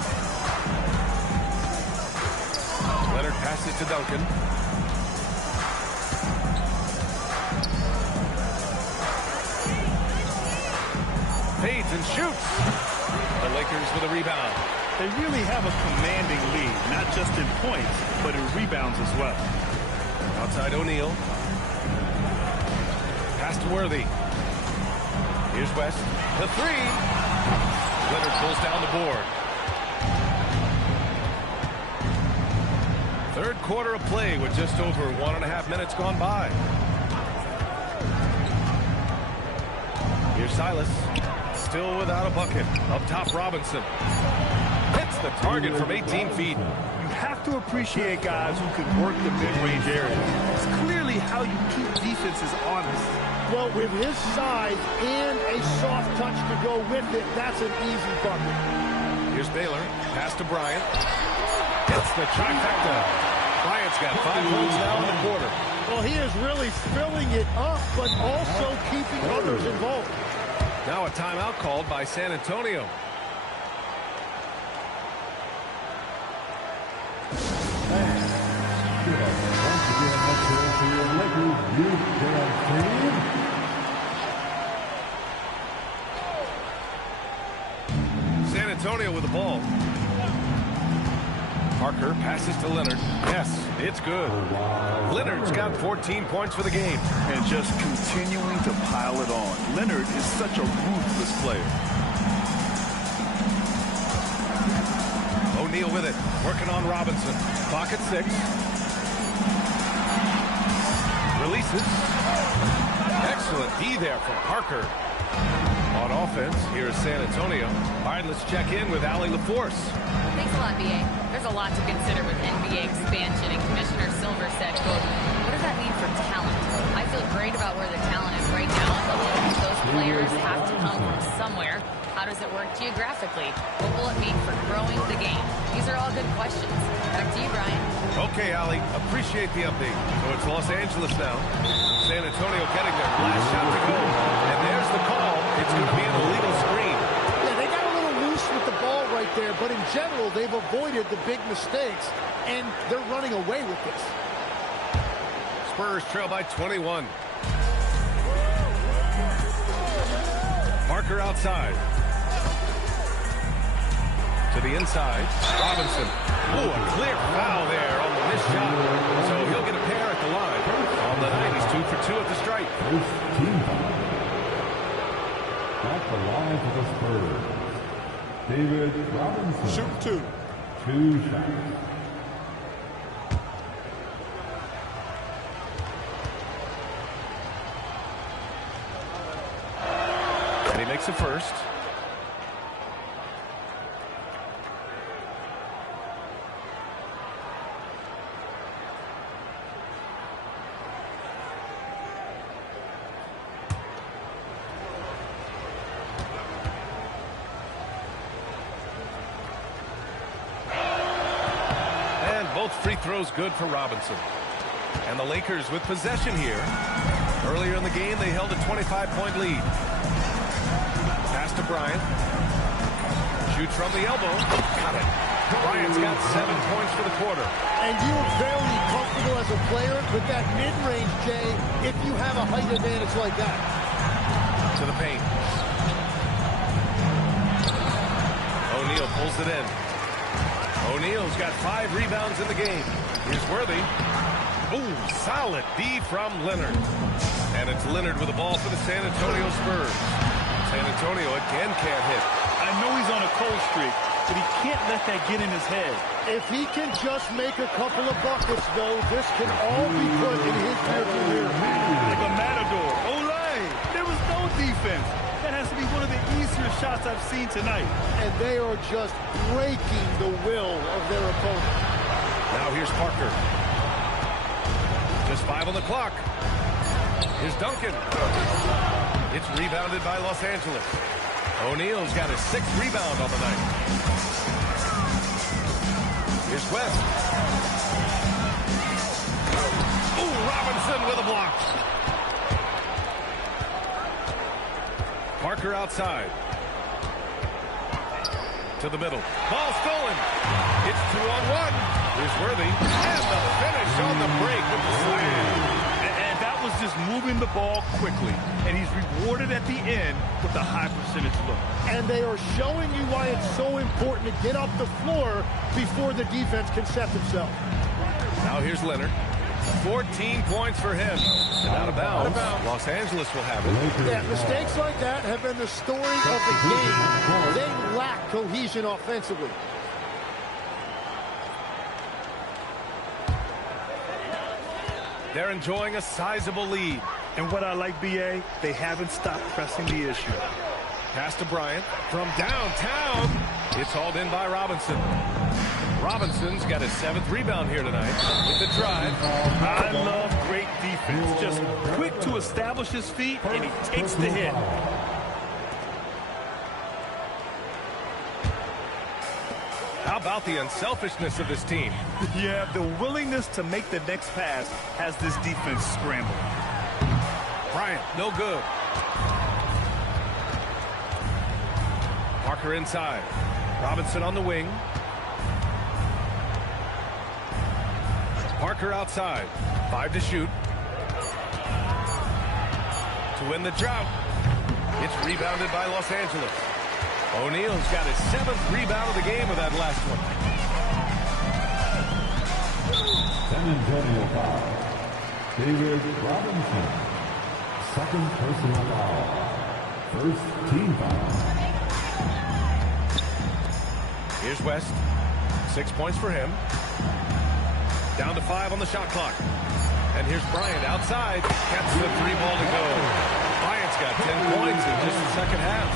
Leonard passes to Duncan. Fades and shoots. The Lakers with a rebound. They really have a commanding lead, not just in points, but in rebounds as well. Outside O'Neal. Pass to Worthy. Here's West. The 3. Leonard pulls down the board. Third quarter of play with just over 1.5 minutes gone by. Here's Silas. Still without a bucket. Up top, Robinson. Hits the target from 18 feet. You have to appreciate guys who can work the mid-range area. It's clearly how you keep defenses honest. Well, with his size and a soft touch to go with it, that's an easy bucket. Here's Baylor. Pass to Bryant. Hits the trifecta. Bryant's got 5 points now in the quarter. Well, he is really filling it up, but also keeping others involved. Now a timeout called by San Antonio. San Antonio with the ball. Parker passes to Leonard. Yes, it's good. Leonard's got 14 points for the game. And just continuing to pile it on. Leonard is such a ruthless player. O'Neal with it. Working on Robinson. Clock at 6. Releases. Excellent D there from Parker. On offense, here's San Antonio. All right, let's check in with Allie LaForce. Thanks a lot, B.A. There's a lot to consider with NBA expansion, and Commissioner Silver said, quote, what does that mean for talent? I feel great about where the talent is right now, but those players have to come from somewhere. How does it work geographically? What will it mean for growing the game? These are all good questions. Back to you, Brian. Okay, Allie, appreciate the update. So it's Los Angeles now. San Antonio getting their last shot to go. And there's the call. It's going to be an illegal screen. Yeah, they got a little loose with there, but in general, they've avoided the big mistakes, and they're running away with this. Spurs trail by 21. Parker outside. To the inside. Robinson. Ooh, a clear foul there on the missed shot. So he'll get a pair at the line. On the night, he's 2 for 2 at the stripe. First team foul. At the line for the Spurs, David Robinson. Shoot 2. 2 shots. And he makes a first. Both free throws good for Robinson. And the Lakers with possession here. Earlier in the game, they held a 25-point lead. Pass to Bryant. Shoots from the elbow. Got it. Bryant's got 7 points for the quarter. And you're very comfortable as a player with that mid-range, Jay, if you have a height advantage like that. To the paint. O'Neal pulls it in. O'Neal's got 5 rebounds in the game. Here's Worthy. Ooh, solid D from Leonard. And it's Leonard with the ball for the San Antonio Spurs. San Antonio again can't hit. I know he's on a cold streak, but he can't let that get in his head. If he can just make a couple of buckets, though, this can all be put in his rearview mirror. Like a matador. Olay! There was no defense. That has to be one of the easier shots I've seen tonight. And they are just breaking the will of their opponent. Now here's Parker. Just 5 on the clock. Here's Duncan. It's rebounded by Los Angeles. O'Neal's got his 6th rebound on the night. Here's West. Ooh, Robinson with a block. Parker outside. To the middle. Ball stolen. It's 2-on-1. Here's Worthy. And the finish on the break with the slam. And that was just moving the ball quickly. And he's rewarded at the end with a high percentage look. And they are showing you why it's so important to get off the floor before the defense can set themselves. Now here's Leonard. 14 points for him. And out of bounds. Los Angeles will have it. Yeah, mistakes like that have been the story of the game. They lack cohesion offensively. They're enjoying a sizable lead. And what I like, B.A., they haven't stopped pressing the issue. Pass to Bryant from downtown. It's hauled in by Robinson. Robinson's got his 7th rebound here tonight with the drive. I love great defense. Just quick to establish his feet, and he takes the hit. How about the unselfishness of this team? Yeah, the willingness to make the next pass has this defense scrambled. Bryant, no good. Parker inside. Robinson on the wing. Parker outside. 5 to shoot. To win the drought. It's rebounded by Los Angeles. O'Neal's got his 7th rebound of the game with that last one. San Antonio foul. David Robinson. 2nd personal foul. 1st team foul. Here's West. 6 points for him. Down to 5 on the shot clock. And here's Bryant outside. Gets the 3 ball to go. Bryant's got 10 points in just the second half.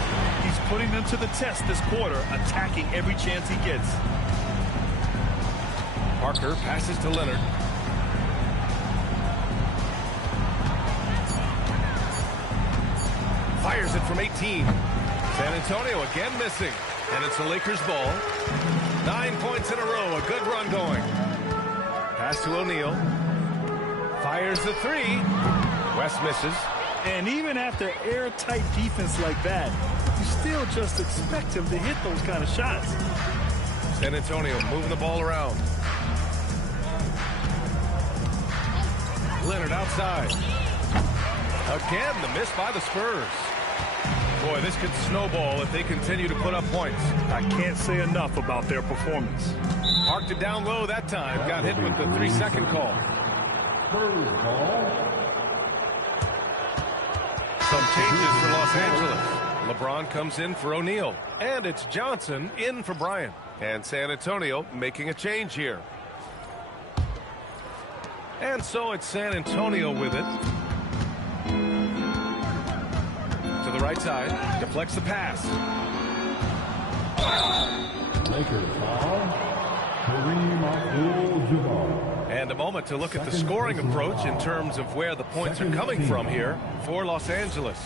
He's putting them to the test this quarter, attacking every chance he gets. Parker passes to Leonard. Fires it from 18. San Antonio again missing. And it's the Lakers' ball. 9 points in a row. A good run going. Pass to O'Neal. Fires the 3. West misses. And even after airtight defense like that, you still just expect him to hit those kind of shots. San Antonio moving the ball around. Leonard outside. Again, the miss by the Spurs. Boy, this could snowball if they continue to put up points. I can't say enough about their performance. Parked it down low that time. Got hit with the 3-second call. Spurs ball. Some changes for Los Angeles. LeBron comes in for O'Neal. And it's Johnson in for Bryant. And San Antonio making a change here. And so it's San Antonio with it. To the right side. Deflects the pass. Lakers foul. Kareem Abdul-Jabbar. And a moment to look at the scoring approach in terms of where the points are coming from here for Los Angeles.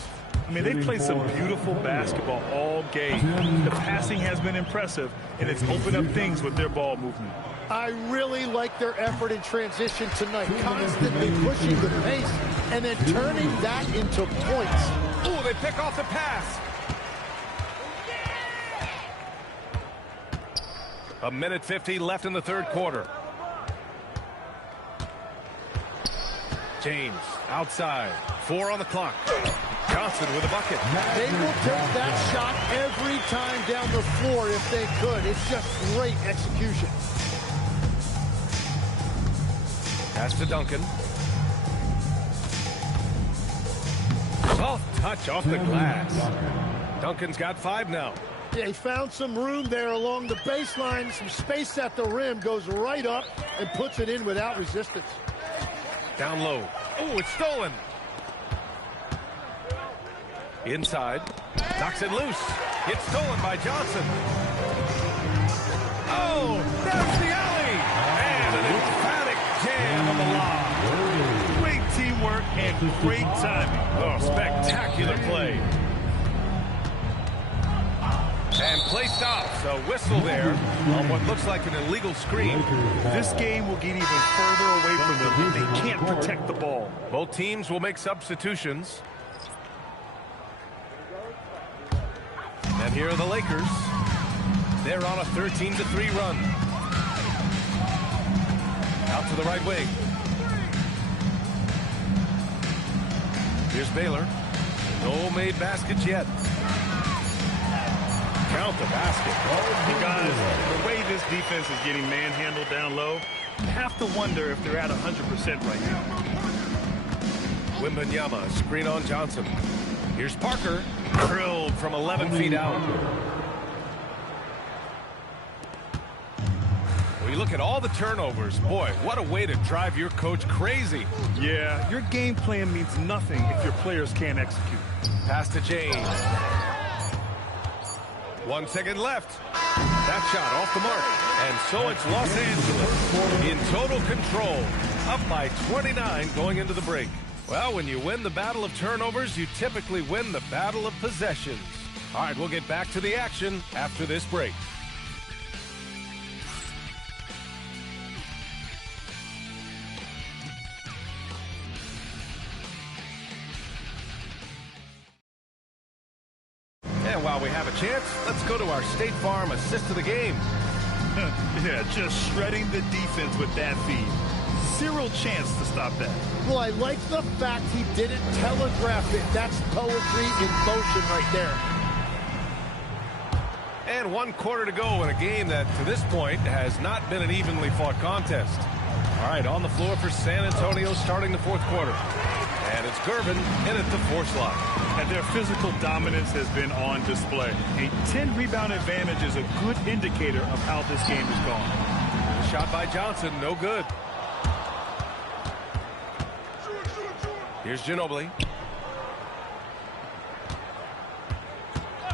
I mean, they play some beautiful basketball all game. The passing has been impressive, and it's opened up things with their ball movement. I really like their effort in transition tonight, constantly pushing the pace and then turning that into points. Ooh, they pick off the pass. A minute 50 left in the third quarter. James outside. 4 on the clock. Johnson with a bucket. They will take that shot every time down the floor if they could. It's just great execution. Pass to Duncan. Soft touch off the glass. Duncan's got 5 now. Yeah, he found some room there along the baseline. Some space at the rim. Goes right up and puts it in without resistance. Down low. Oh, it's stolen. Inside. Knocks it loose. It's stolen by Johnson. Oh, there's the alley. And an emphatic jam on the lob. Great teamwork and great timing. Oh, spectacular play. And play stops. A whistle there on what looks like an illegal screen. This game will get even further away from them if they can't protect the ball. Both teams will make substitutions. And here are the Lakers. They're on a 13-3 run. Out to the right wing. Here's Baylor. No made baskets yet. Count the basket. You guys, the way this defense is getting manhandled down low, you have to wonder if they're at 100% right now. Wembanyama, screen on Johnson. Here's Parker. Drilled from 11 feet out. When you look at all the turnovers, boy, what a way to drive your coach crazy. Yeah, your game plan means nothing if your players can't execute. Pass to James. 1 second left. That shot off the mark. And so it's Los Angeles in total control. Up by 29 going into the break. Well, when you win the battle of turnovers, you typically win the battle of possessions. All right, we'll get back to the action after this break. And while we have a chance, let's go to our State Farm assist of the game. Yeah, just shredding the defense with that feed. Zero chance to stop that. Well, I like the fact he didn't telegraph it. That's poetry in motion right there. And 1 quarter to go in a game that, to this point, has not been an evenly fought contest. All right, on the floor for San Antonio starting the 4th quarter. And it's Gervin in at the 4 slot. And their physical dominance has been on display. A 10-rebound advantage is a good indicator of how this game is going. The shot by Johnson, no good. Here's Ginobili.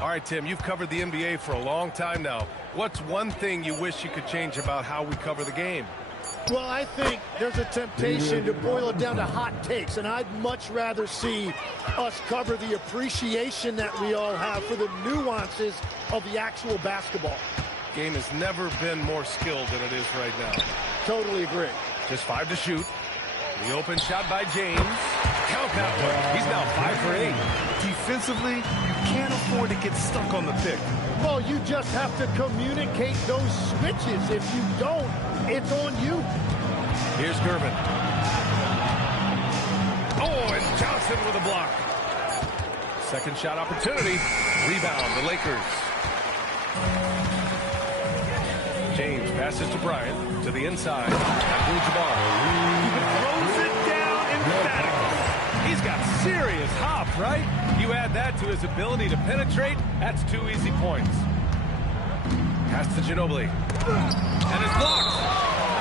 All right, Tim, you've covered the NBA for a long time now. What's one thing you wish you could change about how we cover the game? Well, I think there's a temptation to boil it down to hot takes, and I'd much rather see us cover the appreciation that we all have for the nuances of the actual basketball. Game has never been more skilled than it is right now. Totally agree. Just 5 to shoot. The open shot by James. Count that one. He's now 5 for 8. Defensively, you can't afford to get stuck on the pick. Well, you just have to communicate those switches. If you don't, it's on you. Here's Gervin. Oh, and Johnson with a block. Second shot opportunity. Rebound, the Lakers. James passes to Bryant. To the inside. Abdul-Jabbar. Throws it down emphatically. He's got serious hop, right? You add that to his ability to penetrate, that's 2 easy points. Pass to Ginobili. And it's blocked.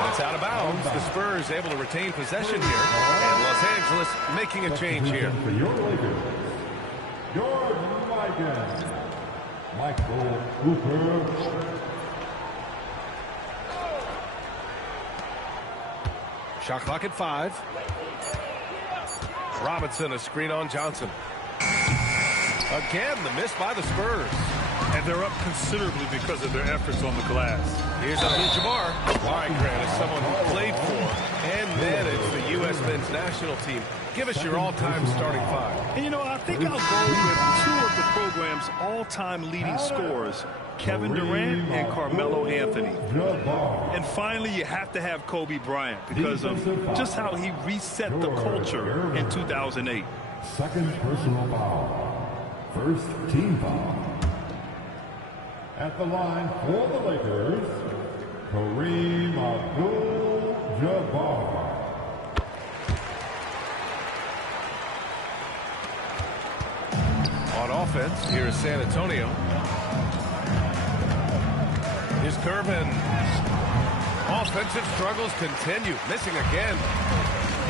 And it's out of bounds. The Spurs able to retain possession here. And Los Angeles making a change here. For your Lakers, George Michael Cooper. Shot clock at 5. Robinson, a screen on Johnson. Again, the miss by the Spurs. And they're up considerably because of their efforts on the glass. Here's Abdul-Jabbar. All right, Grant, as someone who played for and managed the U.S. men's national team, give us your all-time starting 5. And, you know, I think I'll go with 2 of the program's all-time leading scorers, Kevin Durant and Carmelo Anthony. And finally, you have to have Kobe Bryant because of just how he reset the culture in 2008. Second personal foul. First team foul. At the line for the Lakers, Kareem Abdul-Jabbar. On offense, here is San Antonio. Here's Gervin. Offensive struggles continue. Missing again.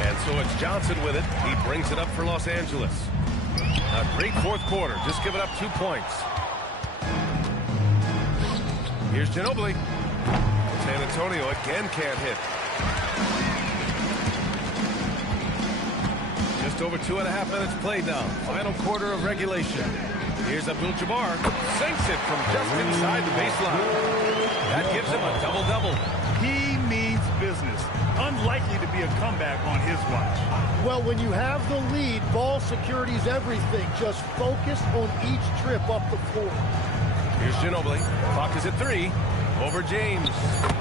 And so it's Johnson with it. He brings it up for Los Angeles. A great fourth quarter. Just giving up 2 points. Here's Ginobili. San Antonio again can't hit. Just over 2.5 minutes played now. Final quarter of regulation. Here's Abdul-Jabbar. Sinks it from just inside the baseline. That gives him a double-double. He means business. Unlikely to be a comeback on his watch. Well, when you have the lead, ball security is everything. Just focus on each trip up the floor. Here's Ginobili. Clock is at 3. Over James.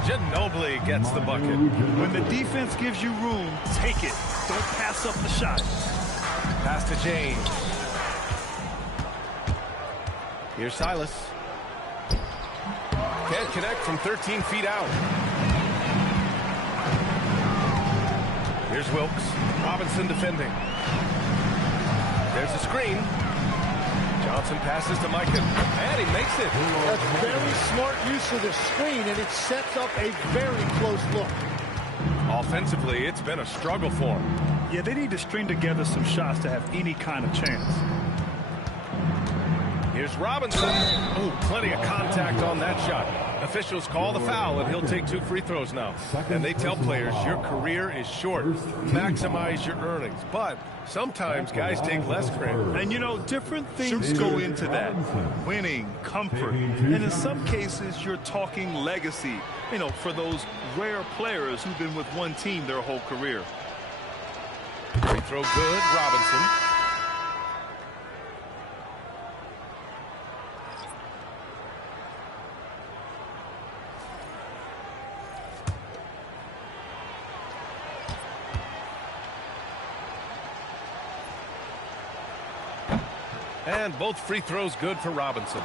Ginobili gets the bucket. When the defense gives you room, take it. Don't pass up the shot. Pass to James. Here's Silas. Can't connect from 13 feet out. Here's Wilkes. Robinson defending. There's a screen. Johnson passes to Micah, and he makes it. That's very smart use of the screen, and it sets up a very close look. Offensively, it's been a struggle for him. Yeah, they need to string together some shots to have any kind of chance. Here's Robinson. Ooh, plenty of contact on that shot. Officials call the foul, and he'll take 2 free throws now. And they tell players, your career is short. Maximize your earnings. But sometimes guys take less credit. And, you know, different things go into that. Winning, comfort, and in some cases, you're talking legacy, you know, for those rare players who've been with one team their whole career. Free throw good, Robinson. And both free throws good for Robinson.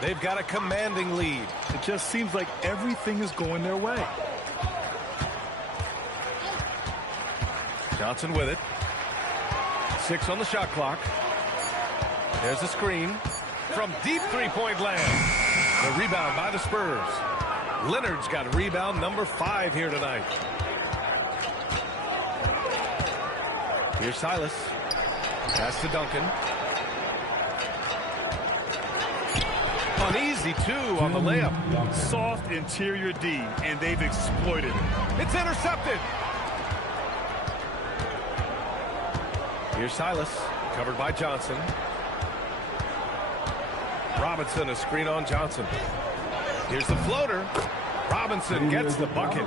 They've got a commanding lead. It just seems like everything is going their way. Johnson with it. 6 on the shot clock. There's a screen from deep three-point land. The rebound by the Spurs. Leonard's got rebound number 5 here tonight. Here's Silas. Pass to Duncan. Uneasy, 2 on the layup. Soft interior D, and they've exploited it. It's intercepted. Here's Silas, covered by Johnson. Robinson, a screen on Johnson. Here's the floater. Robinson gets the bucket.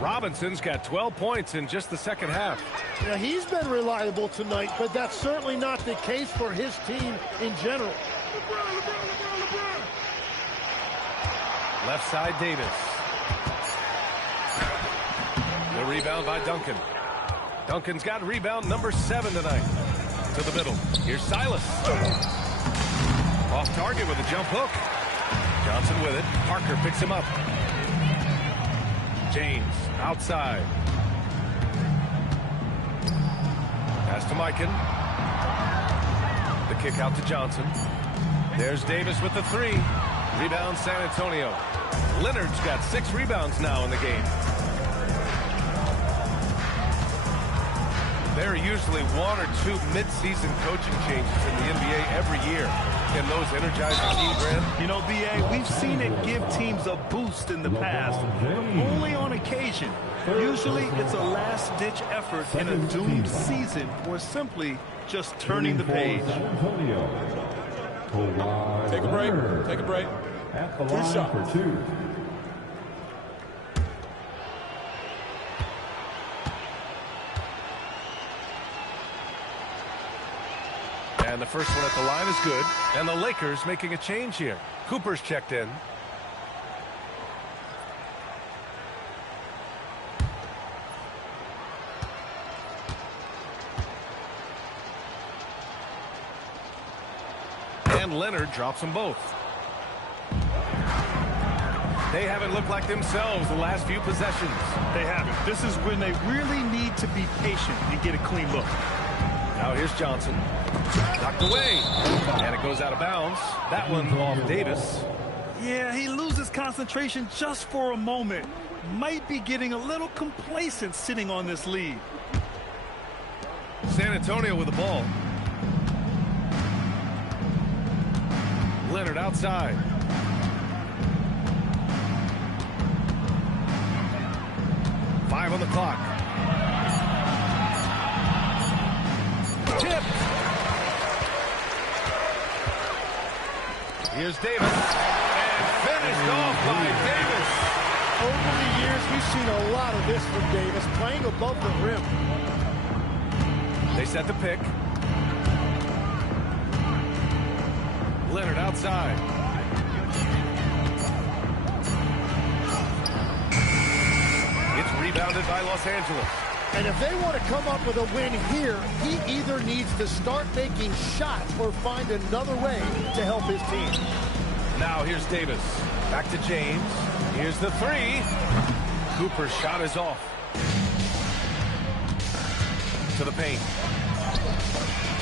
Robinson's got 12 points in just the second half. Now, he's been reliable tonight, but that's certainly not the case for his team in general. Left side, Davis. The rebound by Duncan. Duncan's got rebound number 7 tonight. To the middle. Here's Silas. Off target with a jump hook. Johnson with it. Parker picks him up. James outside. Pass to Mikan. The kick out to Johnson. There's Davis with the 3. Rebound San Antonio. Leonard's got 6 rebounds now in the game. There are usually 1 or 2 mid-season coaching changes in the NBA every year. Can those energize the team, Grant? You know, B.A., we've seen it give teams a boost in the past, but only on occasion. Usually it's a last-ditch effort in a doomed season or simply just turning the page. Take a break. Take a break. 2 shots. And the first one at the line is good. And the Lakers making a change here. Cooper's checked in. And Leonard drops them both. They haven't looked like themselves the last few possessions. They haven't. This is when they really need to be patient and get a clean look. Now here's Johnson. Knocked away. And it goes out of bounds. That one off Davis. Yeah, he loses concentration just for a moment. Might be getting a little complacent sitting on this lead. San Antonio with the ball. Leonard outside. Five on the clock. Tip. Here's Davis. And finished off by Davis. Over the years, we've seen a lot of this from Davis, playing above the rim. They set the pick. Leonard outside. It's rebounded by Los Angeles. And if they want to come up with a win here, he either needs to start making shots or find another way to help his team. Now here's Davis. Back to James. Here's the 3. Cooper's shot is off. To the paint.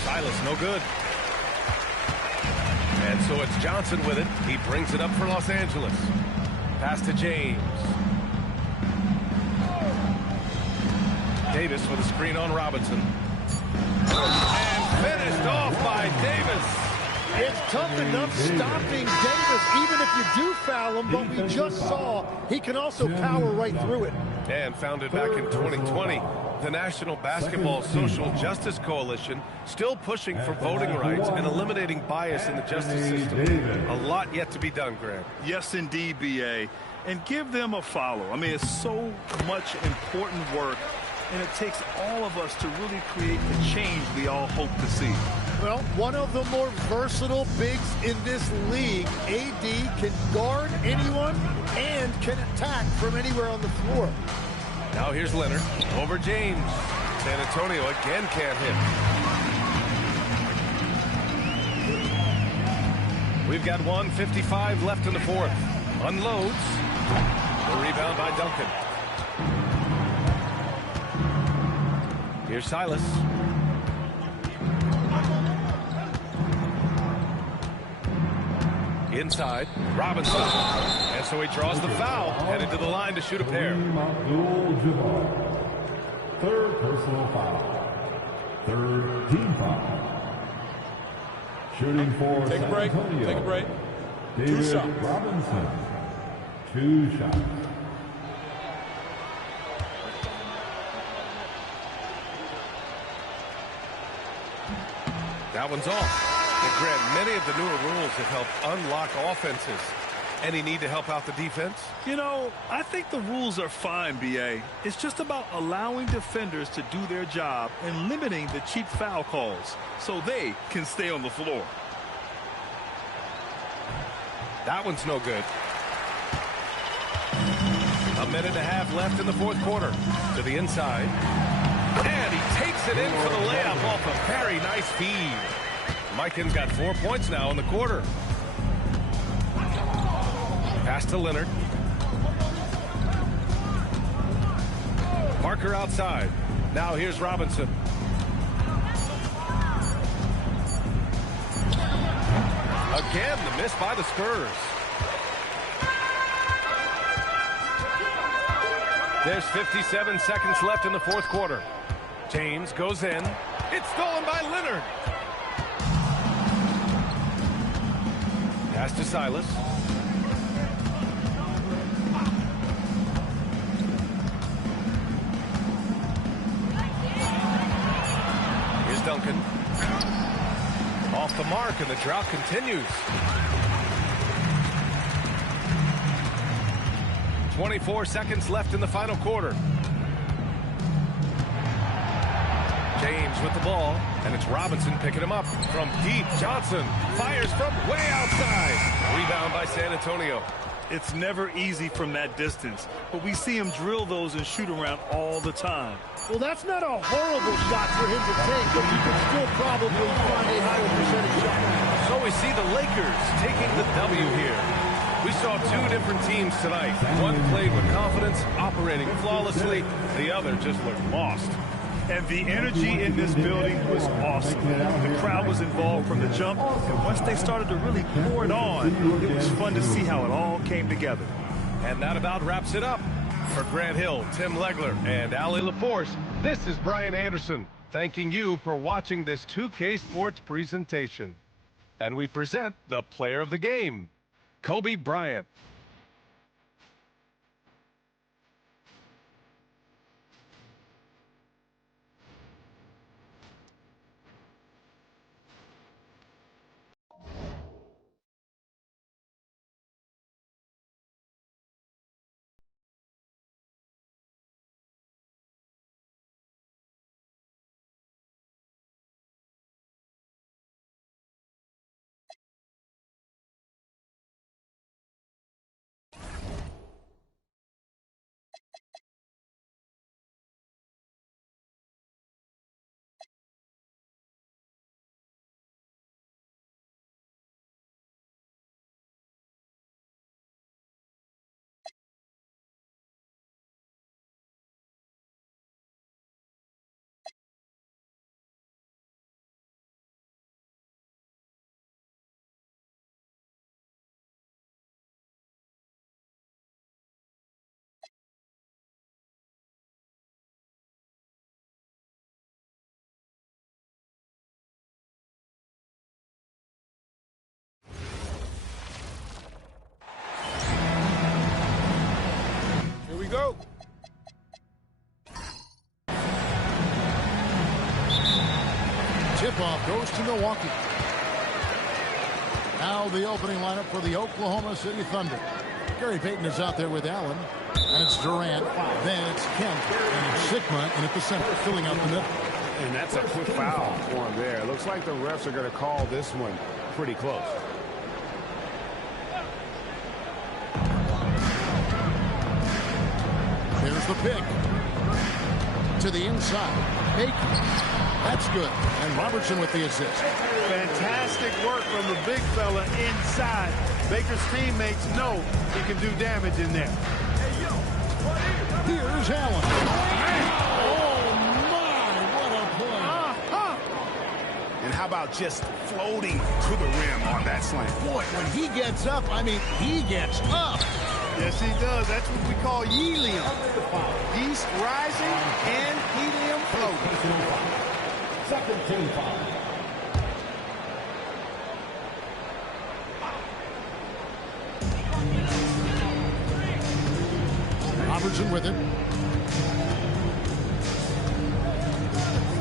Silas, no good. And so it's Johnson with it. He brings it up for Los Angeles. Pass to James. Davis with a screen on Robinson. And finished off by Davis. It's tough enough stopping Davis, even if you do foul him, but we just saw he can also power right through it. And founded back in 2020, the National Basketball Social Justice Coalition still pushing for voting rights and eliminating bias in the justice system. A lot yet to be done, Grant. Yes, indeed, B.A. And give them a follow. I mean, it's so much important work, and it takes all of us to really create the change we all hope to see. Well, one of the more versatile bigs in this league. AD can guard anyone and can attack from anywhere on the floor. Now here's Leonard over James. San Antonio again can't hit. We've got 1:55 left in the fourth. Unloads. The rebound by Duncan. Here's Silas. Inside, Robinson. And so he draws the foul, headed to the line to shoot a pair. Third personal foul. Third team foul. Shooting for Take a break. San Antonio. Take a break. 2 David shots. Robinson. 2 shots. That one's off. And Grant, many of the newer rules have helped unlock offenses. Any need to help out the defense? You know, I think the rules are fine, B.A. It's just about allowing defenders to do their job and limiting the cheap foul calls so they can stay on the floor. That one's no good. A minute and a half left in the fourth quarter. To the inside. And he takes it in for the layup off a very nice feed. Mikan's got 4 points now in the quarter. Pass to Leonard. Parker outside. Now here's Robinson. Again, the miss by the Spurs. There's 57 seconds left in the fourth quarter. James goes in. It's stolen by Leonard. Pass to Silas. Here's Duncan. Off the mark, and the drought continues. 24 seconds left in the final quarter. James with the ball, and it's Robinson picking him up from deep. Johnson fires from way outside. Rebound by San Antonio. It's never easy from that distance, but we see him drill those and shoot around all the time. Well, that's not a horrible shot for him to take, but he can still probably find a higher percentage shot. So we see the Lakers taking the W here. We saw two different teams tonight. One played with confidence, operating flawlessly. The other just looked lost. And the energy in this building was awesome. The crowd was involved from the jump, and once they started to really pour it on, it was fun to see how it all came together. And that about wraps it up. For Grant Hill, Tim Legler, and Ali LaForce, this is Brian Anderson, thanking you for watching this 2K Sports presentation. And we present the player of the game, Kobe Bryant. Go. Tip-off goes to Milwaukee. Now the opening lineup for the Oklahoma City Thunder. Gary Payton is out there with Allen. And it's Durant. Then it's Kemp. And it's Sigma in at the center, filling out the middle. And that's a quick foul for him there. Looks like the refs are going to call this one pretty close. There's the pick. To the inside. Bacon. That's good. And Robertson with the assist. Fantastic work from the big fella inside. Baker's teammates know he can do damage in there. Here's Allen. Oh, my, what a play. And how about just floating to the rim on that slam? Boy, when he gets up, I mean, he gets up. Yes, he does. That's what we call helium. Yeast rising and helium floating. Second team foul. Robertson with it.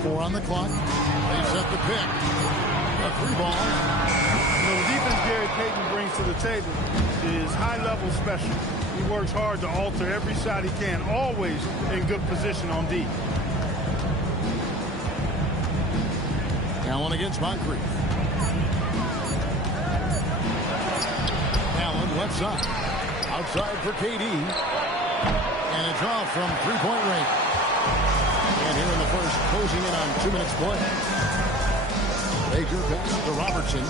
4 on the clock. They set the pick. A free ball. The defense Gary Payton brings to the table is high-level special. He works hard to alter every shot he can, always in good position on D. Allen against Moncrief. Allen left side. Outside for KD. And it's off from three-point range. And here in the first, closing in on 2 minutes play. Baker passes to Robertson.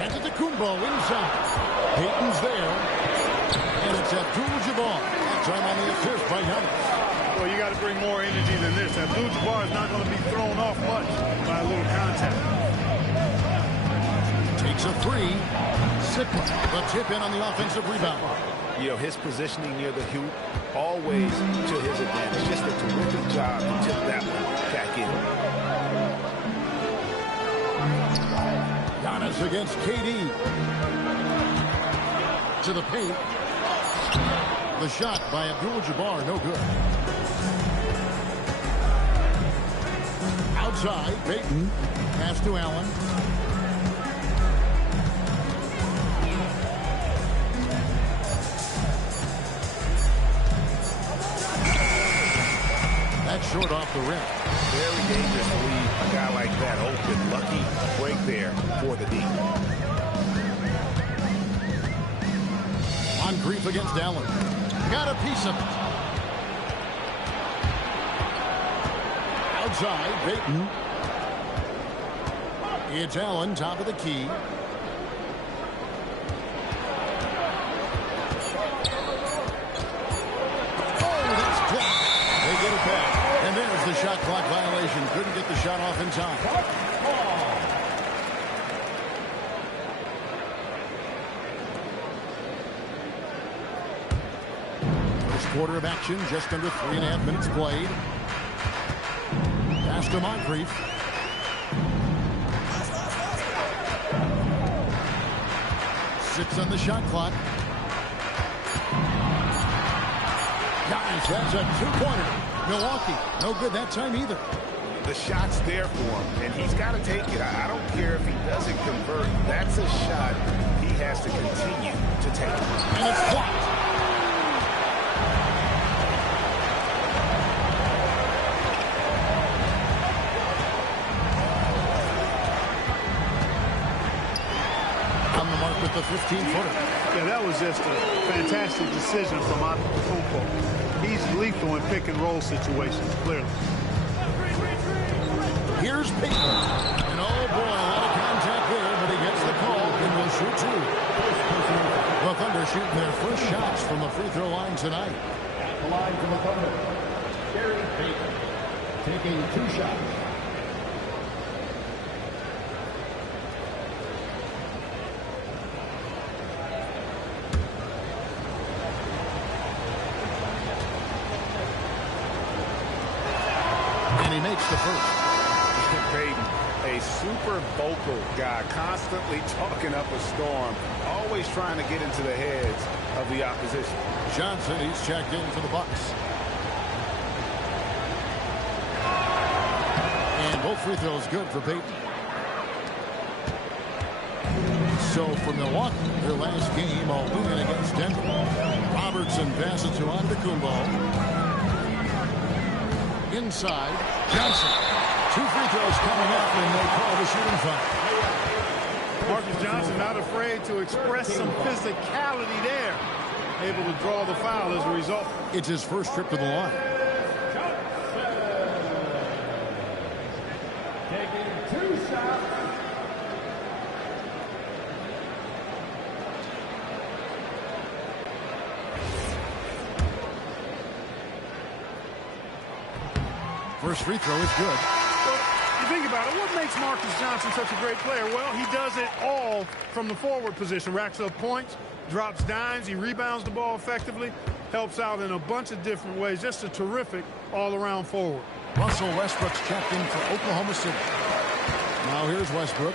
And to Kumbo inside. Payton's there. And it's Abdul-Jabbar. That time on the assist by Giannis. Well, you got to bring more energy than this. Abdul-Jabbar is not going to be thrown off much by a little contact. Takes a three. Simlympics, the tip in on the offensive rebound. You know, his positioning near the hoop, always to his advantage. Just a terrific job to tip that one back in. Giannis against KD. To the paint. The shot by Abdul-Jabbar, no good. Outside, Payton. Pass to Allen. That's short off the rim. Very dangerous to leave a guy like that open. Lucky break there for the D. Moncrief against Allen. Got a piece of it. Outside, Payton. It's Allen, top of the key. Oh, that's blocked. They get it back. And there's the shot clock violation. Couldn't get the shot off in time. First quarter of action, just under 3.5 minutes played. Pass to Moncrief. Six on the shot clock. Giannis, that's a two-pointer. Milwaukee, no good that time either. The shot's there for him, and he's got to take it. I don't care if he doesn't convert. That's a shot he has to continue to take. And it's blocked. On the mark with the 15-footer. Yeah, that was just a fantastic decision from Antetokounmpo. He's lethal in pick-and-roll situations, clearly. Here's Payton. And oh boy, a lot of contact there, but he gets the call and will shoot two. The Thunder shooting their first shots from the free throw line tonight. At the line for the Thunder, Gary Payton taking 2 shots. And he makes the first. Payton, a super vocal guy, constantly talking up a storm, always trying to get into the heads of the opposition. Johnson, he's checked in for the Bucks. And both free throws good for Payton. So for Milwaukee, their last game, a win against Denver. Robertson passes to Antetokounmpo. Inside, Johnson. 2 free throws coming up, and they call the shooting foul. Marcus Johnson not afraid to express some physicality there. Able to draw the foul as a result. It's his first trip to the line. Taking 2 shots. First free throw is good. You think about it, what makes Marcus Johnson such a great player? Well, he does it all from the forward position. Racks up points, drops dimes, he rebounds the ball effectively, helps out in a bunch of different ways. Just a terrific all-around forward. Russell Westbrook's checked in for Oklahoma City. Now here's Westbrook.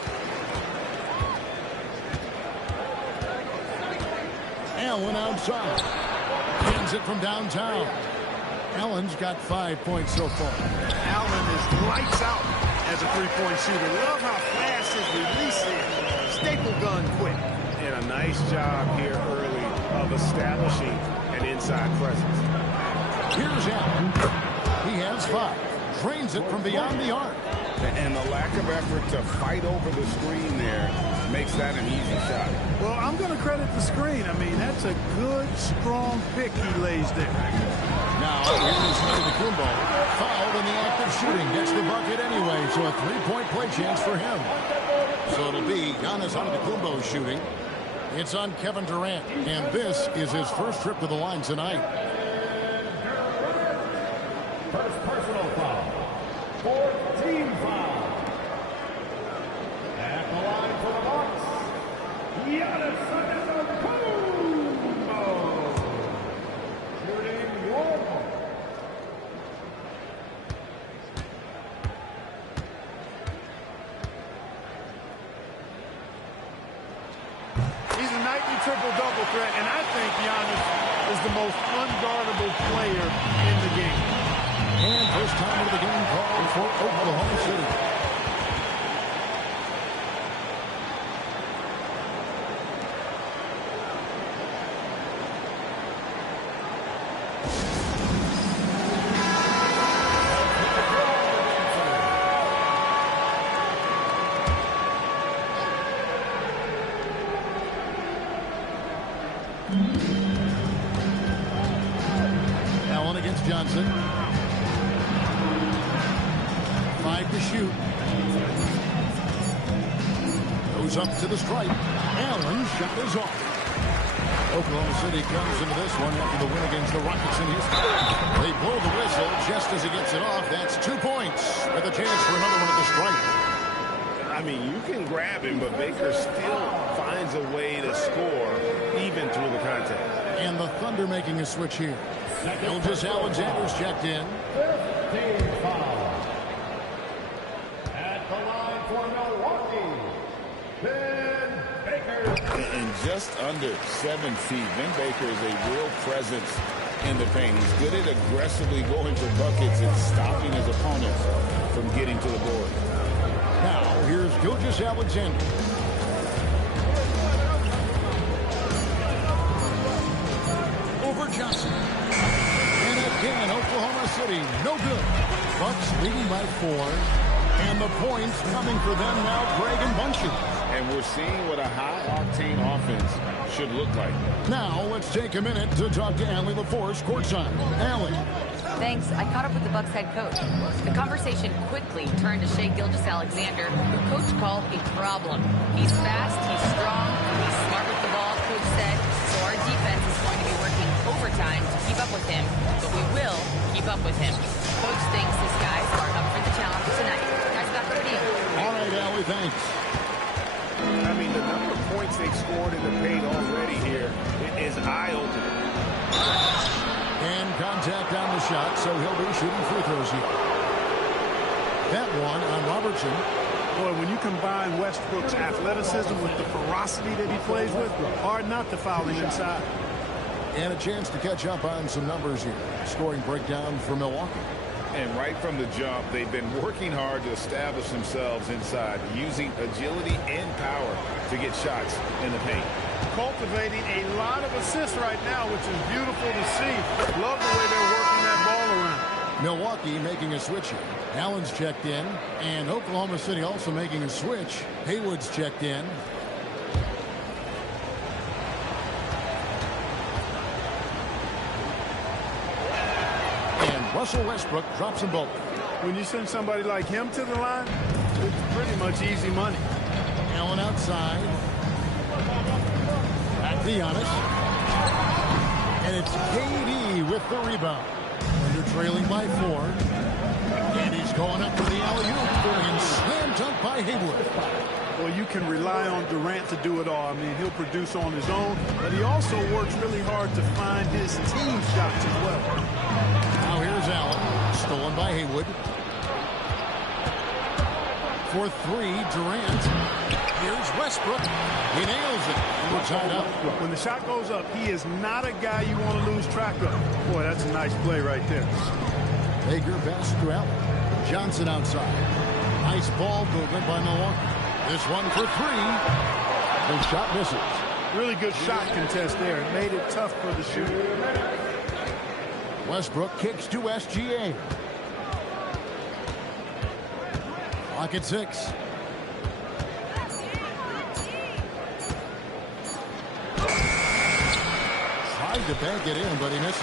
Allen outside. Hands it from downtown. Allen's got 5 points so far. Allen is lights out. as a three-point shooter. Love how fast his release is. Staple gun quick. And a nice job here early of establishing an inside presence. Here's Allen. He has 5. Drains it from beyond the arc. And the lack of effort to fight over the screen there makes that an easy shot. Well, I'm going to credit the screen. I mean, that's a good, strong pick he lays there. Now, here's Antetokounmpo. Fouled in the act of shooting. Gets the bucket anyway, so a 3-point play chance for him. So it'll be Giannis Antetokounmpo shooting. It's on Kevin Durant, and this is his first trip to the line tonight. First personal foul. 4th team foul. At the line for the Bucks, Giannis Antetokounmpo. Shooting 1. He's a nightly triple-double threat, and I think Giannis is the most unguardable player in the game. And first time of the game called for Oklahoma City. Allen against Johnson. 5 to shoot. Goes up to the stripe. Allen shot is off. Oklahoma City comes into this one after the win against the Rockets in Houston. They blow the whistle just as he gets it off. That's 2 points with a chance for another one at the stripe. I mean, you can grab him, but Baker still finds a way to score even through the contact. And the Thunder making a switch here. Gilgeous Alexander's checked in. 15 foul. At the line for Milwaukee, Ben Baker. And just under 7 feet, Ben Baker is a real presence in the paint. He's good at aggressively going for buckets and stopping his opponents from getting to the board. Now, here's Gilgeous Alexander. Over Johnson. And again, Oklahoma City, no good. Bucks leading by 4. And the points coming for them now, Greg and Bunchen. And we're seeing what a high-octane offense should look like. Now, let's take a minute to talk to Allie LaForce courtside. Allie. Thanks. I caught up with the Bucks head coach. The conversation quickly turned to Shai Gilgeous-Alexander, who coach called a problem. He's fast, he's strong, he's smart with the ball, coach said, so our defense is going to be working overtime to keep up with him, but we will keep up with him. Coach thinks his guys are up for the challenge tonight. Guys, back over to you. All right, Allie, thanks. I mean, the number of points they've scored in the paint already here is eye-opening. And contact on the shot, so he'll be shooting free throws here. That one on Robertson. Boy, when you combine Westbrook's athleticism with the ferocity that he plays with, hard not to foul him inside. And a chance to catch up on some numbers here. Scoring breakdown for Milwaukee. And right from the jump, they've been working hard to establish themselves inside, using agility and power to get shots in the paint. Cultivating a lot of assists right now, which is beautiful to see. Love the way they're working that ball around. Milwaukee making a switch here. Allen's checked in, and Oklahoma City also making a switch. Haywood's checked in. And Russell Westbrook drops them both. When you send somebody like him to the line, it's pretty much easy money. Allen outside. Back to Giannis. And it's KD with the rebound. Under trailing by 4. And he's going up for the alley-oop. And slam dunk by Haywood. Well, you can rely on Durant to do it all. I mean, he'll produce on his own, but he also works really hard to find his team shots as well. Now here's Allen. Stolen by Haywood. For 3, Durant. Here's Westbrook. He nails it. And we're tied up. When the shot goes up, he is not a guy you want to lose track of. Boy, that's a nice play right there. Baker passes to Allen. Johnson outside. Nice ball movement by Milwaukee. This one for three. The shot misses. Really good shot contest there. It made it tough for the shooter. Westbrook kicks to SGA. Clock at 6. Tried to bank it in, but he misses.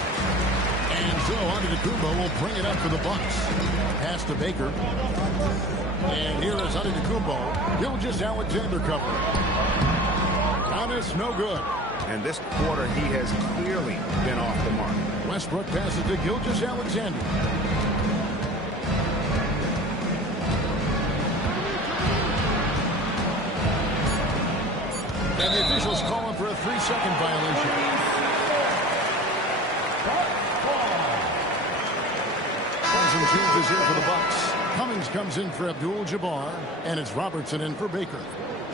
And so Antetokounmpo will bring it up for the Bucks. Pass to Baker. And here is Antetokounmpo. Gilgeous-Alexander covering. Thomas, no good. And this quarter, he has clearly been off the mark. Westbrook passes to Gilgeous-Alexander. And the officials call him for a 3-second violation. Changes in for the Bucks. Cummings comes in for Abdul-Jabbar, and it's Robertson in for Baker.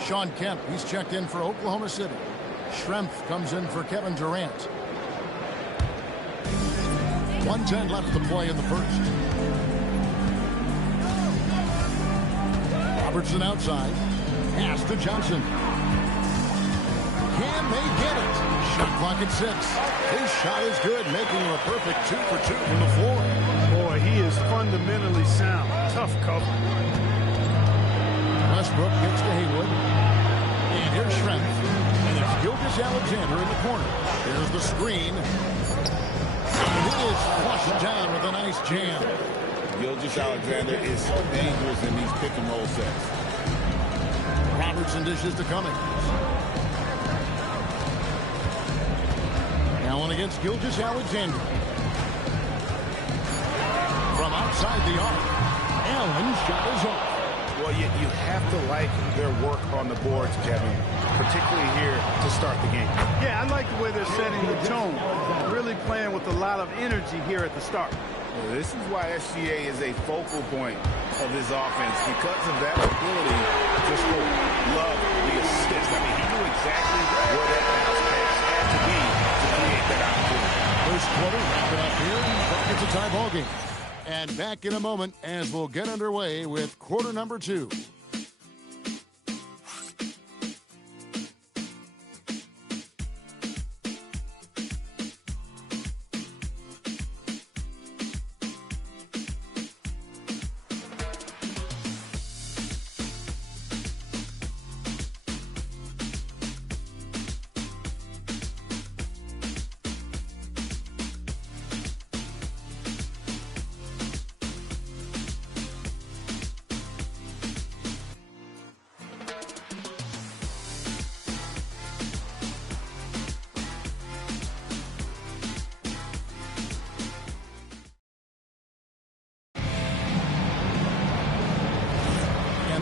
Sean Kemp, he's checked in for Oklahoma City. Schrempf comes in for Kevin Durant. 1:10 left to play in the first. Robertson outside. Pass to Johnson. Can they get it? Shot clock at 6. His shot is good, making him a perfect 2 for 2 from the floor. Boy, he is fundamentally sound. Tough cover. Westbrook gets to Haywood. And here's Schrempf. And it's Gilgeous-Alexander in the corner. Here's the screen. And it is flushed down with a nice jam. Gilgeous-Alexander is so dangerous in these pick-and-roll sets. Robertson dishes to Cummings. Allen against Gilgeous-Alexander. From outside the arc. Allen's shot is off. Well, you have to like their work on the boards, Kevin, particularly here to start the game. Yeah, I like the way they're setting the tone. Really playing with a lot of energy here at the start. Well, this is why SGA is a focal point of this offense, because of that ability to score. Love the assist. I mean, he knew exactly where that bounce pass had to be to create that opportunity. First quarter, wrap it up here. It's a tie ball game. And back in a moment as we'll get underway with quarter number 2.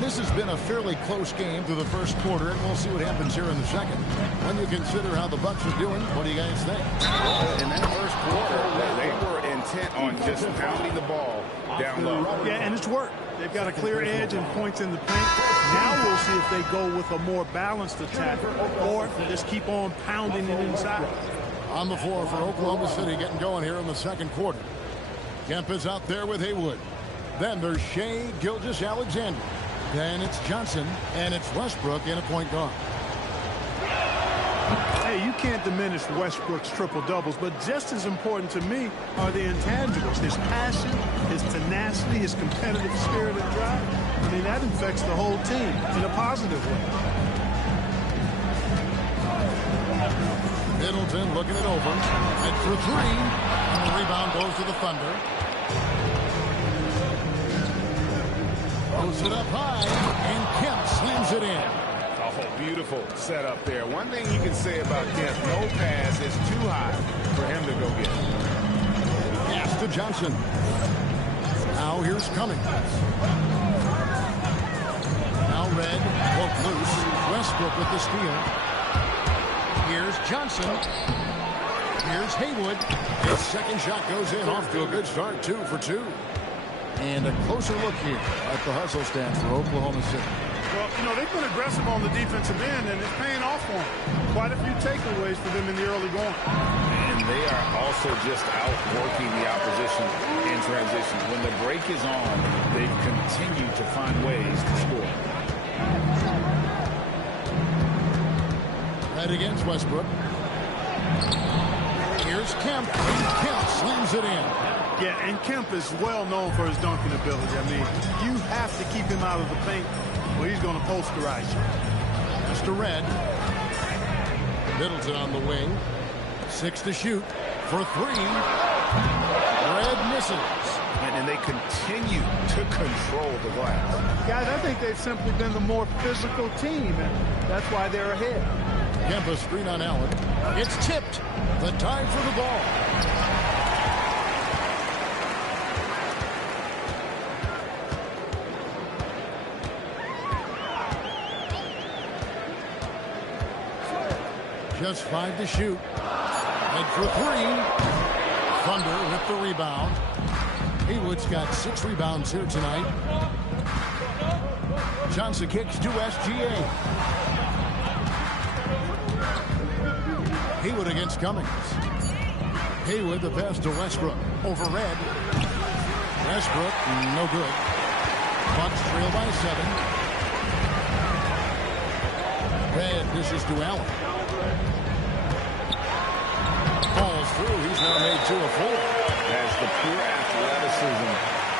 This has been a fairly close game through the first quarter, and we'll see what happens here in the second. When you consider how the Bucks are doing, what do you guys think? In that first quarter, they were intent on just pounding the ball down low. Yeah, and it's worked. They've got a clear edge and points in the paint. Now we'll see if they go with a more balanced attack or just keep on pounding it inside. On the floor for Oklahoma City, getting going here in the second quarter. Kemp is out there with Haywood. Then there's Shea Gilgeous-Alexander. Then it's Johnson, and it's Westbrook in a point guard. Hey, you can't diminish Westbrook's triple-doubles, but just as important to me are the intangibles. His passion, his tenacity, his competitive spirit and drive. I mean, that infects the whole team in a positive way. Middleton looking it over. And for 3. And the rebound goes to the Thunder. Throws it up high, and Kemp slams it in. Oh, beautiful setup there. One thing you can say about Kemp, no pass is too high for him to go get. Pass to Johnson. Now here's Cummings. Now Red, poke loose. Westbrook with the steal. Here's Johnson. Here's Haywood. His second shot goes in, off to a good start, 2 for 2. And a closer look here at the hustle stand for Oklahoma City. Well, you know, they've been aggressive on the defensive end, and it's paying off for them. Quite quite a few takeaways for them in the early going. And they are also just outworking the opposition in transition. When the break is on, they've continued to find ways to score. Right against Westbrook. Here's Kemp. Kemp slams it in. Yeah, and Kemp is well known for his dunking ability. I mean, you have to keep him out of the paint, or he's going to posterize you. Mr. Red. Middleton on the wing. 6 to shoot for 3. Red misses. And they continue to control the glass. Guys, I think they've simply been the more physical team, and that's why they're ahead. Kemp a screen on Allen. It's tipped. The time for the ball. Just 5 to shoot. Head for 3. Thunder with the rebound. Haywood's got 6 rebounds here tonight. Johnson kicks to SGA. Haywood against Cummings. Haywood the pass to Westbrook. Over Red. Westbrook, no good. Bucks trail by 7. Red dishes to Allen. Falls through. He's now made 2 of 4. As the pure athleticism,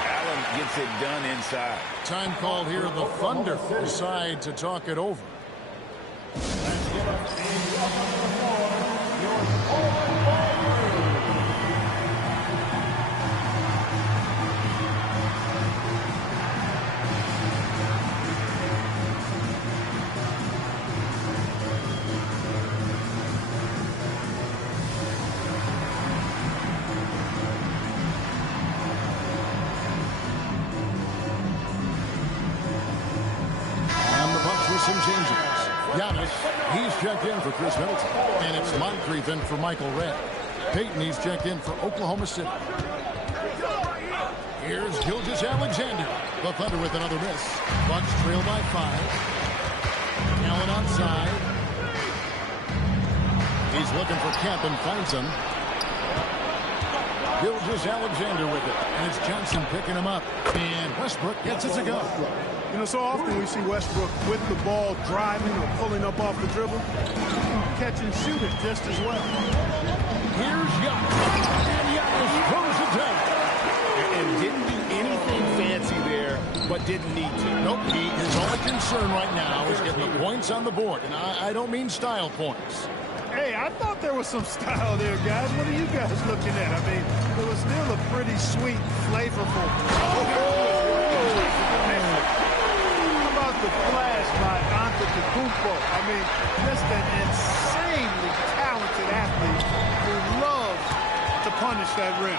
Allen gets it done inside. Time called here. The Thunder decide to talk it over. Some changes. Giannis, he's checked in for Chris Middleton. And it's Moncrief in for Michael Red. Peyton, he's checked in for Oklahoma City. Here's Gilgeous-Alexander. The Thunder with another miss. Bucks trail by 5. Allen outside. He's looking for Kemp and finds him. Gilgeous-Alexander with it. And it's Johnson picking him up. And Westbrook gets it to go. You know, so often we see Westbrook with the ball driving or pulling up off the dribble. He can catch and shoot it just as well. Here's Giannis. And Giannis throws it down. And didn't do anything fancy there, but didn't need to. Nope. His only concern right now is getting the points on the board. And I don't mean style points. Hey, I thought there was some style there, guys. What are you guys looking at? I mean, it was still a pretty sweet, flavorful. The flash by Antetokounmpo. I mean, just an insanely talented athlete who loves to punish that rim.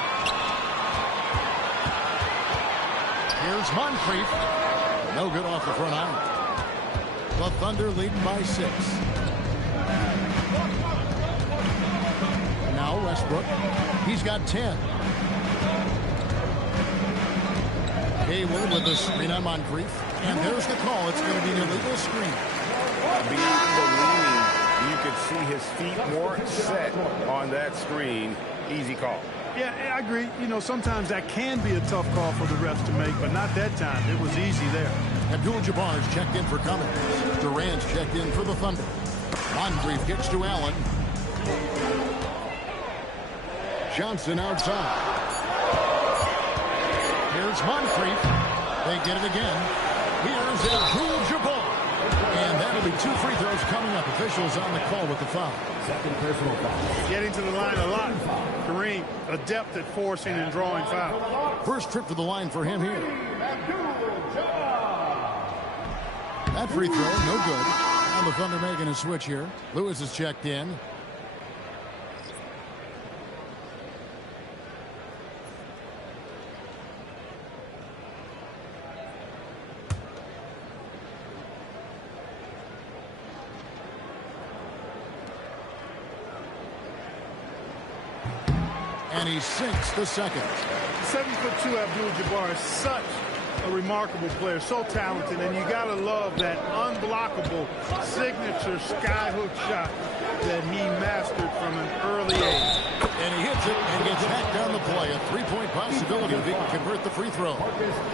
Here's Moncrief. No good off the front iron. The Thunder leading by 6. Now Westbrook. He's got 10. Haywood with the screen on Moncrief. And there's the call. It's going to be an illegal screen. Beyond the leaning, you could see his feet more set on that screen. Easy call. Yeah, I agree. You know, sometimes that can be a tough call for the refs to make, but not that time. It was easy there. Abdul-Jabbar's checked in for Cummings. Durant's checked in for the Thunder. Moncrief gets to Allen. Johnson outside. Here's Moncrief. They get it again. Here's Abdul-Jabbar. And that'll be 2 free throws coming up. Officials on the call with the foul. Second personal foul. Getting to the line a lot. Kareem, adept at forcing and drawing fouls. First trip to the line for him here. That free throw, no good. And the Thunder making a switch here. Lewis is checked in. And he sinks the second. 7'2" Abdul-Jabbar is such a remarkable player, so talented, and you gotta love that unblockable signature skyhook shot on the play. A three-point possibility if he can convert the free throw.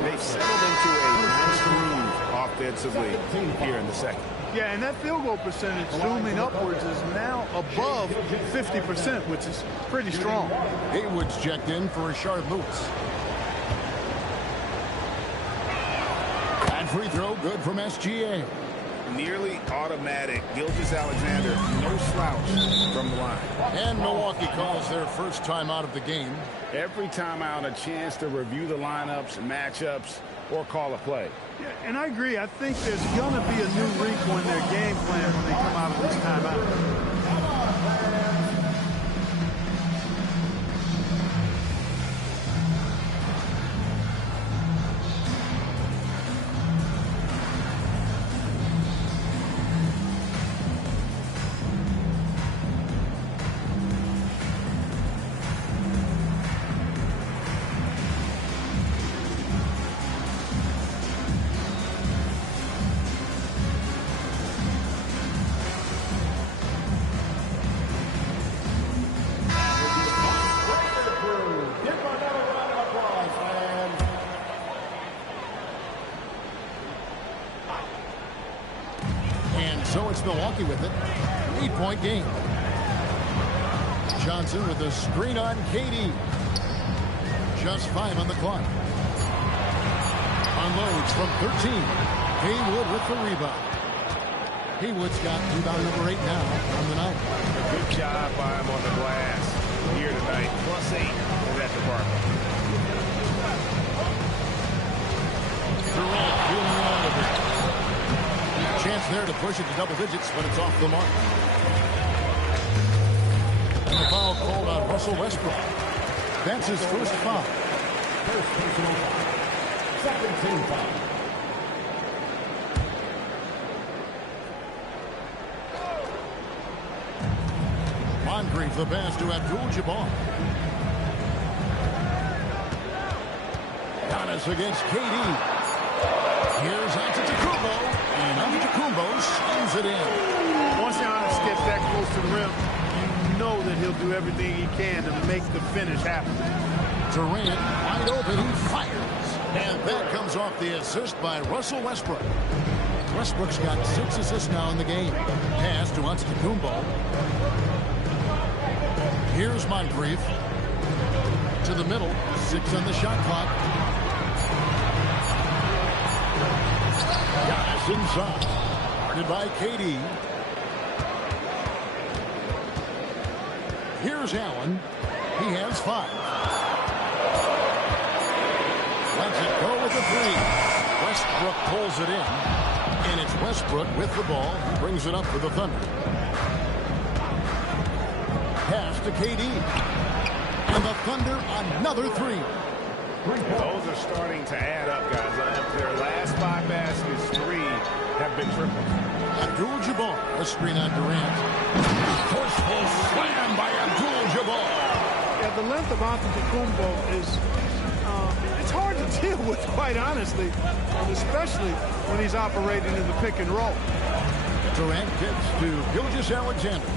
They've settled into a nice groove offensively here in the second. Yeah, and that field goal percentage zooming upwards is now above 50%, which is pretty strong. Haywood's checked in for Rashard Lewis. That free throw good from SGA. Nearly automatic. Gilgeous-Alexander, no slouch from the line. And Milwaukee calls their first time out of the game. Every time out, a chance to review the lineups, matchups, or call a play. Yeah, and I agree. I think there's going to be a new wrinkle in their game plan when they come out of this timeout. So it's Milwaukee with it. 8-point game. Johnson with the screen on KD. Just 5 on the clock. Unloads from 13. Haywood with the rebound. Haywood's got rebound number 8 now on the night. Good job by him on the glass here tonight. +8 in that department. Durant feeling all of it. Chance there to push it to double digits, but it's off the mark. And the foul called on Russell Westbrook. That's his first foul. First personal foul. Second team foul. Moncrief the pass to Abdul-Jabbar. Giannis against KD. Here's Antetokounmpo. And Antetokounmpo slams it in. Once Giannis gets that close to the rim, you know that he'll do everything he can to make the finish happen. Durant wide open, he fires. And that comes off the assist by Russell Westbrook. Westbrook's got 6 assists now in the game. Pass to Antetokounmpo. Here's Moncrief. To the middle, 6 on the shot clock. Giannis inside. Guarded by KD. Here's Allen. He has 5. Lets it go with the 3. Westbrook pulls it in. And it's Westbrook with the ball. He brings it up for the Thunder. Pass to KD. And the Thunder another 3. Those are starting to add up, guys. Their last 5 baskets, 3 have been triple. Abdul-Jabbar, a screen on Durant. Forceful slam by Abdul-Jabbar. Yeah, the length of Antetokounmpo is it's hard to deal with, quite honestly, especially when he's operating in the pick and roll. Durant gets to Gilgeous-Alexander.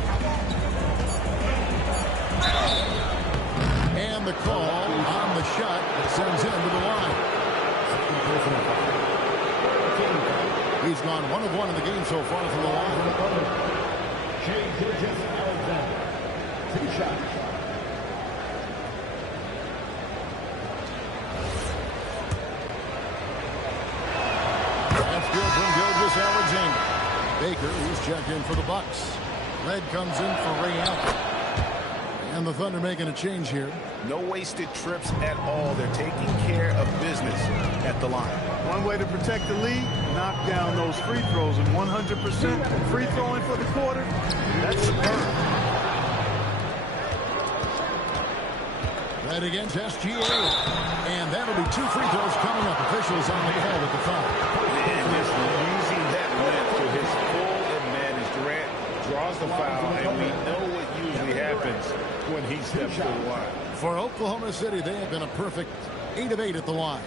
And the call on the shot that sends him to the line. He's gone 1 of 1 in the game so far from the line. Gilgeous-Alexander. 2 shots. That's good from Gilgeous-Alexander. Baker, who's checked in for the Bucks. Red comes in for Ray Allen. And the Thunder making a change here. No wasted trips at all. They're taking care of business at the line. One way to protect the lead, knock down those free throws. And 100% free throwing for the quarter, that's superb. Red against SGA. And that'll be 2 free throws coming up. Officials on the call with the foul. And just using that length to his full advantage. Durant draws the foul, and we know what usually happens when he steps to the line. For Oklahoma City, they have been a perfect 8 of 8 at the line.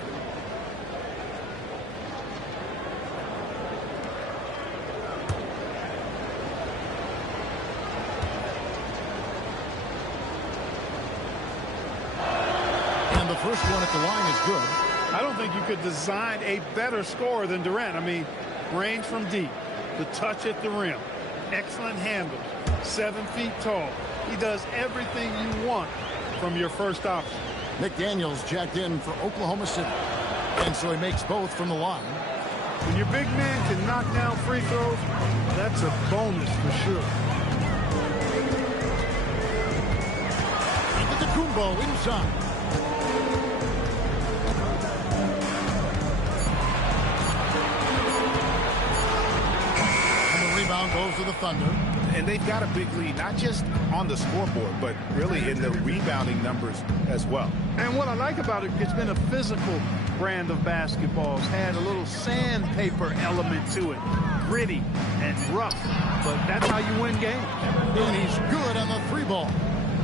first one at the line is good. I don't think you could design a better scorer than Durant. I mean, range from deep, the touch at the rim, excellent handle, 7 feet tall. He does everything you want from your first option. McDaniels checked in for Oklahoma City. And so he makes both from the line. When your big man can knock down free throws, that's a bonus for sure. Antetokounmpo inside. And the rebound goes to the Thunder. And they've got a big lead, not just on the scoreboard, but really in the rebounding numbers as well. And what I like about it, it's been a physical brand of basketball. It's had a little sandpaper element to it. Gritty and rough, but that's how you win games. And he's good on the 3-ball.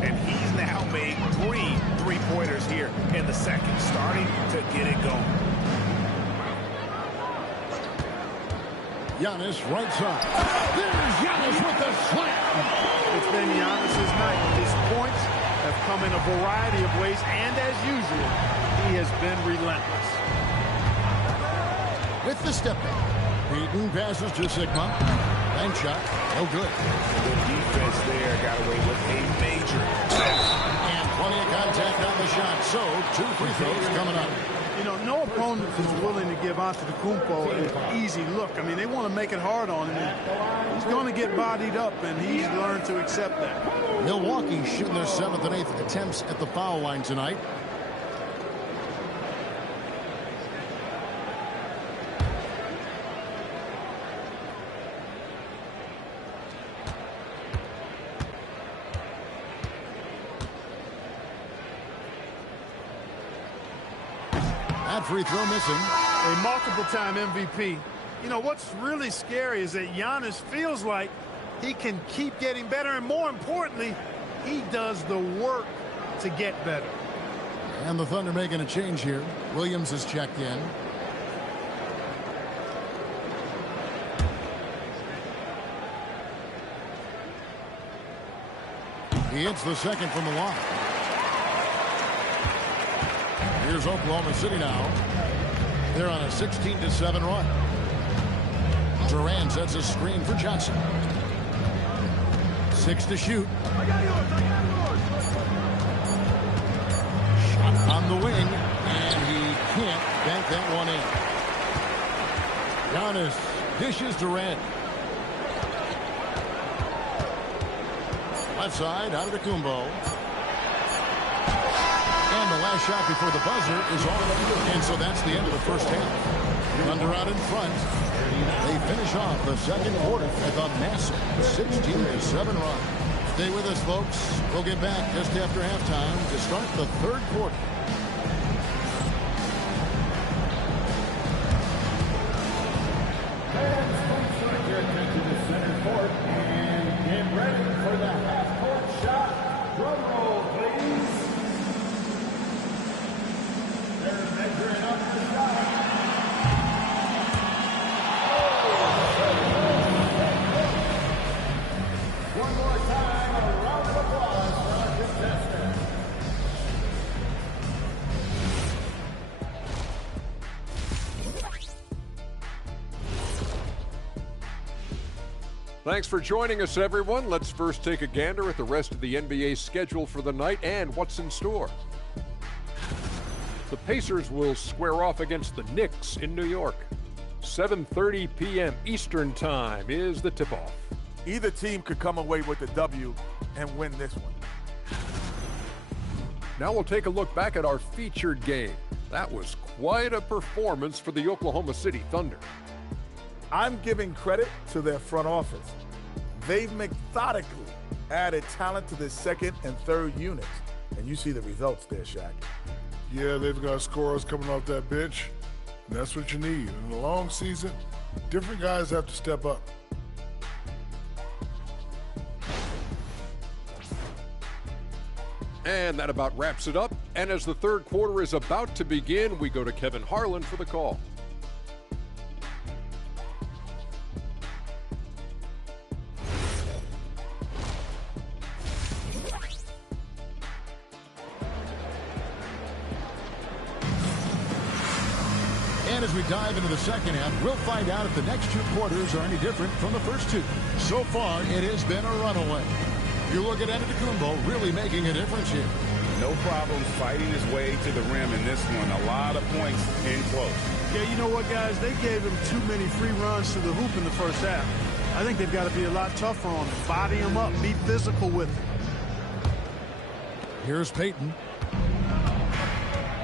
And he's now made 3 3-pointers here in the second, starting to get it going. Giannis right side. There's Giannis with the slam. It's been Giannis's night. His points have come in a variety of ways, and as usual, he has been relentless. With the step back. Peyton passes to Sigma. Bank shot. No good. Good defense there. Got away with a major pass. And plenty of contact on the shot. So 2 free throws coming up. You know, no opponent is willing to give Antetokounmpo an easy look. I mean, they want to make it hard on him. He's going to get bodied up, and he's learned to accept that. Milwaukee shooting their 7th and 8th attempts at the foul line tonight. That free throw missing. A multiple-time MVP. You know, what's really scary is that Giannis feels like he can keep getting better, and more importantly, he does the work to get better. And the Thunder making a change here. Williams is checked in. He hits the second from the line. Here's Oklahoma City now. They're on a 16-7 run. Durant sets a screen for Johnson. 6 to shoot. Shot on the wing, and he can't bank that one in. Giannis dishes Durant. Left side, Antetokounmpo. And the last shot before the buzzer is off. And so that's the end of the first half. Thunder out in front. They finish off the second quarter at the massive 16-7 run. Stay with us, folks. We'll get back just after halftime to start the third quarter. Fans, please direct your attention to center court and get ready for the half-court shot. Drum roll, please. They're measuring up the shot. One more time, a round of applause for our contestants. Thanks for joining us, everyone. Let's first take a gander at the rest of the NBA schedule for the night and what's in store. The Pacers will square off against the Knicks in New York. 7:30 p.m. Eastern Time is the tip-off. Either team could come away with the W and win this one. Now we'll take a look back at our featured game. That was quite a performance for the Oklahoma City Thunder. I'm giving credit to their front office. They've methodically added talent to the second and third units. And you see the results there, Shaq. Yeah, they've got scorers coming off that bench. And that's what you need. In a long season, different guys have to step up. And that about wraps it up. And as the third quarter is about to begin, we go to Kevin Harlan for the call. as we dive into the second half, we'll find out if the next 2 quarters are any different from the first 2. So far, it has been a runaway. You look at Antetokounmpo really making a difference here. No problems fighting his way to the rim in this one. A lot of points in close. Yeah, you know what, guys? They gave him too many free runs to the hoop in the first half. I think they've got to be a lot tougher on him. Body him up, be physical with him. Here's Payton.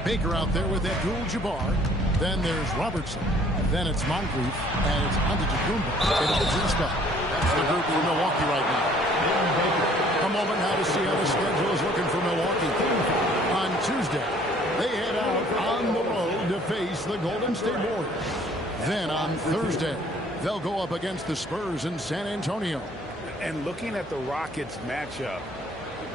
Baker out there with Abdul-Jabbar. Then there's Robertson. Then it's Moncrief. And it's Antetokounmpo. Into the two-spot. That's the group for Milwaukee right now. A moment now to see how the schedule is looking for Milwaukee. On Tuesday, they head out on the road to face the Golden State Warriors. Then on Thursday, they'll go up against the Spurs in San Antonio. And looking at the Rockets matchup,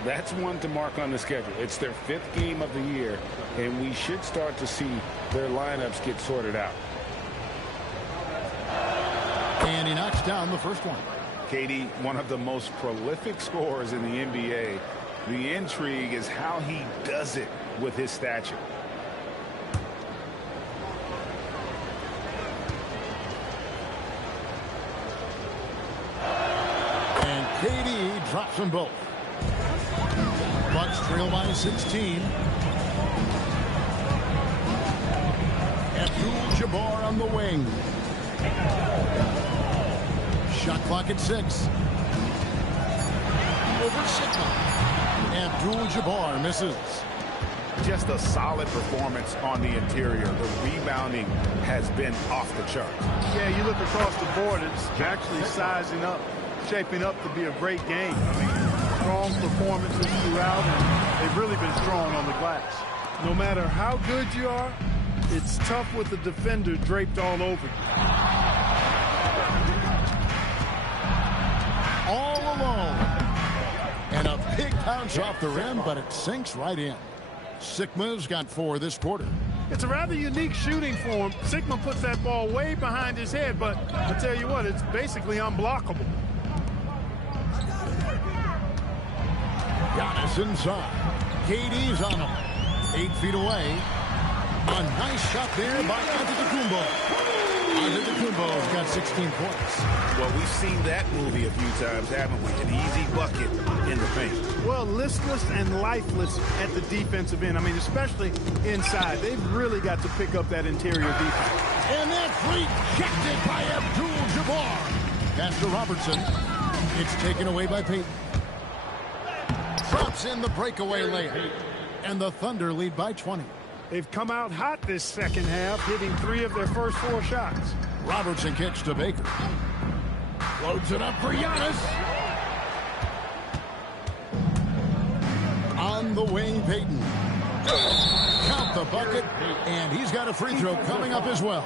that's one to mark on the schedule. It's their 5th game of the year, and we should start to see their lineups get sorted out. And he knocks down the first one. Katie, one of the most prolific scorers in the NBA. The intrigue is how he does it with his stature. And KD drops them both. Bucks trail by 16. Abdul-Jabbar on the wing. Shot clock at 6. Over Sigma. Abdul-Jabbar misses. Just a solid performance on the interior. The rebounding has been off the chart. Yeah, you look across the board, it's actually sizing up, shaping up to be a great game. I mean, strong performances throughout, and they've really been strong on the glass. No matter how good you are, it's tough with the defender draped all over you. All alone. And a big bounce off the rim, but it sinks right in. Sigma's got 4 this quarter. It's a rather unique shooting for him. Sigma puts that ball way behind his head, but I tell you what, it's basically unblockable. Giannis inside. KD's on him. 8 feet away. A nice shot there by Antetokounmpo. Antetokounmpo's got 16 points. Well, we've seen that movie a few times, haven't we? An easy bucket in the paint. Well, listless and lifeless at the defensive end. I mean, especially inside. They've really got to pick up that interior defense. And that's rejected by Abdul-Jabbar. Pass to Robertson. It's taken away by Payton. Drops in the breakaway layup. And the Thunder lead by 20. They've come out hot this second half, hitting 3 of their first 4 shots. Robertson kicks to Baker. Loads it up for Giannis. On the wing, Payton. Count the bucket, and he's got a free throw coming up as well.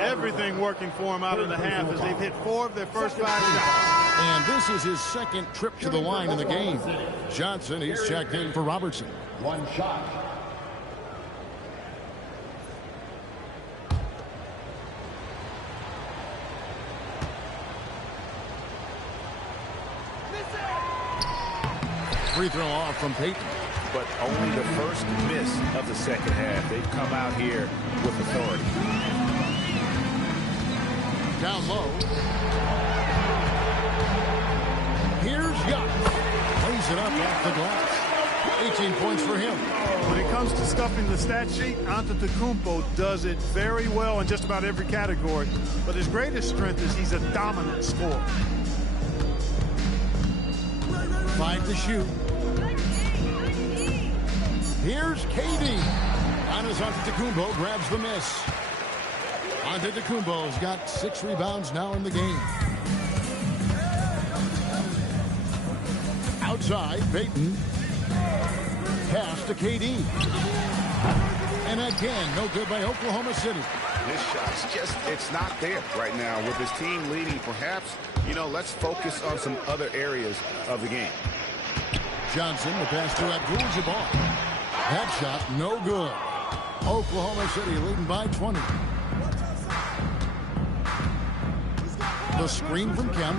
Everything working for him out of the half as they've hit 4 of their first 5 shots. And this is his second trip to the line in the game. Johnson, he's checked in for Robertson. 1 shot. Free throw off from Payton. But only the first miss of the second half. They've come out here with authority. Down low. Here's Giannis. Plays it up off the glass. 18 points for him. When it comes to stuffing the stat sheet, Antetokounmpo does it very well in just about every category. But his greatest strength is he's a dominant scorer. 5 to shoot. Here's KD. Giannis Antetokounmpo grabs the miss. Antetokounmpo's got 6 rebounds now in the game. Outside, Payton. Pass to KD. And again, no good by Oklahoma City. This shot's just, it's not there right now. With his team leading, perhaps, let's focus on some other areas of the game. Johnson, the pass to Abdul-Jabbar. That shot, no good. Oklahoma City leading by 20. The screen from Kemp.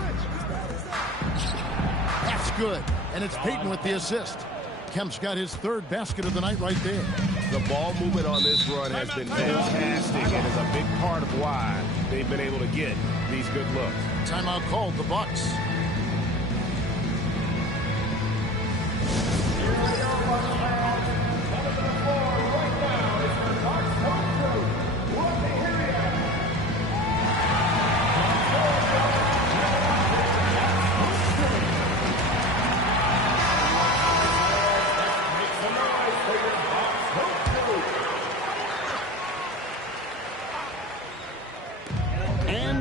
That's good. And it's Payton with the assist. Kemp's got his 3rd basket of the night right there. The ball movement on this run has been fantastic and is a big part of why they've been able to get these good looks. Timeout called, the Bucks.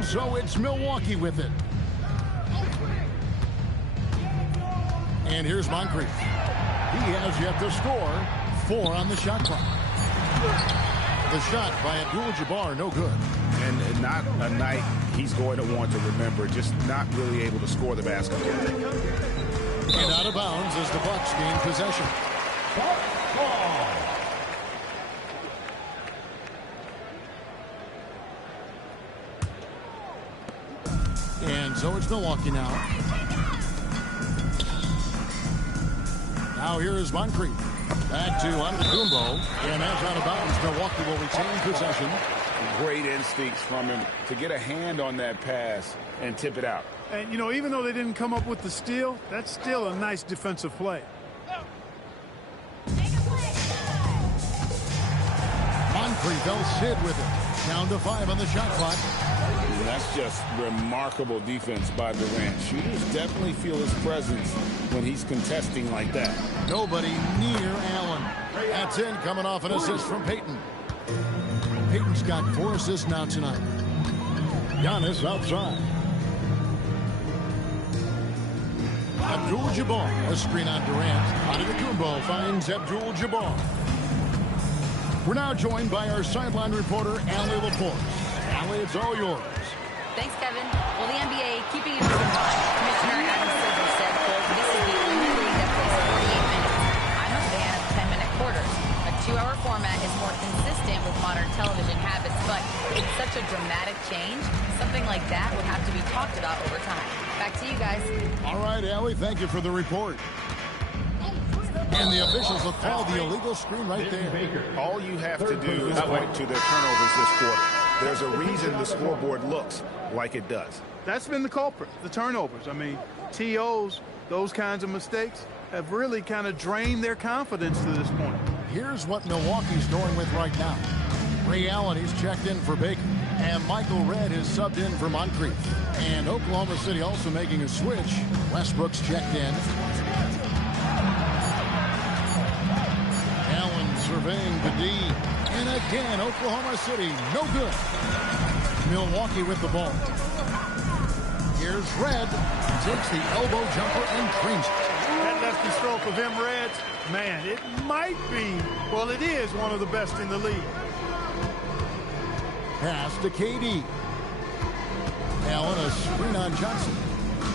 So it's Milwaukee with it. And here's Moncrief. He has yet to score. 4 on the shot clock. The shot by Abdul-Jabbar, no good. And not a night he's going to want to remember, just not really able to score the basketball. And out of bounds as the Bucks gain possession. And so it's Milwaukee now. Now here is Moncrief. Back to Antetokounmpo. And that's out of bounds. Milwaukee will retain possession. Great instincts from him to get a hand on that pass and tip it out. And, you know, even though they didn't come up with the steal, that's still a nice defensive play. Moncrief, they'll sit with it. Down to 5 on the shot clock. That's just remarkable defense by Durant. Shooters definitely feel his presence when he's contesting like that. Nobody near Allen. That's in, coming off an assist from Payton. Payton's got 4 assists now tonight. Giannis outside. Abdul-Jabbar, a screen on Durant. Antetokounmpo finds Abdul-Jabbar. We're now joined by our sideline reporter, Allie Laporte. Allie, it's all yours. Thanks, Kevin. Well, the NBA, keeping it moving on. Commissioner Adam Silver said, quote, this is the only league that plays 48 minutes. I'm a fan of 10-minute quarters. A 2-hour format is more consistent with modern television habits, but it's such a dramatic change. Something like that would have to be talked about over time. Back to you guys. All right, Allie, thank you for the report. And the officials will call the illegal screen right there. All you have to do is point to their turnovers this quarter. There's a reason the scoreboard looks like it does. That's been the culprit, the turnovers. I mean, TOs, those kinds of mistakes have really kind of drained their confidence to this point. Here's what Milwaukee's going with right now. Ray Allen, he's checked in for Baker. And Michael Redd is subbed in for Moncrief. And Oklahoma City also making a switch. Westbrook's checked in. Allen surveying the D. And again, Oklahoma City, no good. Milwaukee with the ball. Here's Redd. Takes the elbow jumper and drains it. That lefty stroke of M. Redd's, man, it might be, well, it is one of the best in the league. Pass to KD. Allen, a screen on Johnson.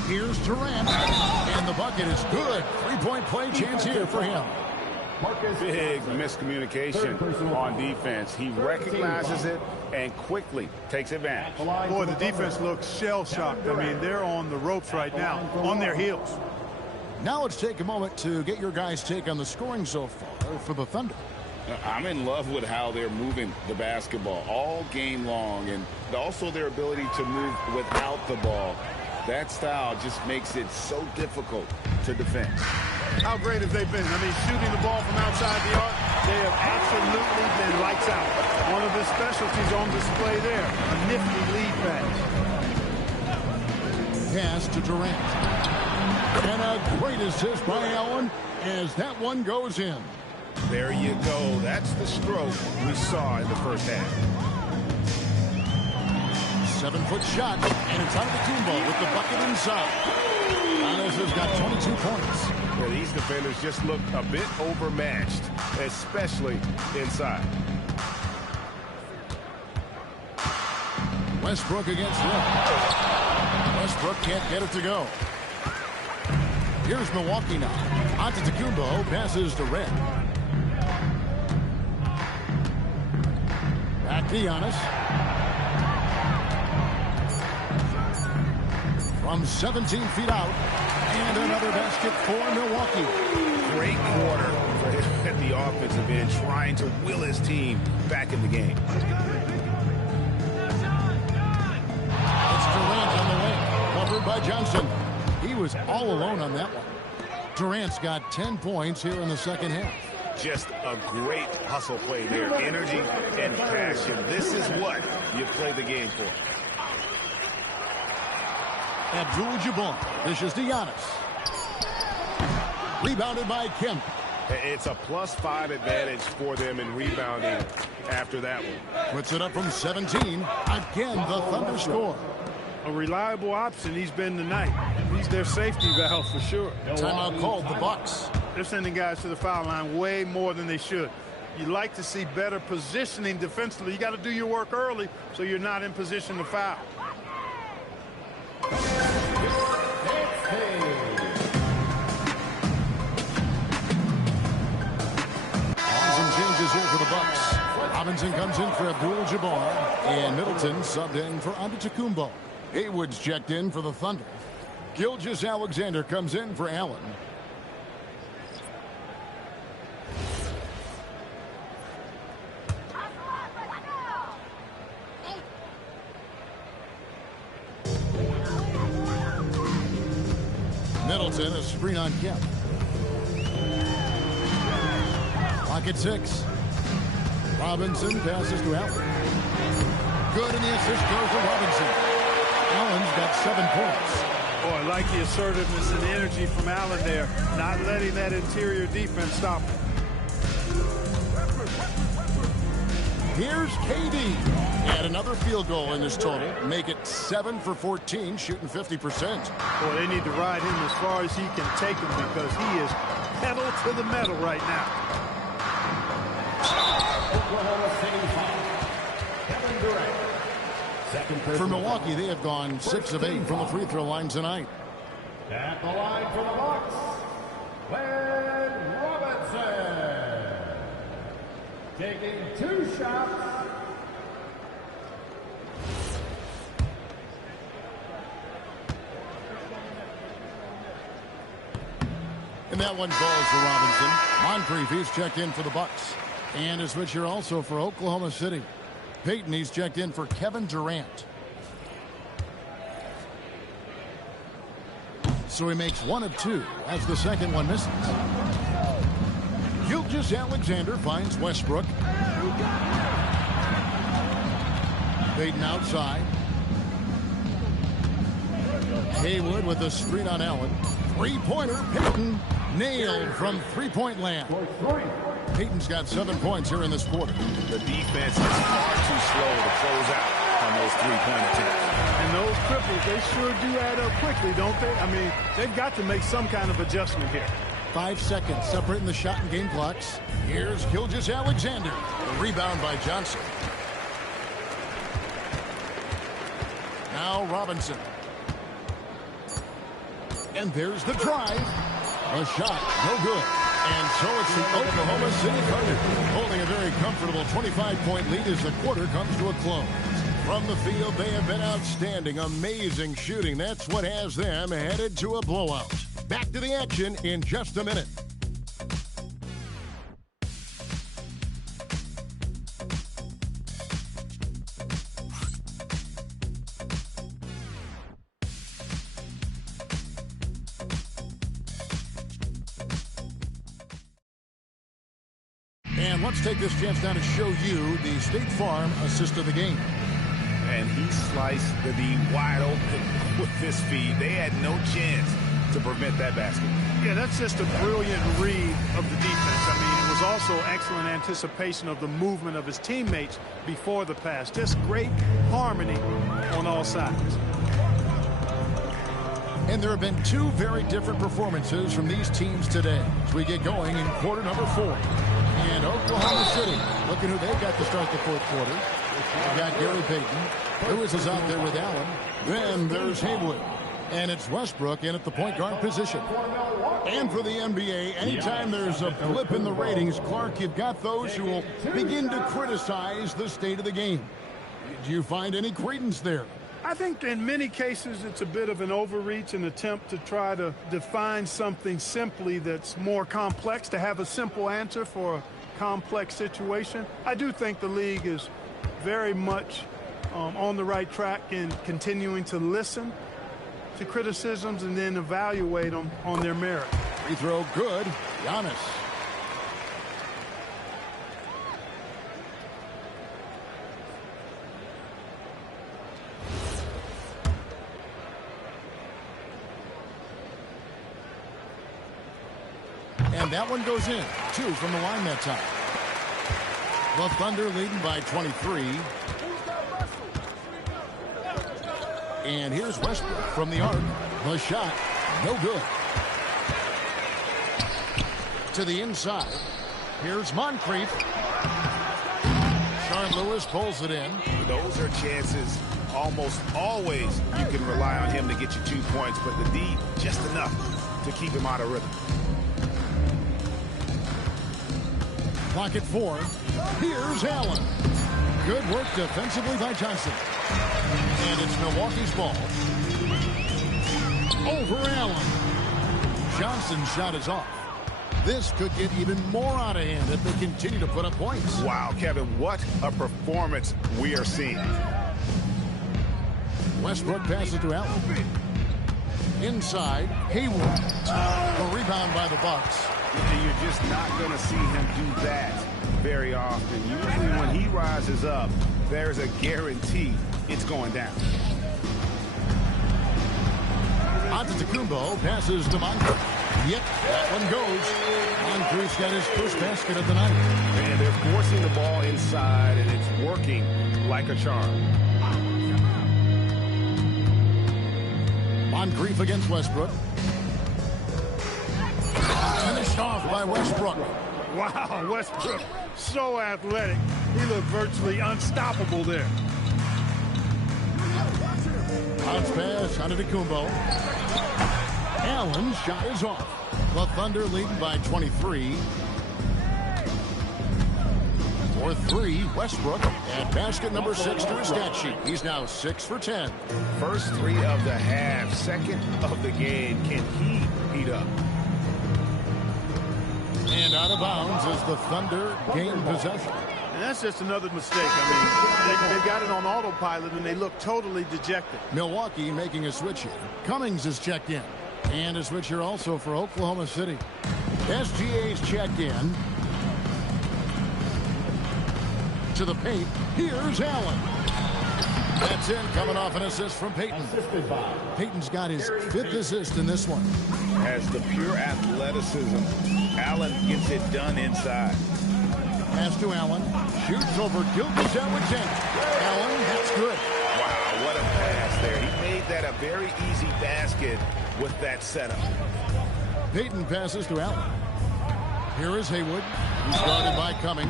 Here's Durant. And the bucket is good. 3-point play chance here for him. Big miscommunication on defense. He recognizes it and quickly takes advantage. Boy, the defense looks shell-shocked. I mean, they're on the ropes right now, on their heels. Now let's take a moment to get your guys' take on the scoring so far for the Thunder. I'm in love with how they're moving the basketball all game long, and also their ability to move without the ball. That style just makes it so difficult to defend. How great have they been? I mean, shooting the ball from outside the arc, they have absolutely been lights out. One of the specialties on display there, a nifty lead pass. Pass to Durant. And a great assist by Allen as that one goes in. There you go. That's the stroke we saw in the first half. 7-foot shot, and it's Antetokounmpo with the bucket inside. Giannis has got 22 points. Yeah, these defenders just look a bit overmatched, especially inside. Westbrook against Redd. Westbrook can't get it to go. Here's Milwaukee now. Antetokounmpo passes to Redd. Back to Giannis. From 17 feet out. And another basket for Milwaukee. Great quarter for him at the offensive end, trying to will his team back in the game. It's Durant on the wing, covered by Johnson. He was all alone on that one. Durant's got 10 points here in the second half. Just a great hustle play there. Energy and passion. This is what you play the game for. Abdul-Jabbar dishes to Giannis. Rebounded by Kemp. It's a +5 advantage for them in rebounding after that one. Puts it up from 17. Again, the Thunder score. A reliable option he's been tonight. He's their safety valve for sure. Timeout called the Bucks. They're sending guys to the foul line way more than they should. You like to see better positioning defensively. You got to do your work early so you're not in position to foul. Some changes here for the Bucks. Robinson comes in for Abdul-Jabbar, and Middleton subbed in for Antetokounmpo. Haywood's checked in for the Thunder. Gilgeous-Alexander comes in for Allen. Middleton, a screen on Kemp. Clock at 6. Robinson passes to Allen. Good, and the assist goes to Robinson. Allen's got 7 points. Boy, I like the assertiveness and energy from Allen there, not letting that interior defense stop him. Here's KD. Add another field goal in his total. Make it 7 for 14, shooting 50%. Boy, they need to ride him as far as he can take him because he is pedal to the metal right now. Oklahoma City foul. Kevin Durant. For Milwaukee, they have gone 6 of 8 from the free throw line tonight. At the line for the Bucks, Glenn Robinson. Taking 2 shots. And that one falls for Robinson. Moncrief, he's checked in for the Bucks. And a switcher also for Oklahoma City. Payton, he's checked in for Kevin Durant. So he makes 1 of 2 as the second one misses. Gilgeous-Alexander finds Westbrook. Payton outside. Haywood with a screen on Allen. Three-pointer, Payton nailed from three-point land. Payton's got 7 points here in this quarter. The defense is far too slow to close out on those three-point attempts. And those triples, they sure do add up quickly, don't they? I mean, they've got to make some kind of adjustment here. 5 seconds separating the shot and game clocks. Here's Gilgeous-Alexander. The rebound by Johnson. Now Robinson. And there's the drive. A shot, no good. And so it's the Oklahoma City Thunder holding a very comfortable 25-point lead as the quarter comes to a close. From the field, they have been outstanding. Amazing shooting. That's what has them headed to a blowout. Back to the action in just a minute. And let's take this chance now to show you the State Farm assist of the game. And he sliced the D wide open with this feed. They had no chance to prevent that basket. Yeah, that's just a brilliant read of the defense. I mean, it was also excellent anticipation of the movement of his teammates before the pass. Just great harmony on all sides. And there have been 2 very different performances from these teams today as we get going in quarter number 4. And Oklahoma City, looking who they've got to start the fourth quarter. They've got Gary Payton. Lewis is out there with Allen. Then there's Haywood. And it's Westbrook in at the point guard position. And for the NBA, anytime there's a blip in the ratings, Clark, you've got those who will begin to criticize the state of the game. Do you find any credence there? I think in many cases it's a bit of an overreach, an attempt to try to define something simply that's more complex, to have a simple answer for a complex situation. I do think the league is very much on the right track in continuing to listen to criticisms and then evaluate them on their merit. Free throw good. Giannis. And that one goes in. 2 from the line that time. The Thunder leading by 23. And here's Westbrook from the arc. The shot, no good. To the inside. Here's Moncrief. Sean Lewis pulls it in. Those are chances almost always you can rely on him to get you 2 points, but the D just enough to keep him out of rhythm. Clock at 4. Here's Allen. Good work defensively by Johnson. And it's Milwaukee's ball. Over Allen. Johnson's shot is off. This could get even more out of hand if they continue to put up points. Wow, Kevin, what a performance we are seeing. Westbrook passes to Allen. Inside, Hayward. The rebound by the Bucks. You're just not going to see him do that very often. Usually when he rises up, there's a guarantee it's going down. Antetokounmpo passes to Moncrief. Yep, that one goes. Moncrief's got his first basket of the night. And they're forcing the ball inside, and it's working like a charm. Moncrief against Westbrook. Finished off by Westbrook. Wow, Westbrook, so athletic. He looked virtually unstoppable there. Bounce pass, Antetokounmpo. Allen's shot is off. The Thunder leading by 23. For 3, Westbrook. And basket number 6 to his stat sheet. He's now 6 for 10. First 3 of the half, second of the game. Can he heat up? And out of bounds as the Thunder gain possession. And that's just another mistake. I mean, they've got it on autopilot, and they look totally dejected. Milwaukee making a switch here. Cummings is checked in. And a switch here also for Oklahoma City. SGA's checked in. To the paint. Here's Allen. That's in, coming off an assist from Payton. Payton's got his 5th assist in this one. Has the pure athleticism. Allen gets it done inside. Pass to Allen. Shoots over Gilgeous-Alexander. Allen, that's good. Wow, what a pass there. He made that a very easy basket with that setup. Payton passes to Allen. Here is Haywood. He's guarded by Cummings.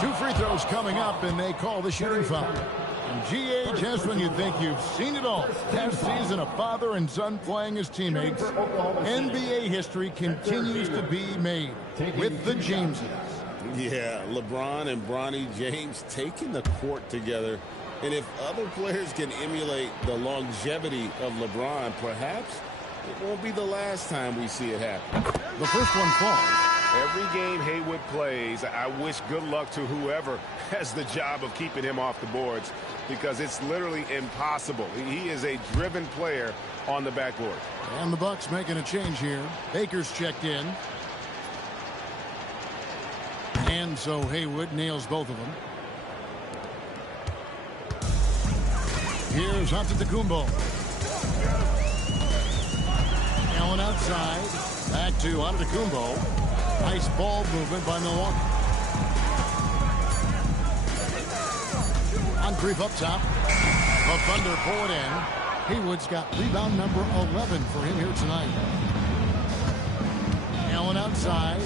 2 free throws coming up, and they call the shooting foul. And GA, just when you think you've seen it all. Last season, a father and son playing as teammates. NBA history continues to be made with the Jameses. Yeah, LeBron and Bronny James taking the court together. And if other players can emulate the longevity of LeBron, perhaps it won't be the last time we see it happen. The first one falls. Every game Haywood plays, I wish good luck to whoever has the job of keeping him off the boards, because it's literally impossible. He is a driven player on the backboard. And the Bucks making a change here. Baker's checked in. And so Haywood nails both of them. Here's Antetokounmpo. Allen outside. Back to Antetokounmpo. Nice ball movement by Milwaukee. Moncrief up top. The Thunder pull it in. Haywood's got rebound number 11 for him here tonight. Allen outside.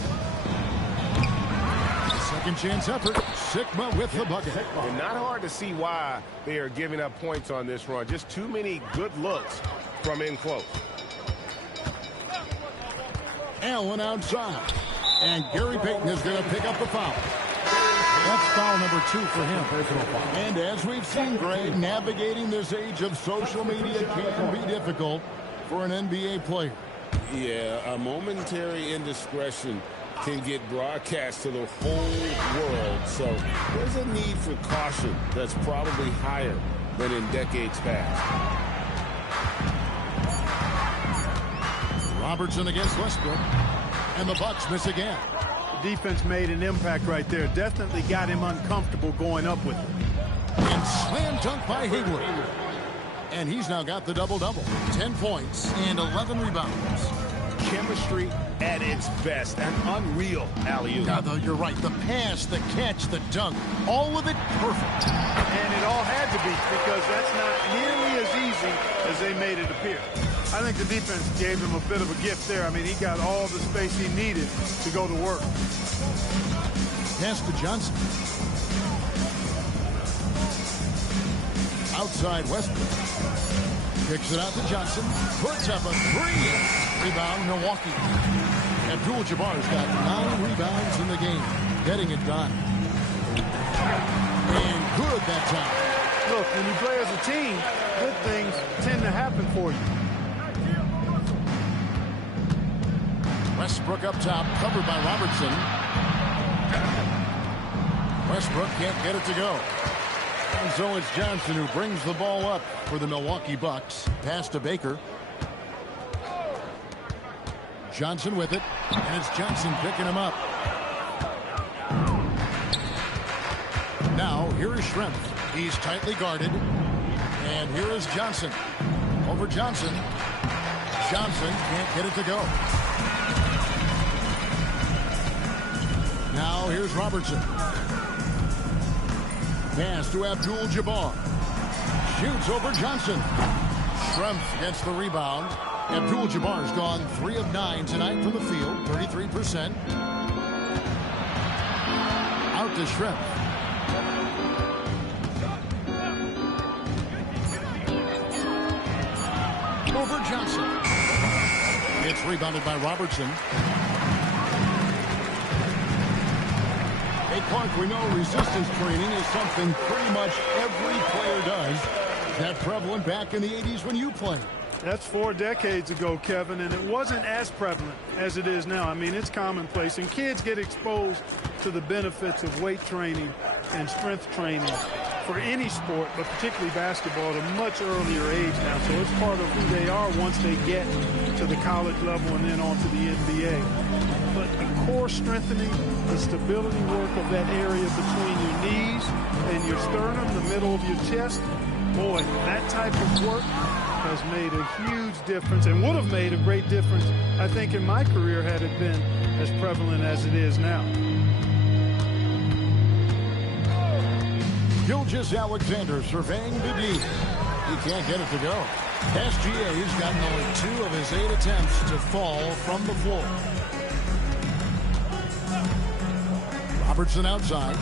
Second chance effort. Sigma with the bucket. And not hard to see why they are giving up points on this run. Just too many good looks from in close. Allen outside. And Gary Payton is going to pick up the foul. That's foul number 2 for him. And as we've seen, Greg, navigating this age of social media can be difficult for an NBA player. Yeah, a momentary indiscretion can get broadcast to the whole world. So there's a need for caution that's probably higher than in decades past. Robertson against Westbrook. And the Bucks miss again. The defense made an impact right there. Definitely got him uncomfortable going up with it. And slam dunk by Hayward. And he's now got the double-double. 10 points and 11 rebounds. Chemistry at its best. An unreal alley-oop. You're right. The pass, the catch, the dunk, all of it perfect. And it all had to be, because that's not nearly as easy as they made it appear. I think the defense gave him a bit of a gift there. I mean, he got all the space he needed to go to work. Pass to Johnson. Outside Westbrook. Kicks it out to Johnson. Puts up a 3. Rebound, Milwaukee. Abdul-Jabbar's got 9 rebounds in the game. Getting it done. And good that time. Look, when you play as a team, good things tend to happen for you. Westbrook up top, covered by Robertson. Westbrook can't get it to go. And so it's Johnson who brings the ball up for the Milwaukee Bucks. Pass to Baker. Johnson with it. And it's Johnson picking him up. Now, here is Schrempf. He's tightly guarded. And here is Johnson. Over Johnson. Johnson can't get it to go. Now, here's Robertson. Pass to Abdul-Jabbar. Shoots over Johnson. Schrempf gets the rebound. Abdul-Jabbar's gone 3 of 9 tonight from the field, 33%. Out to Schrempf. Over Johnson. It's rebounded by Robertson. Hey, Clark, we know resistance training is something pretty much every player does. Is that prevalent back in the 80s when you played? That's 4 decades ago, Kevin, and it wasn't as prevalent as it is now. I mean, it's commonplace, and kids get exposed to the benefits of weight training and strength training for any sport, but particularly basketball, at a much earlier age now. So it's part of who they are once they get to the college level and then on to the NBA. But the core strengthening, the stability work of that area between your knees and your sternum, the middle of your chest, boy, that type of work has made a huge difference and would have made a great difference, I think, in my career had it been as prevalent as it is now. Gilgeous-Alexander surveying the D. He can't get it to go. SGA's gotten only 2 of his 8 attempts to fall from the floor. Robertson outside.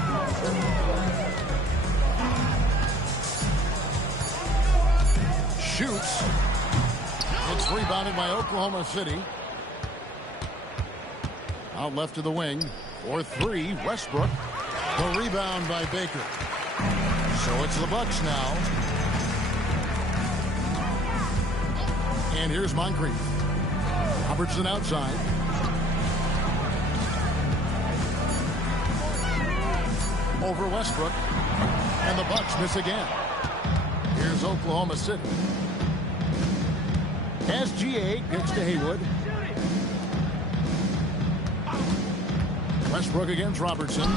Shoots. It's rebounded by Oklahoma City. Out left to the wing. For 3, Westbrook. The rebound by Baker. So it's the Bucks now. And here's Moncrief. Robertson outside. Over Westbrook. And the Bucks miss again. Here's Oklahoma City. SGA gets to Haywood. Westbrook against Robertson.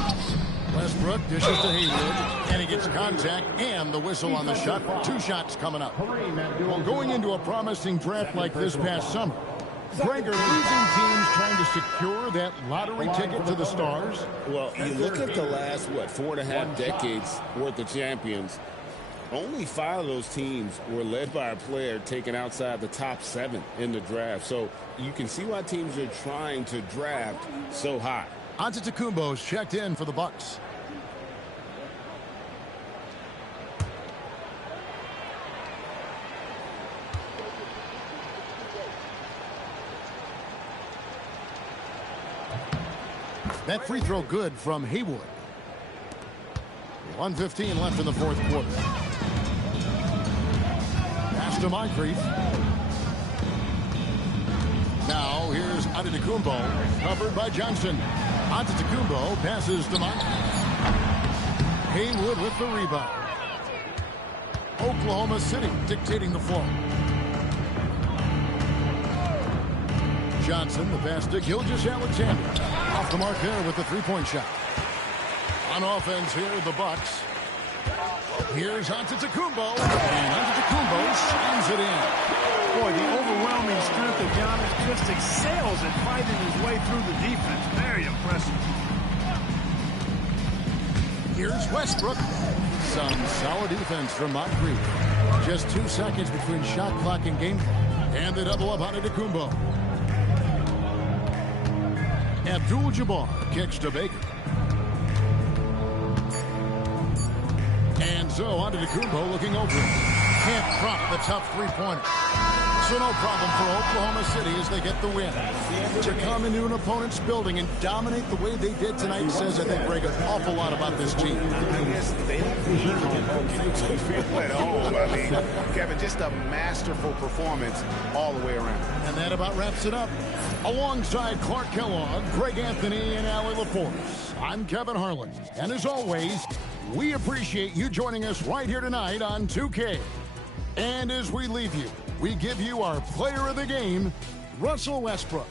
Westbrook dishes to Haywood, and he gets contact and the whistle on the shot. 2 shots coming up. Well, going into a promising draft like this past summer, Greg, are losing teams trying to secure that lottery ticket to the stars? Well, you look at the last, 4.5 decades worth of champions. Only 5 of those teams were led by a player taken outside the top 7 in the draft. So you can see why teams are trying to draft so high. Antetokounmpo's checked in for the Bucks. That free throw good from Haywood. 1:15 left in the fourth quarter. Pass to Moncrief. Now here's Antetokounmpo, covered by Johnson. Antetokounmpo passes to Moncrief. Haywood with the rebound. Oklahoma City dictating the flow. Johnson, the pass to Gilgeous-Alexander. Off the mark there with the three-point shot. On offense here, the Bucks. Here's Antetokounmpo, and Antetokounmpo slams it in. Boy, the overwhelming strength of Giannis just excels at fighting his way through the defense. Very impressive. Here's Westbrook. Some solid defense from Moncrief. Just 2 seconds between shot clock and game clock. And they double up on Antetokounmpo. Abdul-Jabbar kicks to Baker. And so Antetokounmpo looking over it. Can't prop the tough three-pointer. So no problem for Oklahoma City as they get the win. To come into an opponent's building and dominate the way they did tonight says, I think, Greg, an awful lot about this team. I guess they don't need to feel at home. I mean, Kevin, just a masterful performance all the way around. And that about wraps it up. Alongside Clark Kellogg, Greg Anthony, and Allie LaForce, I'm Kevin Harlan. And as always, we appreciate you joining us right here tonight on 2K. And as we leave you, we give you our player of the game, Russell Westbrook.